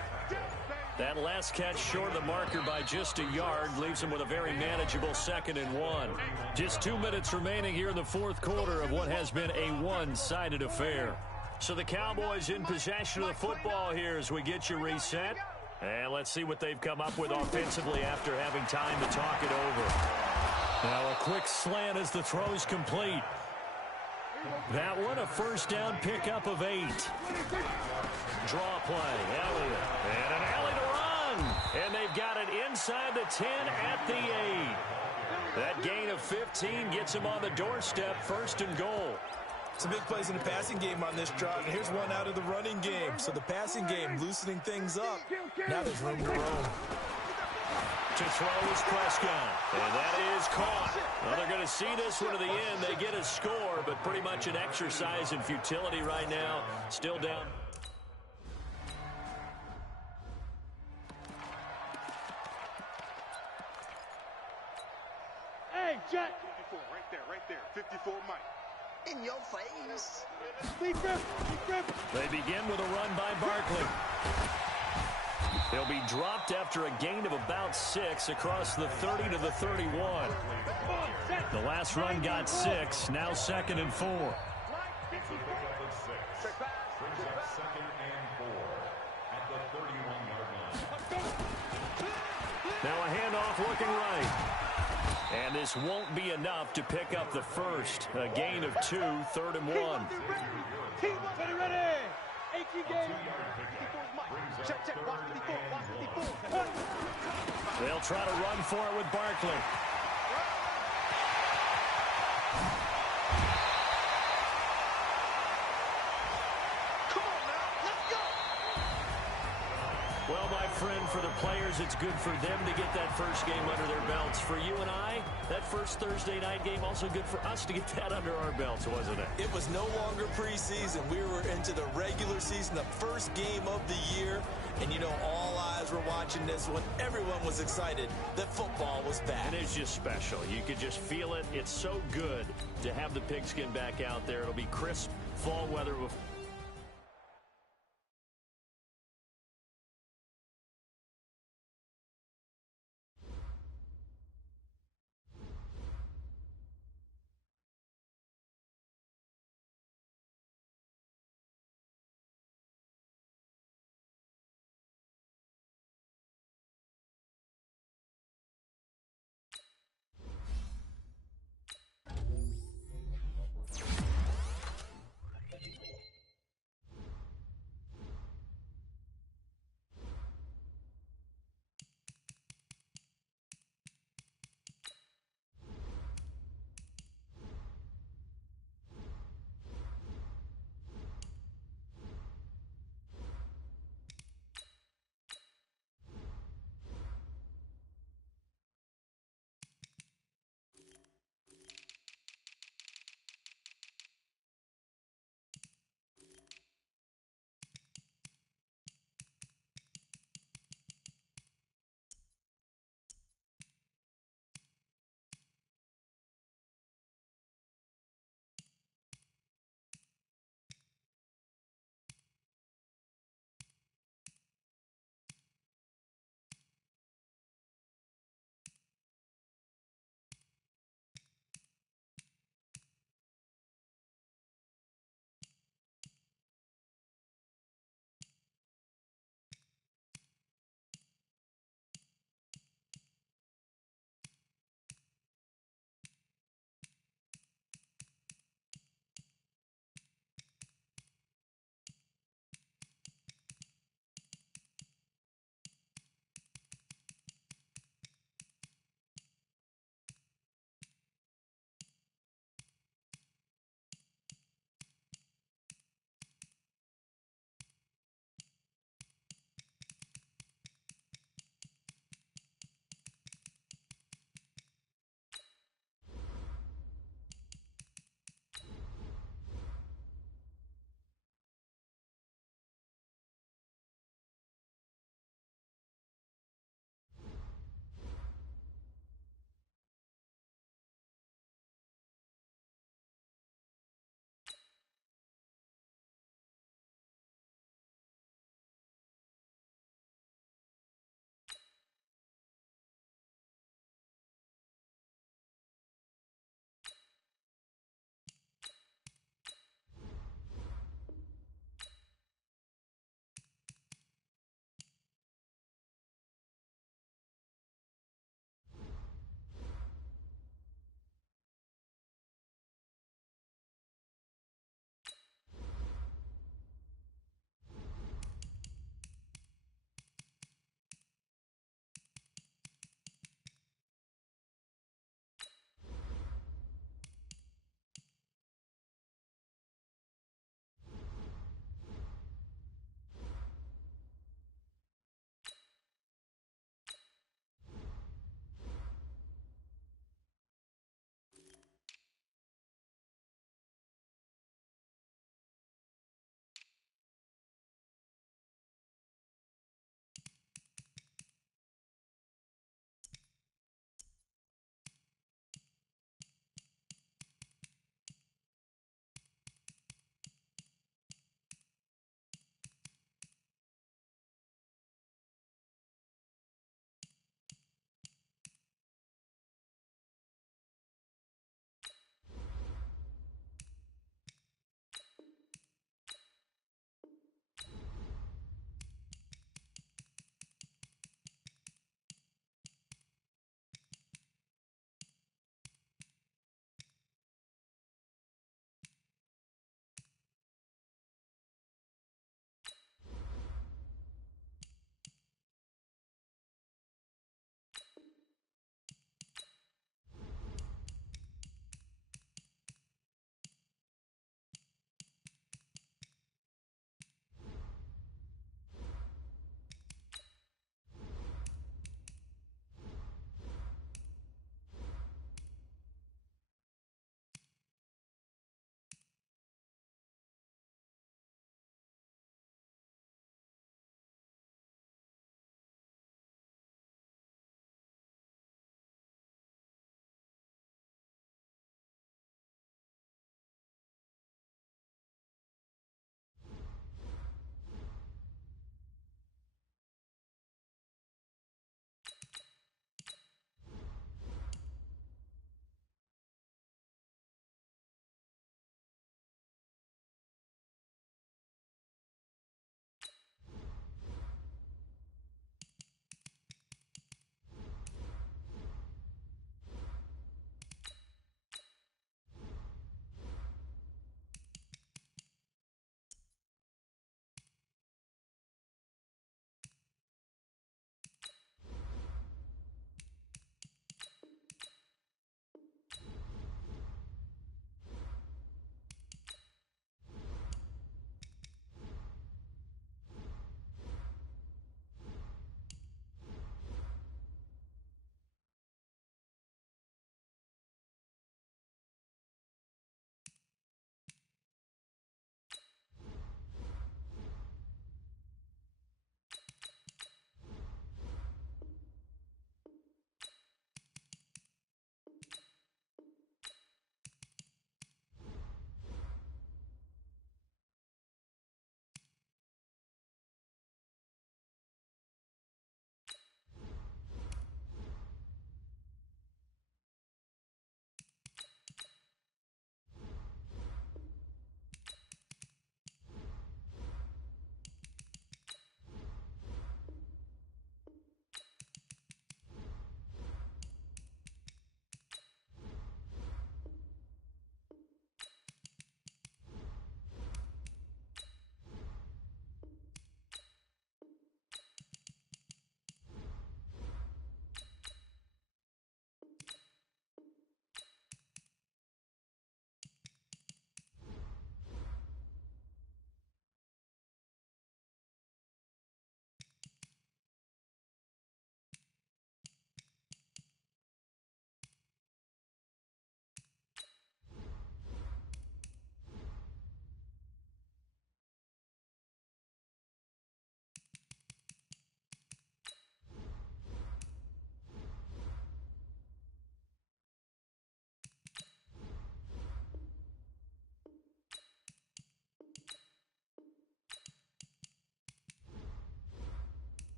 That last catch short of the marker by just a yard leaves him with a very manageable 2nd and 1. Just 2 minutes remaining here in the fourth quarter of what has been a one-sided affair. So the Cowboys in possession of the football here as we get you reset. And let's see what they've come up with offensively after having time to talk it over. Now a quick slant as the throw's complete. That one a first down pickup of 8. Draw play, Elliott. And an alley to run. And they've got it inside the 10 at the 8. That gain of 15 gets him on the doorstep, 1st and goal. Some big plays in the passing game on this drive, and here's one out of the running game. So the passing game loosening things up. Now there's room to roam. To throw is Prescott, and that is caught. Well, they're going to see this one to the end. They get a score, but pretty much an exercise in futility right now. Still down. Hey, Jet. 54, right there. 54, Mike. In your face. Deep grip. They begin with a run by Barkley. They'll be dropped after a gain of about 6 across the 30 to the 31. The last run got 6, now 2nd and 4. It's a pickup of 6. Brings up 2nd and 4 at the 31-yard line. Now a handoff looking right. And this won't be enough to pick up the first. A gain of 2, 3rd and 1. Ready. 18 game. Check. Watch 54. They'll try to run for it with Barkley. Come on now, let's go. Well, my friend, for the players, it's good for them to get that first game under their belts. For you and I, that first Thursday night game, also good for us to get that under our belts, wasn't it? It was no longer preseason. We were into the regular season, the first game of the year. And, you know, all eyes were watching this one. Everyone was excited that football was back. And it's just special. You could just feel it. It's so good to have the pigskin back out there. It'll be crisp fall weather